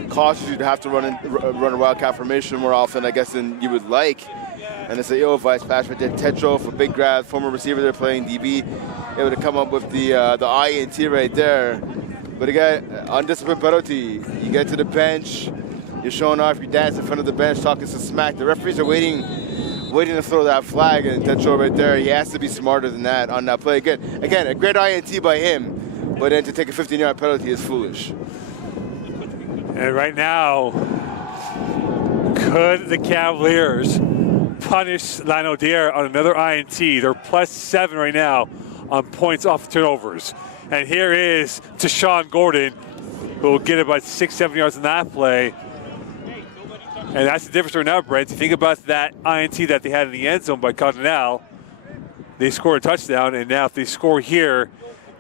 causes you to have to run a wildcat formation more often, I guess, than you would like. And it's an ill-advised pass right there. Tetreault for big grab, former receiver there playing DB, able to come up with the INT right there. But again, undisciplined penalty. You get to the bench, you're showing off your dance in front of the bench, talking some smack. The referees are waiting to throw that flag, and Tetreault right there, he has to be smarter than that on that play. Again, a great INT by him, but then to take a 15-yard penalty is foolish. And right now, could the Cavaliers punish Lanaudière on another INT? They're +7 right now on points off turnovers. And here is Tashawn Gordon, who will get about 6-7 yards in that play. And that's the difference right now, Brent. You think about that INT that they had in the end zone by Cardinal. They scored a touchdown, and now if they score here,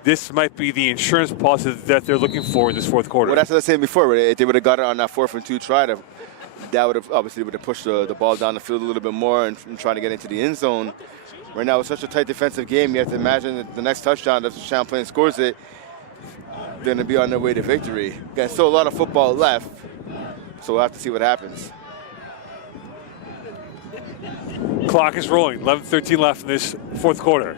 this might be the insurance policy that they're looking for in this fourth quarter. Well, that's what I was saying before. If they would have got it on that 4th and 2 try, that would have obviously pushed the ball down the field a little bit more and trying to get into the end zone. Right now, it's such a tight defensive game. You have to imagine that the next touchdown, if Champlain scores it, they're going to be on their way to victory. Again, still a lot of football left, so we'll have to see what happens. Clock is rolling. 11:13 left in this fourth quarter.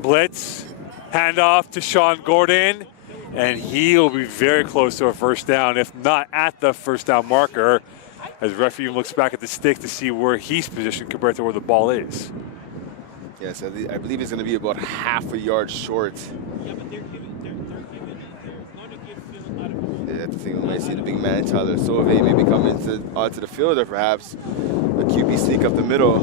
Blitz, handoff to Sean Gordon, and he will be very close to a first down, if not at the first down marker, as referee looks back at the stick to see where he's positioned compared to where the ball is. Yes, I believe he's going to be about half a yard short. Yeah, but they're going to give Phil a lot of. That's the thing. We might see the big man, Tyler Sauvé, maybe come onto the field, or perhaps a QB sneak up the middle.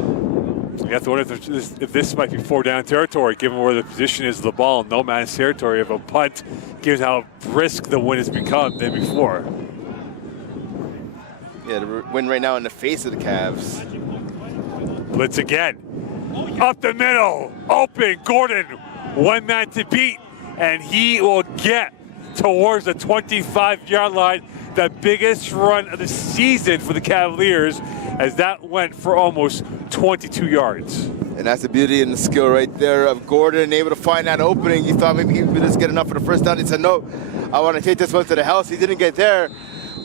You have to wonder if this might be 4-down territory, given where the position is of the ball, no man's territory of a punt, given how brisk the wind has become than before. Yeah, the wind right now in the face of the Cavs. Blitz again. Up the middle, open, Gordon, one man to beat, and he will get towards the 25-yard line, the biggest run of the season for the Cavaliers, as that went for almost 22 yards. And that's the beauty and the skill right there of Gordon, able to find that opening. He thought maybe he would just get enough for the first down. He said, no, I want to take this one to the house. He didn't get there,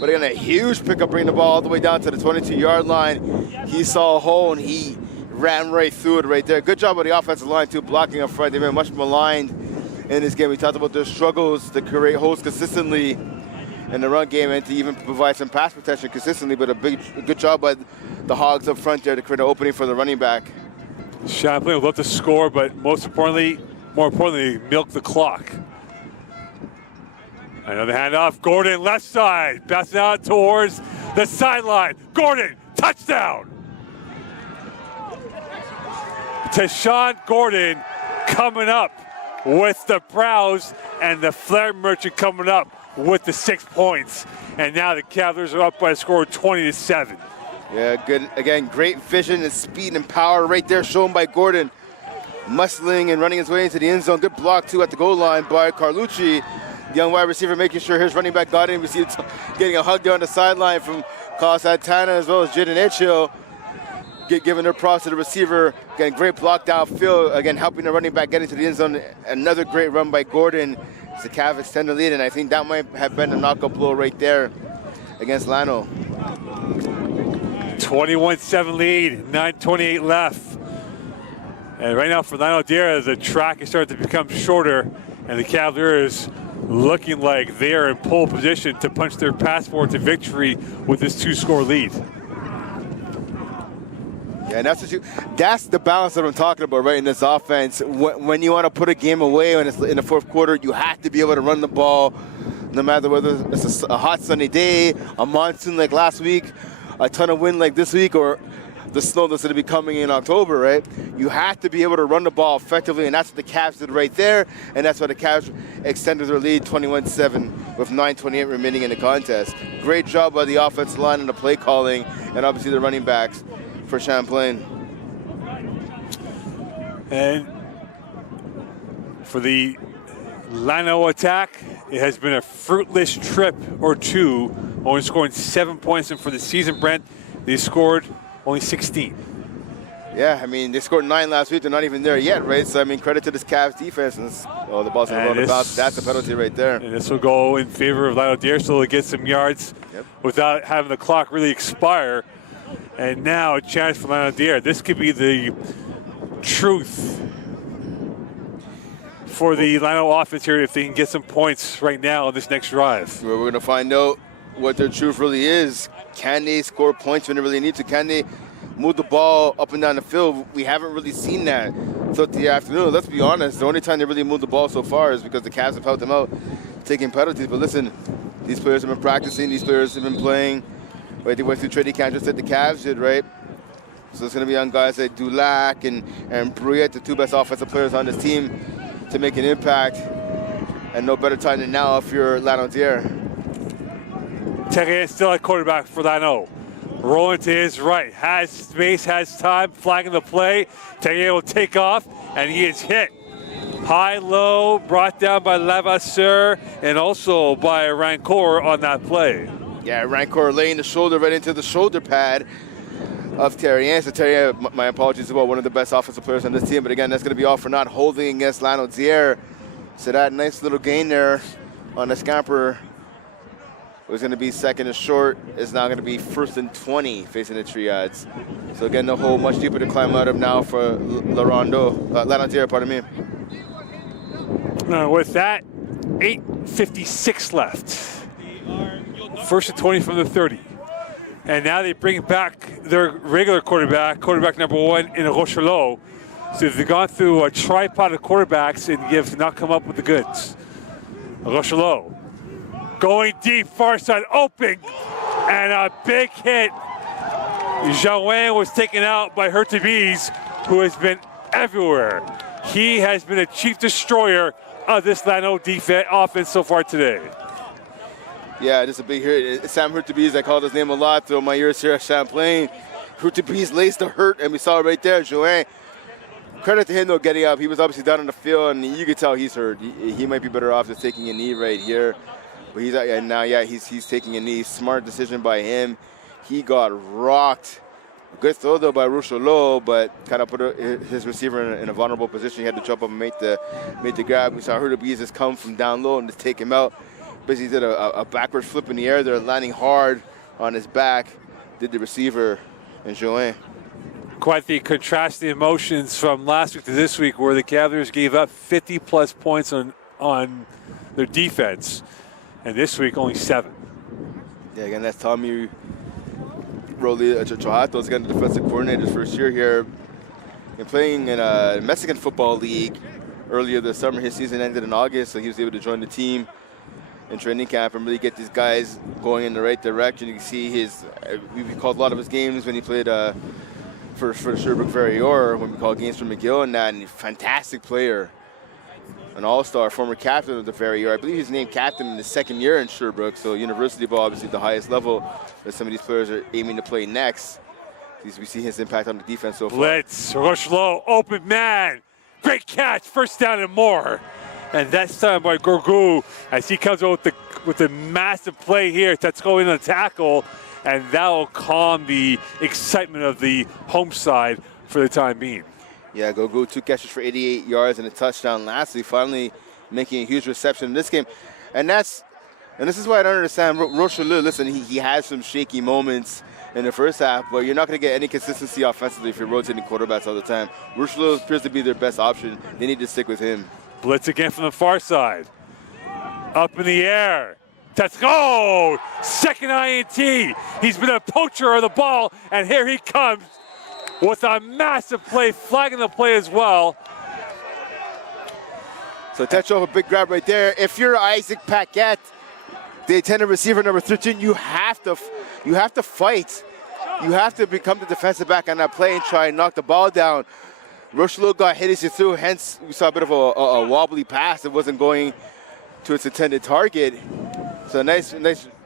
but again, a huge pickup, bringing the ball all the way down to the 22-yard line. He saw a hole, and he ran right through it right there. Good job by the offensive line, too, blocking up front. They've been much maligned in this game. We talked about their struggles to create holes consistently in the run game and to even provide some pass protection consistently, but a good job by the Hogs up front there to create an opening for the running back. Champlain would love to score, but more importantly, milk the clock. Another handoff, Gordon left side, passing out towards the sideline. Gordon, touchdown! Tashawn Gordon coming up with the browse, and the Flair Merchant coming up with the 6 points. And now the Cavaliers are up by a score of 20-7. Yeah, good. Again, great vision and speed and power right there shown by Gordon. Muscling and running his way into the end zone. Good block, too, at the goal line by Carlucci. The young wide receiver making sure his running back got in. We see it getting a hug there on the sideline from Carl Santana as well as Jaden Edgehill. Giving their props to the receiver. Again, great block downfield. Again, helping the running back get into the end zone. Another great run by Gordon. The Cavs extend the lead, and I think that might have been a knockout blow right there against Lano. 21-7 lead, 9:28 left. And right now for Lanaudière, the track is starting to become shorter, and the Cavaliers looking like they are in pole position to punch their passport to victory with this 2-score lead. Yeah, and that's the balance that I'm talking about, right, in this offense. When you want to put a game away when it's in the fourth quarter, you have to be able to run the ball, no matter whether it's a hot sunny day, a monsoon like last week, a ton of wind like this week, or the snow that's going to be coming in October, right? You have to be able to run the ball effectively, and that's what the Cavs did right there, and that's why the Cavs extended their lead 21-7 with 9:28 remaining in the contest. Great job by the offensive line and the play calling, and obviously the running backs for Champlain. And for the Lanaudière attack, it has been a fruitless trip or two, only scoring 7 points, and for the season, Brent, they scored only 16. Yeah, I mean, they scored 9 last week. They're not even there yet, right? So, I mean, credit to this Cavs defense. And the ball's going to roll about. That's a penalty right there. And this will go in favor of Lanaudière, so they'll get some yards without having the clock really expire. And now a chance for Lanaudière. This could be the truth for the Lano offense here if they can get some points right now on this next drive. We're going to find out what their truth really is. Can they score points when they really need to? Can they move the ball up and down the field? We haven't really seen that throughout the afternoon. Let's be honest. The only time they really moved the ball so far is because the Cavs have helped them out taking penalties. But listen, these players have been practicing. These players have been playing. Right, they went through training camp just like the Cavs did, right? So it's going to be on guys like Dulac and Brouillette, the two best offensive players on this team, to make an impact. And no better time than now if you're Lanaudière. Terrier still at quarterback for Lano. Rolling to his right, has space, has time, flagging the play. Terrier will take off, and he is hit. High, low, brought down by Lavasseur, and also by Rancourt on that play. Yeah, Rancourt laying the shoulder right into the shoulder pad of Terrier. So Terrier, my apologies about one of the best offensive players on this team, but again, that's going to be all for not holding against Lanaudière. So that nice little gain there on the scamper was going to be second and short. It's now going to be 1st and 20 facing the triads. So again, the hole much deeper to climb out of now for Lanaudière, pardon me. With that, 8:56 left. 1st and 20 from the 30. And now they bring back their regular quarterback number 1 in Rochelot. So they've gone through a tripod of quarterbacks and have not come up with the goods. Rochelot going deep, far side open, and a big hit. Joanne was taken out by Hurtubise, who has been everywhere. He has been a chief destroyer of this Lano defense offense so far today. Yeah, this is a big hit. Sam Hurtubise, I called his name a lot through my years here at Champlain. Hurtubise laced the hurt, and we saw it right there. Joanne, credit to him though, getting up. He was obviously down on the field, and you could tell he's hurt. He might be better off just taking a knee right here. But he's out, and now, yeah, he's taking a knee. Smart decision by him. He got rocked. Good throw though by Rochelot, but kind of put his receiver in a vulnerable position. He had to jump up and make the grab. We saw Hurtubise just come from down low and just take him out. Basically did a backward flip in the air there, landing hard on his back. Did the receiver and Joanne. Quite the contrasting emotions from last week to this week, where the Cavaliers gave up 50-plus points on their defense, and this week only 7. Yeah, again, that's Tommy Trojatos, again, the defensive coordinator's first year here. And playing in a Mexican football league earlier this summer. His season ended in August, so he was able to join the team in training camp and really get these guys going in the right direction. You can see we called a lot of his games when he played for Sherbrooke Verrier, when we called games for McGill and that, and he's a fantastic player. An all-star, former captain of the Verrier. I believe he's named captain in his second year in Sherbrooke, so university ball obviously the highest level that some of these players are aiming to play next. We see his impact on the defense so far. Blitz, Rochelot, open man. Great catch, first down and more. And that's time by Gorgou as he comes out with the massive play here. Tetsuko in the tackle, and that will calm the excitement of the home side for the time being. Yeah, Gorgou, 2 catches for 88 yards and a touchdown last week, finally making a huge reception in this game. And this is why I don't understand. Rochelot, listen, he has some shaky moments in the first half, but you're not going to get any consistency offensively if you're rotating quarterbacks all the time. Rochelot appears to be their best option. They need to stick with him. Blitz again from the far side. Up in the air. Tetsuko, second INT. He's been a poacher of the ball, and here he comes with a massive play, flagging the play as well. So Tetsuko, a big grab right there. If you're Isaac Paquette, the intended receiver number 13, you have to fight you have to become the defensive back on that play and try and knock the ball down. Rocheleau got hit as through, hence we saw a bit of a wobbly pass. It wasn't going to its intended target. So nice,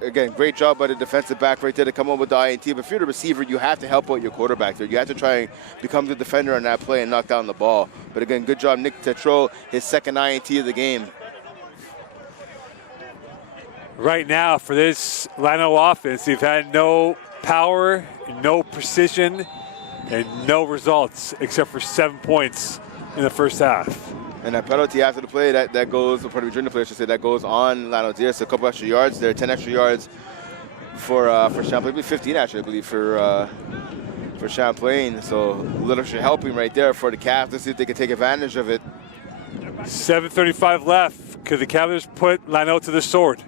again, great job by the defensive back right there to come up with the INT. But if you're the receiver, you have to help out your quarterback there. You have to try and become the defender on that play and knock down the ball. But again, good job, Nick Tetreault, his second INT of the game. Right now, for this Lano offense, they've had no power, no precision, and no results except for 7 points in the first half. And that penalty after the play, that goes, or during the play, I should say, that goes on Lanaudière. So a couple extra yards there, 10 extra yards for Champlain. Maybe 15 actually, I believe, for Champlain. So a little extra helping right there for the Cavs. Let's see if they can take advantage of it. 7:35 left. Could the Cavaliers put Lano to the sword?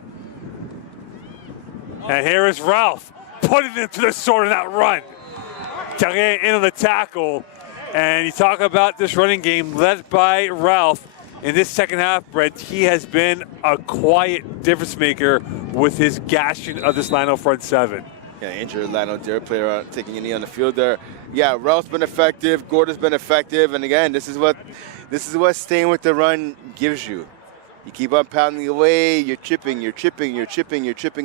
And here is Ralph putting him to the sword in that run. Terrien in on the tackle. And you talk about this running game led by Ralph. In this second half, Brent, he has been a quiet difference maker with his gashing of this Lano front seven. Yeah, injured Lanaudière player taking a knee on the field there. Yeah, Ralph's been effective, Gordon's been effective, and again, this is what staying with the run gives you. You keep on pounding away, you're chipping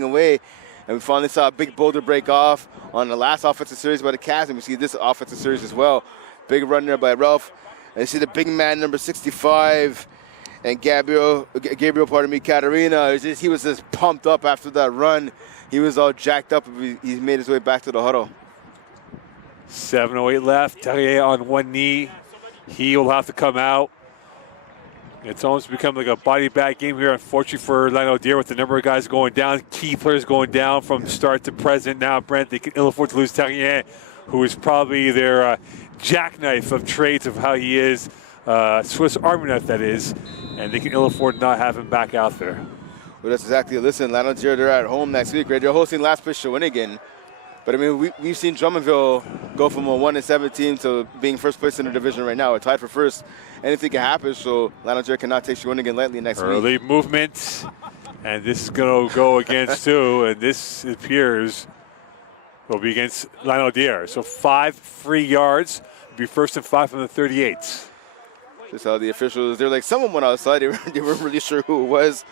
away. And we finally saw a big boulder break off on the last offensive series by the Cavs, and we see this offensive series as well. Big run there by Ralph. And you see the big man, number 65, and Gabriel, Katarina. He was just pumped up after that run. He was all jacked up. He made his way back to the huddle. 7:08 left. Terrien on one knee. He will have to come out. It's almost become like a body bag game here, unfortunately, for Lanaudière with the number of guys going down, key players going down from start to present. Now, Brent, they can ill afford to lose Terrien, who is probably their jackknife of traits of how he is, Swiss Army knife that is, and they can ill afford not have him back out there. Well, that's exactly it. Listen, Lanaudière, they're at home next week, right? They're hosting Last Place Shawinigan. But, I mean, we've seen Drummondville go from a 1-7 team to being first place in the division right now. We're tied for first. Anything can happen, so Lanaudière cannot take Shawinigan lightly next week. Early movement, and this is going to go against two, and this appears will be against Lanaudière. So 5 free yards, be first and 5 from the 38. Just how the officials, they're like, someone went outside. They weren't really sure who it was.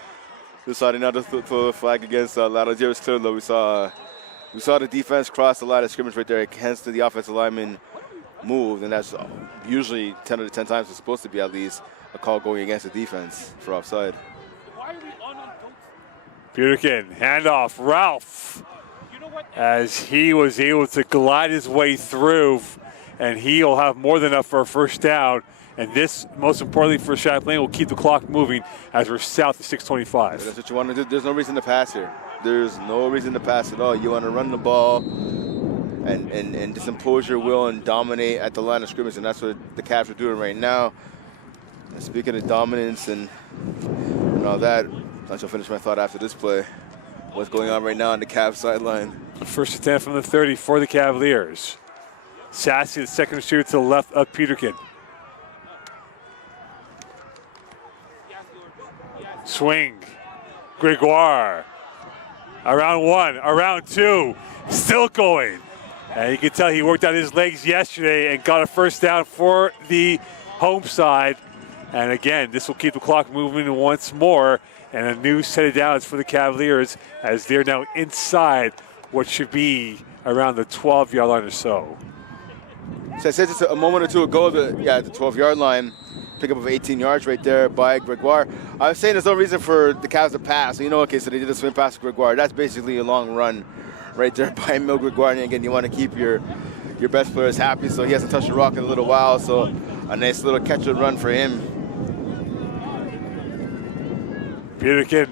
Deciding not to throw the flag against Lanaudière. It's clear, though. We saw the defense cross the line of scrimmage right there. Hence, the offensive lineman moved, and that's usually 10 out of 10 times it's supposed to be at least a call going against the defense for offside. Peterkin, handoff, Ralph, as he was able to glide his way through, and he'll have more than enough for a first down. And this, most importantly for Champlain, will keep the clock moving as we're south of 6:25. That's what you want to do. There's no reason to pass here. There's no reason to pass at all. You want to run the ball and just impose your will and dominate at the line of scrimmage, and that's what the Cavs are doing right now. And speaking of dominance and all that, I shall finish my thought after this play. What's going on right now on the Cavs sideline? First and 10 from the 30 for the Cavaliers. Sassy, the second receiver to the left of Peterkin. Swing. Gregoire. Around 1, around 2, still going. And you can tell he worked out his legs yesterday and got a first down for the home side. And again, this will keep the clock moving once more. And a new set of downs for the Cavaliers as they're now inside what should be around the 12-yard line or so. So I said just a moment or two ago that, the 12-yard line, pickup of 18 yards right there by Gregoire. I was saying there's no reason for the Cavs to pass. So, okay, so they did a swing pass to Gregoire. That's basically a long run right there by Emile Gregoire. And again, you want to keep your best players happy, so he hasn't touched the rock in a little while. So a nice little catch and run for him. Peterkin.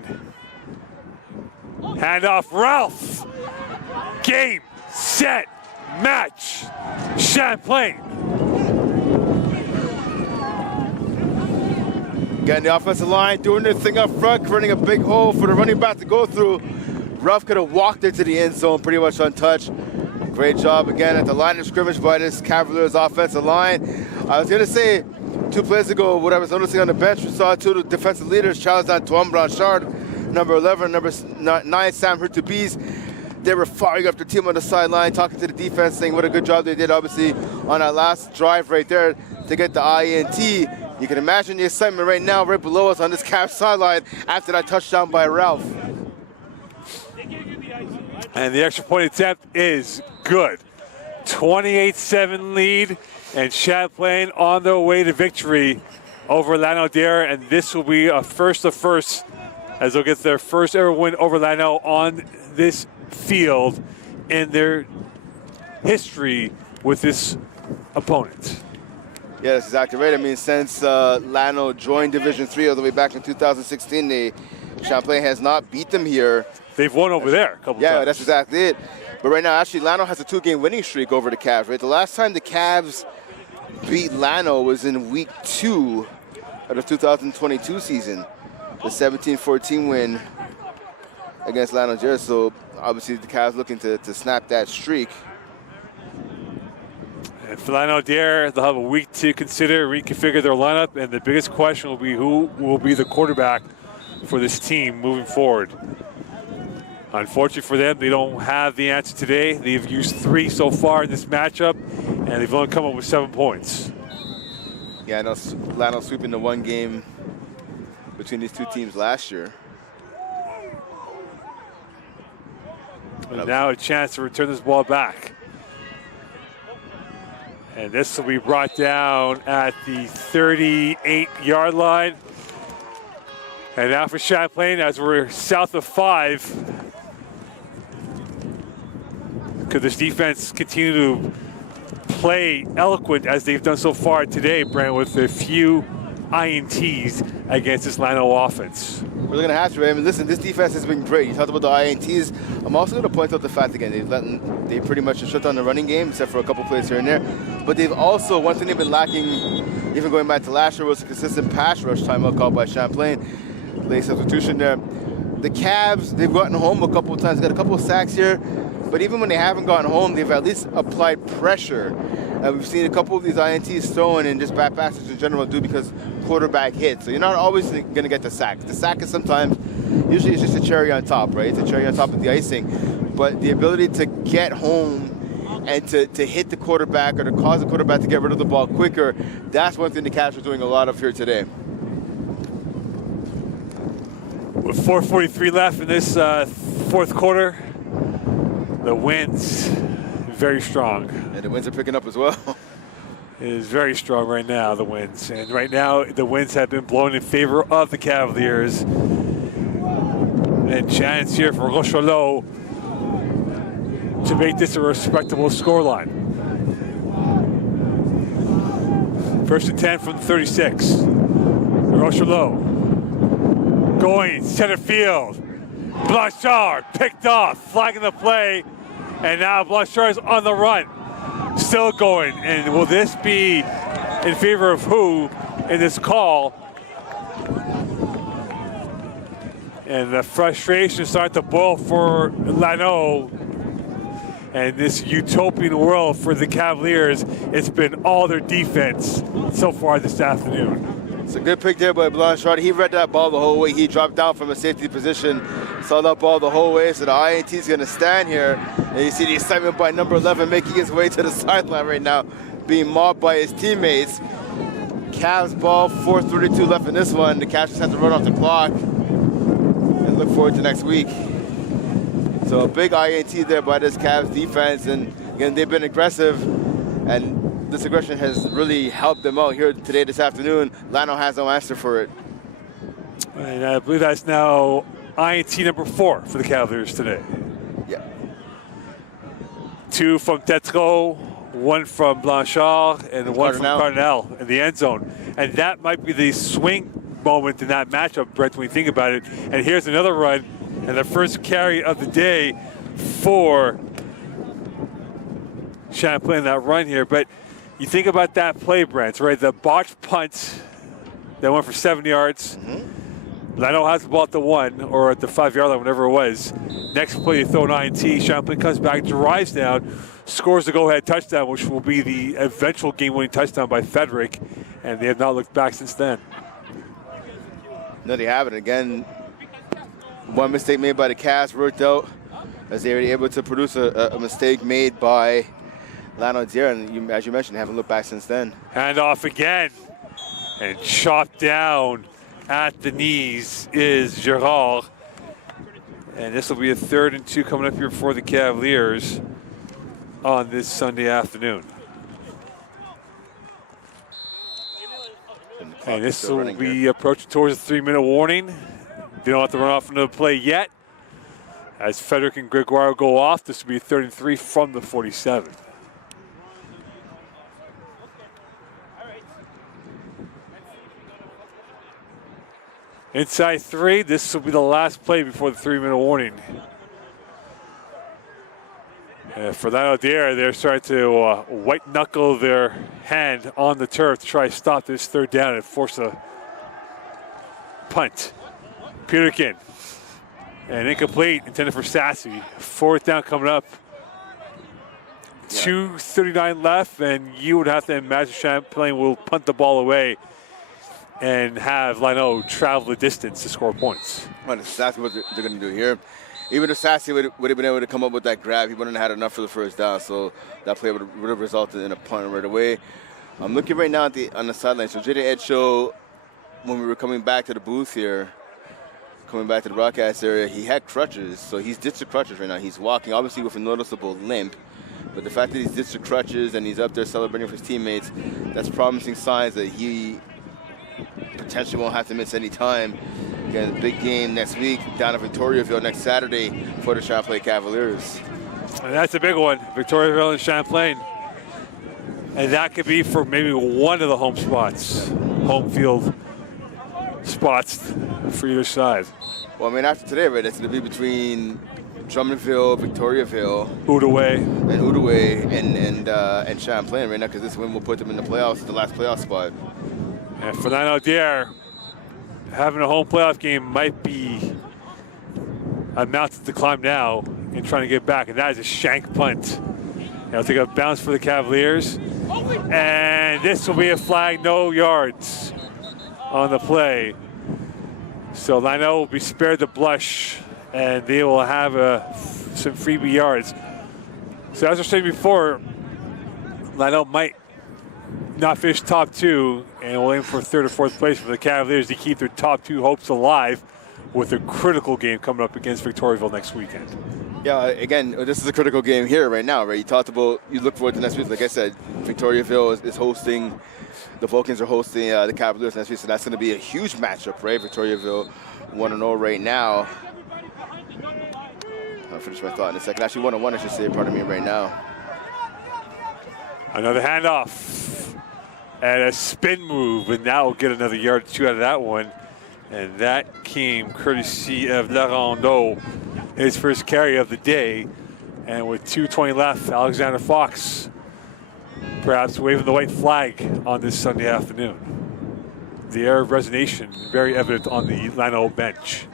Handoff, Ralph. Game, set, match. Champlain. Again, the offensive line doing their thing up front, creating a big hole for the running back to go through. Ralph could have walked into the end zone pretty much untouched. Great job again at the line of scrimmage by this Cavaliers offensive line. I was going to say 2 plays ago, what I was noticing on the bench, we saw 2 defensive leaders, Charles Antoine Blanchard, number 11, number 9, Sam Hurtubise. They were firing up their team on the sideline, talking to the defense, saying what a good job they did, obviously, on that last drive right there to get the INT. You can imagine the excitement right now, right below us on this Cavs sideline after that touchdown by Ralph. And the extra point attempt is good. 28-7 lead, and Champlain on their way to victory over Lanaudière, and this will be a first of first as they'll get their first ever win over Lanau on this field in their history with this opponent. Yeah, that's exactly right. I mean, since Lanau joined Division III all the way back in 2016, Champlain has not beat them here. They've won over there a couple times. Yeah, that's exactly it. But right now, actually, Lanau has a 2-game winning streak over the Cavs, right? The last time the Cavs beat Lanau was in week 2 of the 2022 season, the 17-14 win against Lanaudière. So obviously the Cavs looking to snap that streak. And for Lanaudière, they'll have a week to consider, reconfigure their lineup, and the biggest question will be who will be the quarterback for this team moving forward. Unfortunately for them, they don't have the answer today. They've used 3 so far in this matchup, and they've only come up with 7 points. Yeah, I know Lanau sweeping the 1 game between these 2 teams last year. And now a chance to return this ball back. And this will be brought down at the 38-yard line. And now for Champlain, as we're south of 5. Could this defense continue to play eloquent as they've done so far today, Brent, with a few INTs against this Lanau offense? We're going to have to, right? I mean, listen, this defense has been great. You talked about the INTs. I'm also going to point out the fact, again, they pretty much shut down the running game, except for a couple plays here and there. But they've also, one thing they've been lacking, even going back to last year, was a consistent pass rush timeout called by Champlain. Late substitution there. The Cavs, they've gotten home a couple of times, got a couple of sacks here. But even when they haven't gotten home, they've at least applied pressure. We've seen a couple of these INTs thrown and just bad passes in general due because quarterback hits. So you're not always going to get the sack. The sack is sometimes, usually it's just a cherry on top, right? It's a cherry on top of the icing. But the ability to get home and to hit the quarterback or to cause the quarterback to get rid of the ball quicker, that's one thing the Cavs are doing a lot of here today. With 4:43 left in this fourth quarter, the winds very strong. And the winds are picking up as well. It is very strong right now, the winds. And right now, the winds have been blowing in favor of the Cavaliers. And chance here for Rochelot to make this a respectable scoreline. 1st and 10 from the 36. Rochelot going center field. Blanchard picked off, flagging the play, and now Blanchard is on the run, still going. And will this be in favor of who in this call? And the frustration starts to boil for Lanau. And this utopian world for the Cavaliers, it's been all their defense so far this afternoon. It's a good pick there by Blanchard. He read that ball the whole way. He dropped down from a safety position, saw that ball the whole way. So the INT is going to stand here. And you see the excitement by number 11 making his way to the sideline right now, being mobbed by his teammates. Cavs ball, 4:32 left in this one. The Cavs just have to run off the clock and look forward to next week. So a big INT there by this Cavs defense. And again, they've been aggressive. And this aggression has really helped them out here today, this afternoon. Lanau has no answer for it. And I believe that's now INT number 4 for the Cavaliers today. Yeah. 2 from Tetreault, 1 from Blanchard, and 1 from Cardinal in the end zone. And that might be the swing moment in that matchup, Brett, when you think about it. And here's another run, and the first carry of the day for Champlain, that run here. But you think about that play, Brent, right? The botched punt that went for 7 yards. Lanau has the ball at the 1 or at the 5-yard line, whatever it was. Next play, you throw an INT. Champlain comes back, drives down, scores the go-ahead touchdown, which will be the eventual game-winning touchdown by Frederick. And they have not looked back since then. No, they haven't. Again, one mistake made by the Cavs worked out. as they were able to produce a mistake made by Lanaudière, and as you mentioned, haven't looked back since then. Hand off again, and chopped down at the knees is Gerard. And this will be a 3rd and 2 coming up here for the Cavaliers on this Sunday afternoon. And this will be approaching towards the 3-minute warning. They don't have to run off another play yet. As Frederick and Gregoire go off, this will be a 3rd and 3 from the 47. Inside 3, this will be the last play before the 3-minute warning. For Lanaudière, they're starting to white-knuckle their hand on the turf to try to stop this 3rd down and force a punt. Peterkin, and incomplete, intended for Sassy. 4th down coming up. 2:39 left, and you would have to imagine Champlain will punt the ball away and have Lano travel the distance to score points. Well, that's exactly what they're going to do here. Even if Sassy would have been able to come up with that grab, he wouldn't have had enough for the 1st down, so that play would have resulted in a punt right away. I'm looking right now on the sideline. So Jaden Edshow, when we were coming back to the booth here, coming back to the broadcast area, he had crutches, so he's ditched the crutches right now. He's walking, obviously with a noticeable limp, but the fact that he's ditched the crutches and he's up there celebrating with his teammates, that's promising signs that he potentially won't have to miss any time. Again, big game next week down at Victoriaville next Saturday for the Champlain Cavaliers. And that's a big one, Victoriaville and Champlain. And that could be for maybe one of the home field spots for either side. Well, I mean, after today, right, it's going to be between Drummondville, Victoriaville, Outaouais, and Champlain right now, because this win will put them in the playoffs, the last playoff spot. And for Lanaudière, having a home playoff game might be a mountain to climb now in trying to get back, and that is a shank punt. And I'll take a bounce for the Cavaliers. And this will be a flag, no yards on the play. So Lano will be spared the blush, and they will have some freebie yards. So as I was saying before, Lano might not finish top 2, and we'll aim for 3rd or 4th place for the Cavaliers to keep their top 2 hopes alive with a critical game coming up against Victoriaville next weekend. Yeah, again, this is a critical game here right now, right? You look forward to next week. Like I said, Victoriaville is hosting, the Vulcans are hosting the Cavaliers next week, so that's going to be a huge matchup, right? Victoriaville 1-0 right now. I'll finish my thought in a second. Actually, 1-1, I should say, pardon me, right now. Another handoff and a spin move, and now we'll get another yard or 2 out of that one. And that came courtesy of Laurando, his first carry of the day. And with 2:20 left, Alexander Fox perhaps waving the white flag on this Sunday afternoon. The air of resignation very evident on the Lano bench.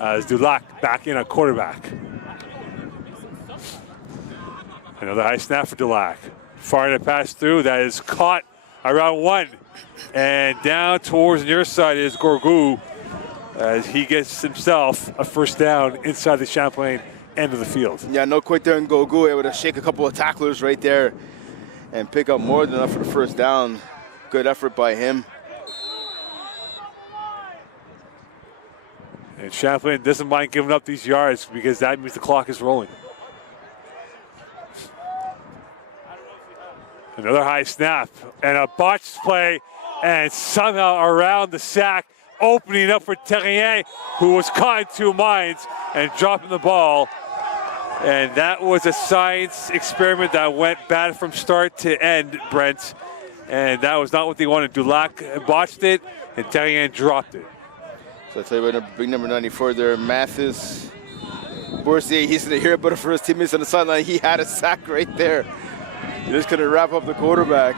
As Dulac back in at quarterback. Another high snap for Dulac. Firing a pass through, that is caught around 1. And down towards the near side is Gorgou as he gets himself a 1st down inside the Champlain end of the field. Yeah, no quick there in Gorgou, able to shake a couple of tacklers right there and pick up more than enough for the 1st down. Good effort by him. And Champlain doesn't mind giving up these yards because that means the clock is rolling. Another high snap and a botched play, and somehow around the sack, opening up for Terrien, who was caught in 2 minds and dropping the ball. And that was a science experiment that went bad from start to end, Brent. And that was not what they wanted. Dulac botched it, and Terrien dropped it. So I'll tell you about big number 94 there, Mathis. Boursier, he's going to hear about it for his teammates on the sideline. He had a sack right there. He just couldn't wrap up the quarterback.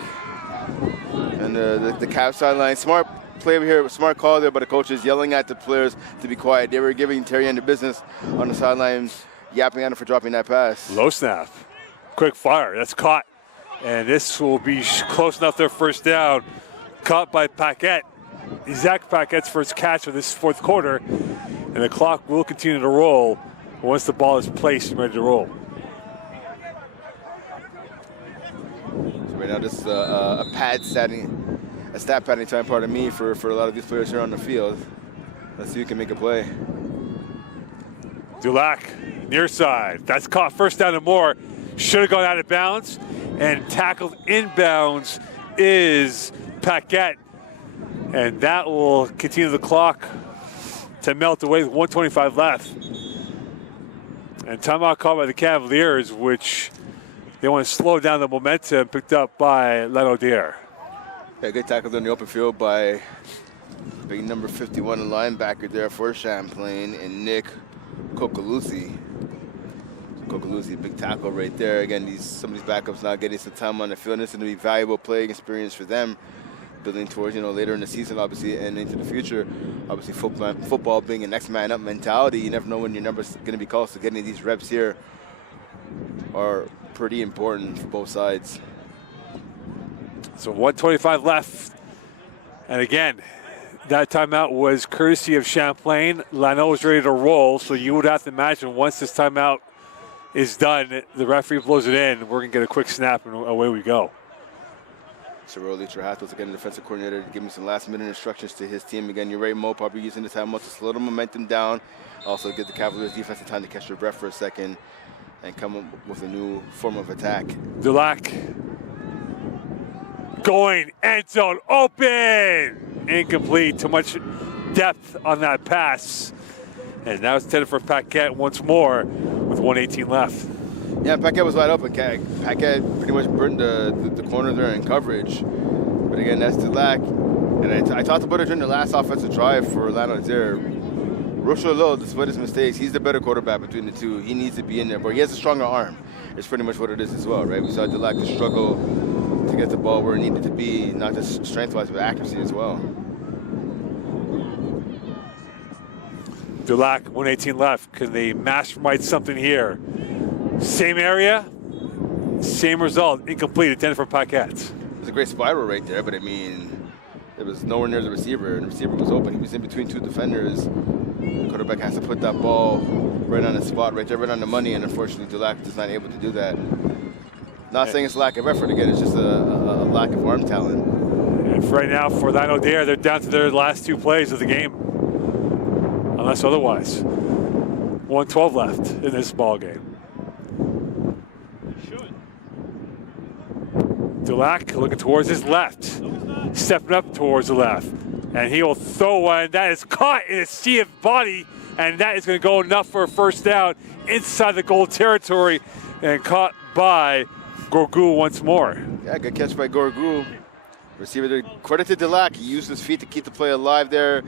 And the Cav sideline, smart play over here, smart call there by the coaches, yelling at the players to be quiet. They were giving Terrien the business on the sidelines, yapping at him for dropping that pass. Low snap, quick fire, that's caught. And this will be close enough their 1st down. Caught by Paquette. Isaac Paquette's first catch of this 4th quarter. and the clock will continue to roll once the ball is placed and ready to roll. So right now, this is a stat padding time, pardon me, for a lot of these players here on the field. Let's see who can make a play. Dulac, near side. That's caught first down and more. Should have gone out of bounds, and tackled inbounds is Paquette. And that will continue the clock to melt away with 1:25 left. And timeout called by the Cavaliers, which they want to slow down the momentum picked up by Lanaudière. Yeah, good tackle in the open field by big number 51 linebacker there for Champlain, and Nick Kokoluzzi. Kokoluzzi, big tackle right there. Again, some of these backups now getting some time on the field. This is going to be valuable playing experience for them, building towards, later in the season, obviously, and into the future. Obviously, football being a next man up mentality, you never know when your number's going to be called. So getting these reps here are pretty important for both sides. So 1:25 left. And again, that timeout was courtesy of Champlain. Lano is ready to roll, so you would have to imagine once this timeout is done, the referee blows it in, we're going to get a quick snap and away we go. Ciroli Trahatos, again, the defensive coordinator, to give me some last-minute instructions to his team. Again, you're right, Mo, probably using the timeout to slow the momentum down. Also give the Cavaliers defensive time to catch their breath for a second and come up with a new form of attack. Dulac going, end zone, open! Incomplete, too much depth on that pass. And now it's intended for Paquette once more with 1:18 left. Yeah, Paquette was wide open. Paquette pretty much burned the corner there in coverage. But again, that's Dulac. And I talked about it during the last offensive drive for Lanaudière. Rocheleau, despite his mistakes, he's the better quarterback between the two. He needs to be in there, but he has a stronger arm. It's pretty much what it is as well, right? We saw Dulac to struggle to get the ball where it needed to be, not just strength-wise, but accuracy as well. Dulac, 1:18 left. Can they mastermind something here? Same area, same result. Incomplete, intended for Paquette. It was a great spiral right there, but I mean, it was nowhere near the receiver, and the receiver was open. He was in between two defenders. The quarterback has to put that ball right on the spot, right there, right on the money, and unfortunately, Dulac is not able to do that. Not saying it's lack of effort again, it's just a lack of arm talent. And for right now, for Lanaudière, they're down to their last two plays of the game, unless otherwise. 1:12 left in this ball game. Dulac looking towards his left, stepping up towards the left, and he will throw one that is caught in a sea of body, and that is going to go enough for a first down inside the goal territory, and caught by Gorgou once more. Yeah, good catch by Gorgou. Receiver there, credit to Dulac. He used his feet to keep the play alive there,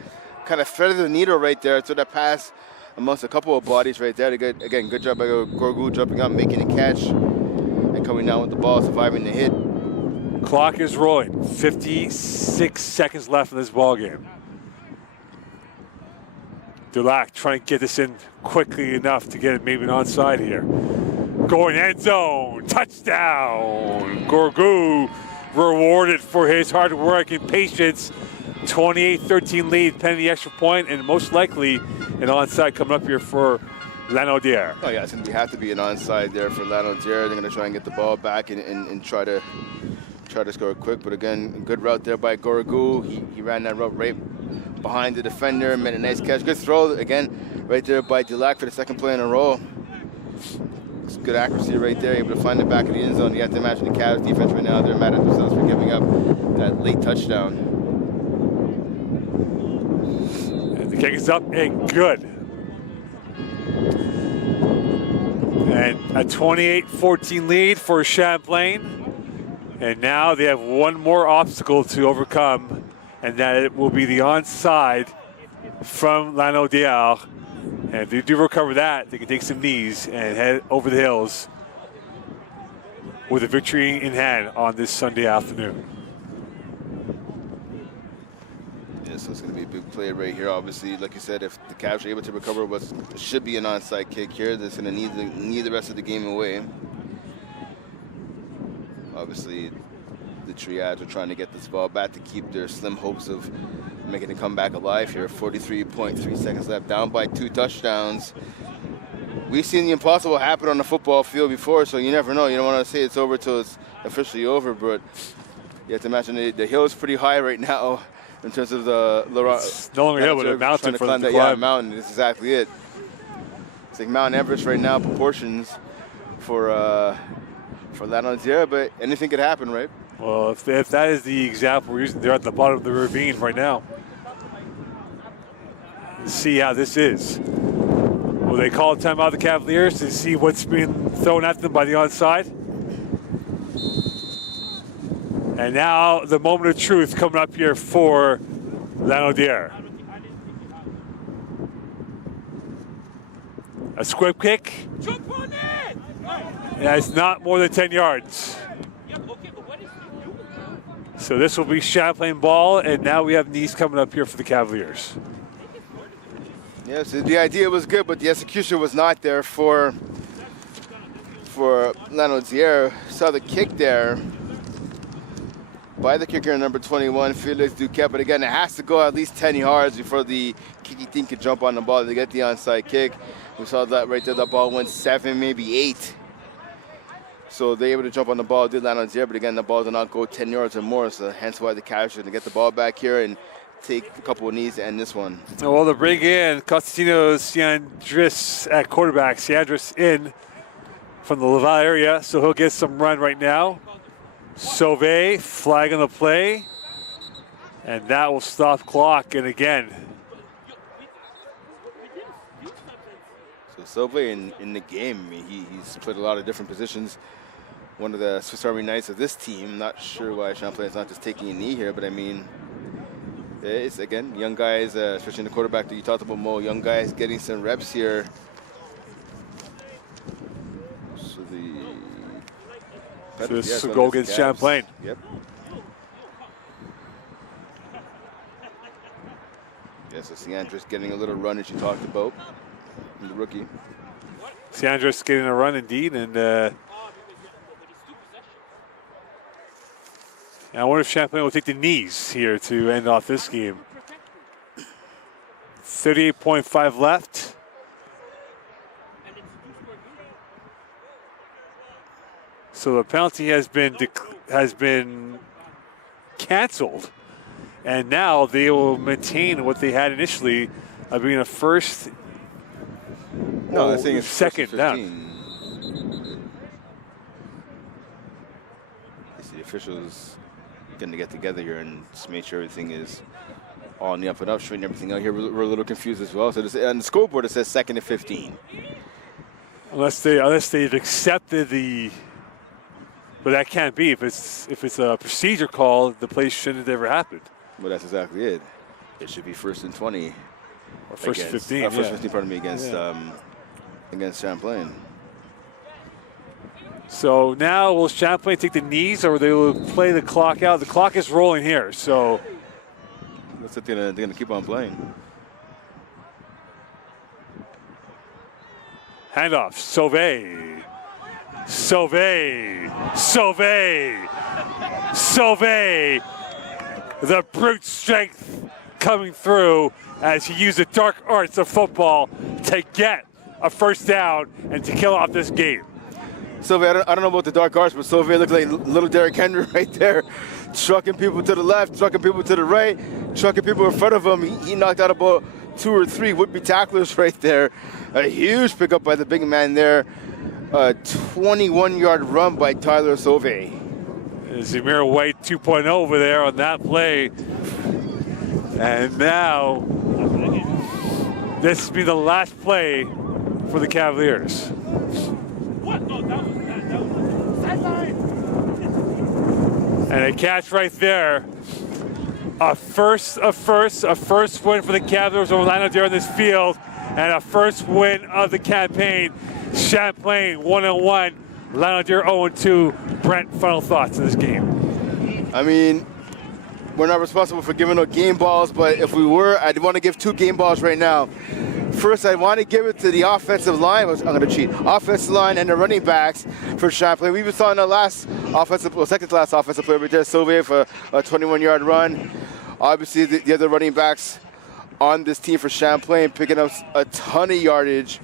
kind of threaded the needle right there to that pass amongst a couple of bodies right there. Again, good job by Gorgou jumping up, making a catch, and coming down with the ball, surviving the hit. Clock is rolling. 56 seconds left in this ball game. Dulac trying to get this in quickly enough to get it maybe an onside here. Going end zone, touchdown. Gorgou rewarded for his hard work and patience. 28-13 lead, pending the extra point, and most likely an onside coming up here for Lanaudière. Oh yeah, it's going to have to be an onside there for Lanaudière. They're going to try and get the ball back and try to score quick. But again, good route there by Gorgou. He ran that route right behind the defender, made a nice catch. Good throw again right there by Dulac for the second play in a row. It's good accuracy right there, able to find the back of the end zone. You have to imagine the Cavs defense right now, they're mad at themselves for giving up that late touchdown. And the kick is up and good. And a 28-14 lead for Champlain. And now they have one more obstacle to overcome, and that it will be the onside from Lanaudière. And if they do recover that, they can take some knees and head over the hills with a victory in hand on this Sunday afternoon. Yeah, so it's going to be a big play right here. Obviously, like you said, if the Cavs are able to recover what should be an onside kick here, that's going to need the rest of the game away. Obviously, the Triads are trying to get this ball back to keep their slim hopes of making a comeback alive here. 43.3 seconds left, down by 2 touchdowns. We've seen the impossible happen on the football field before, so you never know. You don't want to say it's over till it's officially over, but you have to imagine the hill is pretty high right now in terms of the It's no longer hill, but a mountain for the climb. Yeah, mountain. That's exactly it. It's like Mount Everest right now, proportions for Lanaudière, but anything could happen, right? Well, if that is the example we're using, they're at the bottom of the ravine right now. Let's see how this is. Will they call timeout the Cavaliers to see what's being thrown at them by the onside? And now the moment of truth coming up here for Lanaudière. A squib kick. Yeah, it's not more than 10 yards. So this will be Champlain ball, and now we have knees coming up here for the Cavaliers. Yeah, so the idea was good, but the execution was not there for Lanaudière. Saw the kick there by the kicker number 21, Felix Duquette, but again, it has to go at least 10 yards before the kicky team can jump on the ball to get the onside kick. We saw that right there, the ball went 7, maybe 8. So they're able to jump on the ball, did Lanaudière, but again, the ball did not go 10 yards or more, so hence why the Cavaliers are going to get the ball back here and take a couple of knees to end this one. Well, they bring in Constantino Siandris at quarterback. Siandris in from the Laval area, so he'll get some run right now. Sauvé, flag on the play, and that will stop clock. And again, so Sauvé in the game, I mean, he's played a lot of different positions. One of the Swiss Army Knights of this team. Not sure why Champlain is not just taking a knee here, but I mean, it's again young guys, especially in the quarterback that you talked about, Mo. Young guys getting some reps here. So this will go against Champlain. Yep. Yeah, so Siandris getting a little run as you talked about, the rookie. Siandris getting a run indeed, and I wonder if Champlain will take the knees here to end off this game. 38.5 left. So the penalty has been canceled, and now they will maintain what they had initially of being a first. No, I think it's second down. I see the officials going to get together here and just make sure everything is all on the up and up, straighten everything out here. We're a little confused as well. So this, on the scoreboard it says 2nd and 15. Unless they've accepted the. But that can't be. If it's a procedure call, the play shouldn't have ever happened. Well, that's exactly it. It should be 1st and 20. Or 1st and 15. First 15, pardon me, against Champlain. So now will Champlain take the knees, or they will play the clock out? The clock is rolling here, so. Looks like they're gonna keep on playing. Handoff, Sauvé. The brute strength coming through as he used the dark arts of football to get a first down and to kill off this game. Sauvé, I don't know about the dark arts, but Sauvé looked like little Derrick Henry right there, trucking people to the left, trucking people to the right, trucking people in front of him. He knocked out about 2 or 3 would-be tacklers right there. A huge pickup by the big man there. A 21-yard run by Tyler Sauvé. Zamir White 2.0 over there on that play. And now, this will be the last play for the Cavaliers. And a catch right there. A first win for the Cavaliers over Lanaudière in this field, and a first win of the campaign. Champlain 1-1, Lanaudière 0-2. Brent, final thoughts of this game? I mean, we're not responsible for giving out game balls, but if we were, I'd want to give 2 game balls right now. First, I want to give it to the offensive line. I'm going to cheat. Offensive line and the running backs for Champlain. We even saw in the second to last offensive player, right there, Sauvé for a 21-yard run. Obviously, the other running backs on this team for Champlain picking up a ton of yardage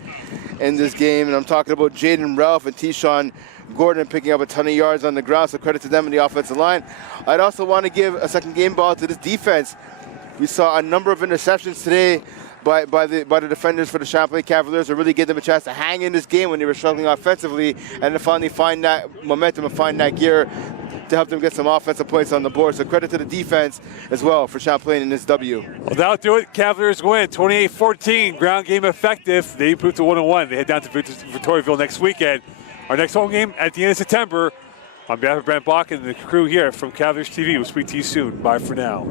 in this game. And I'm talking about Jaden Ralph and Tyshawn Gordon picking up a ton of yards on the ground, so credit to them in the offensive line. I'd also want to give a second game ball to this defense. We saw a number of interceptions today by the defenders for the Champlain Cavaliers to really give them a chance to hang in this game when they were struggling offensively, and to finally find that momentum and find that gear to help them get some offensive points on the board. So credit to the defense as well for Champlain in this W. Well, that'll do it. Cavaliers win 28-14. Ground game effective. They improved to 1-1. They head down to Victoriaville next weekend. Our next home game at the end of September. On behalf of Brent Bach and the crew here from Cavaliers TV, we'll speak to you soon. Bye for now.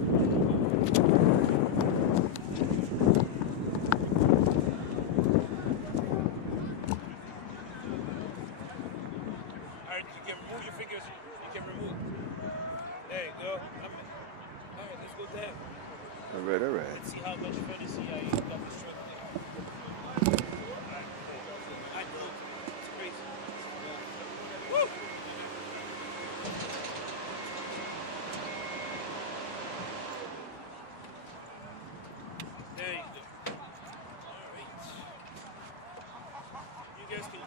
All right. Let's see how much further see I got this truck. I know. It's crazy. Woo! There you go. All right. You guys can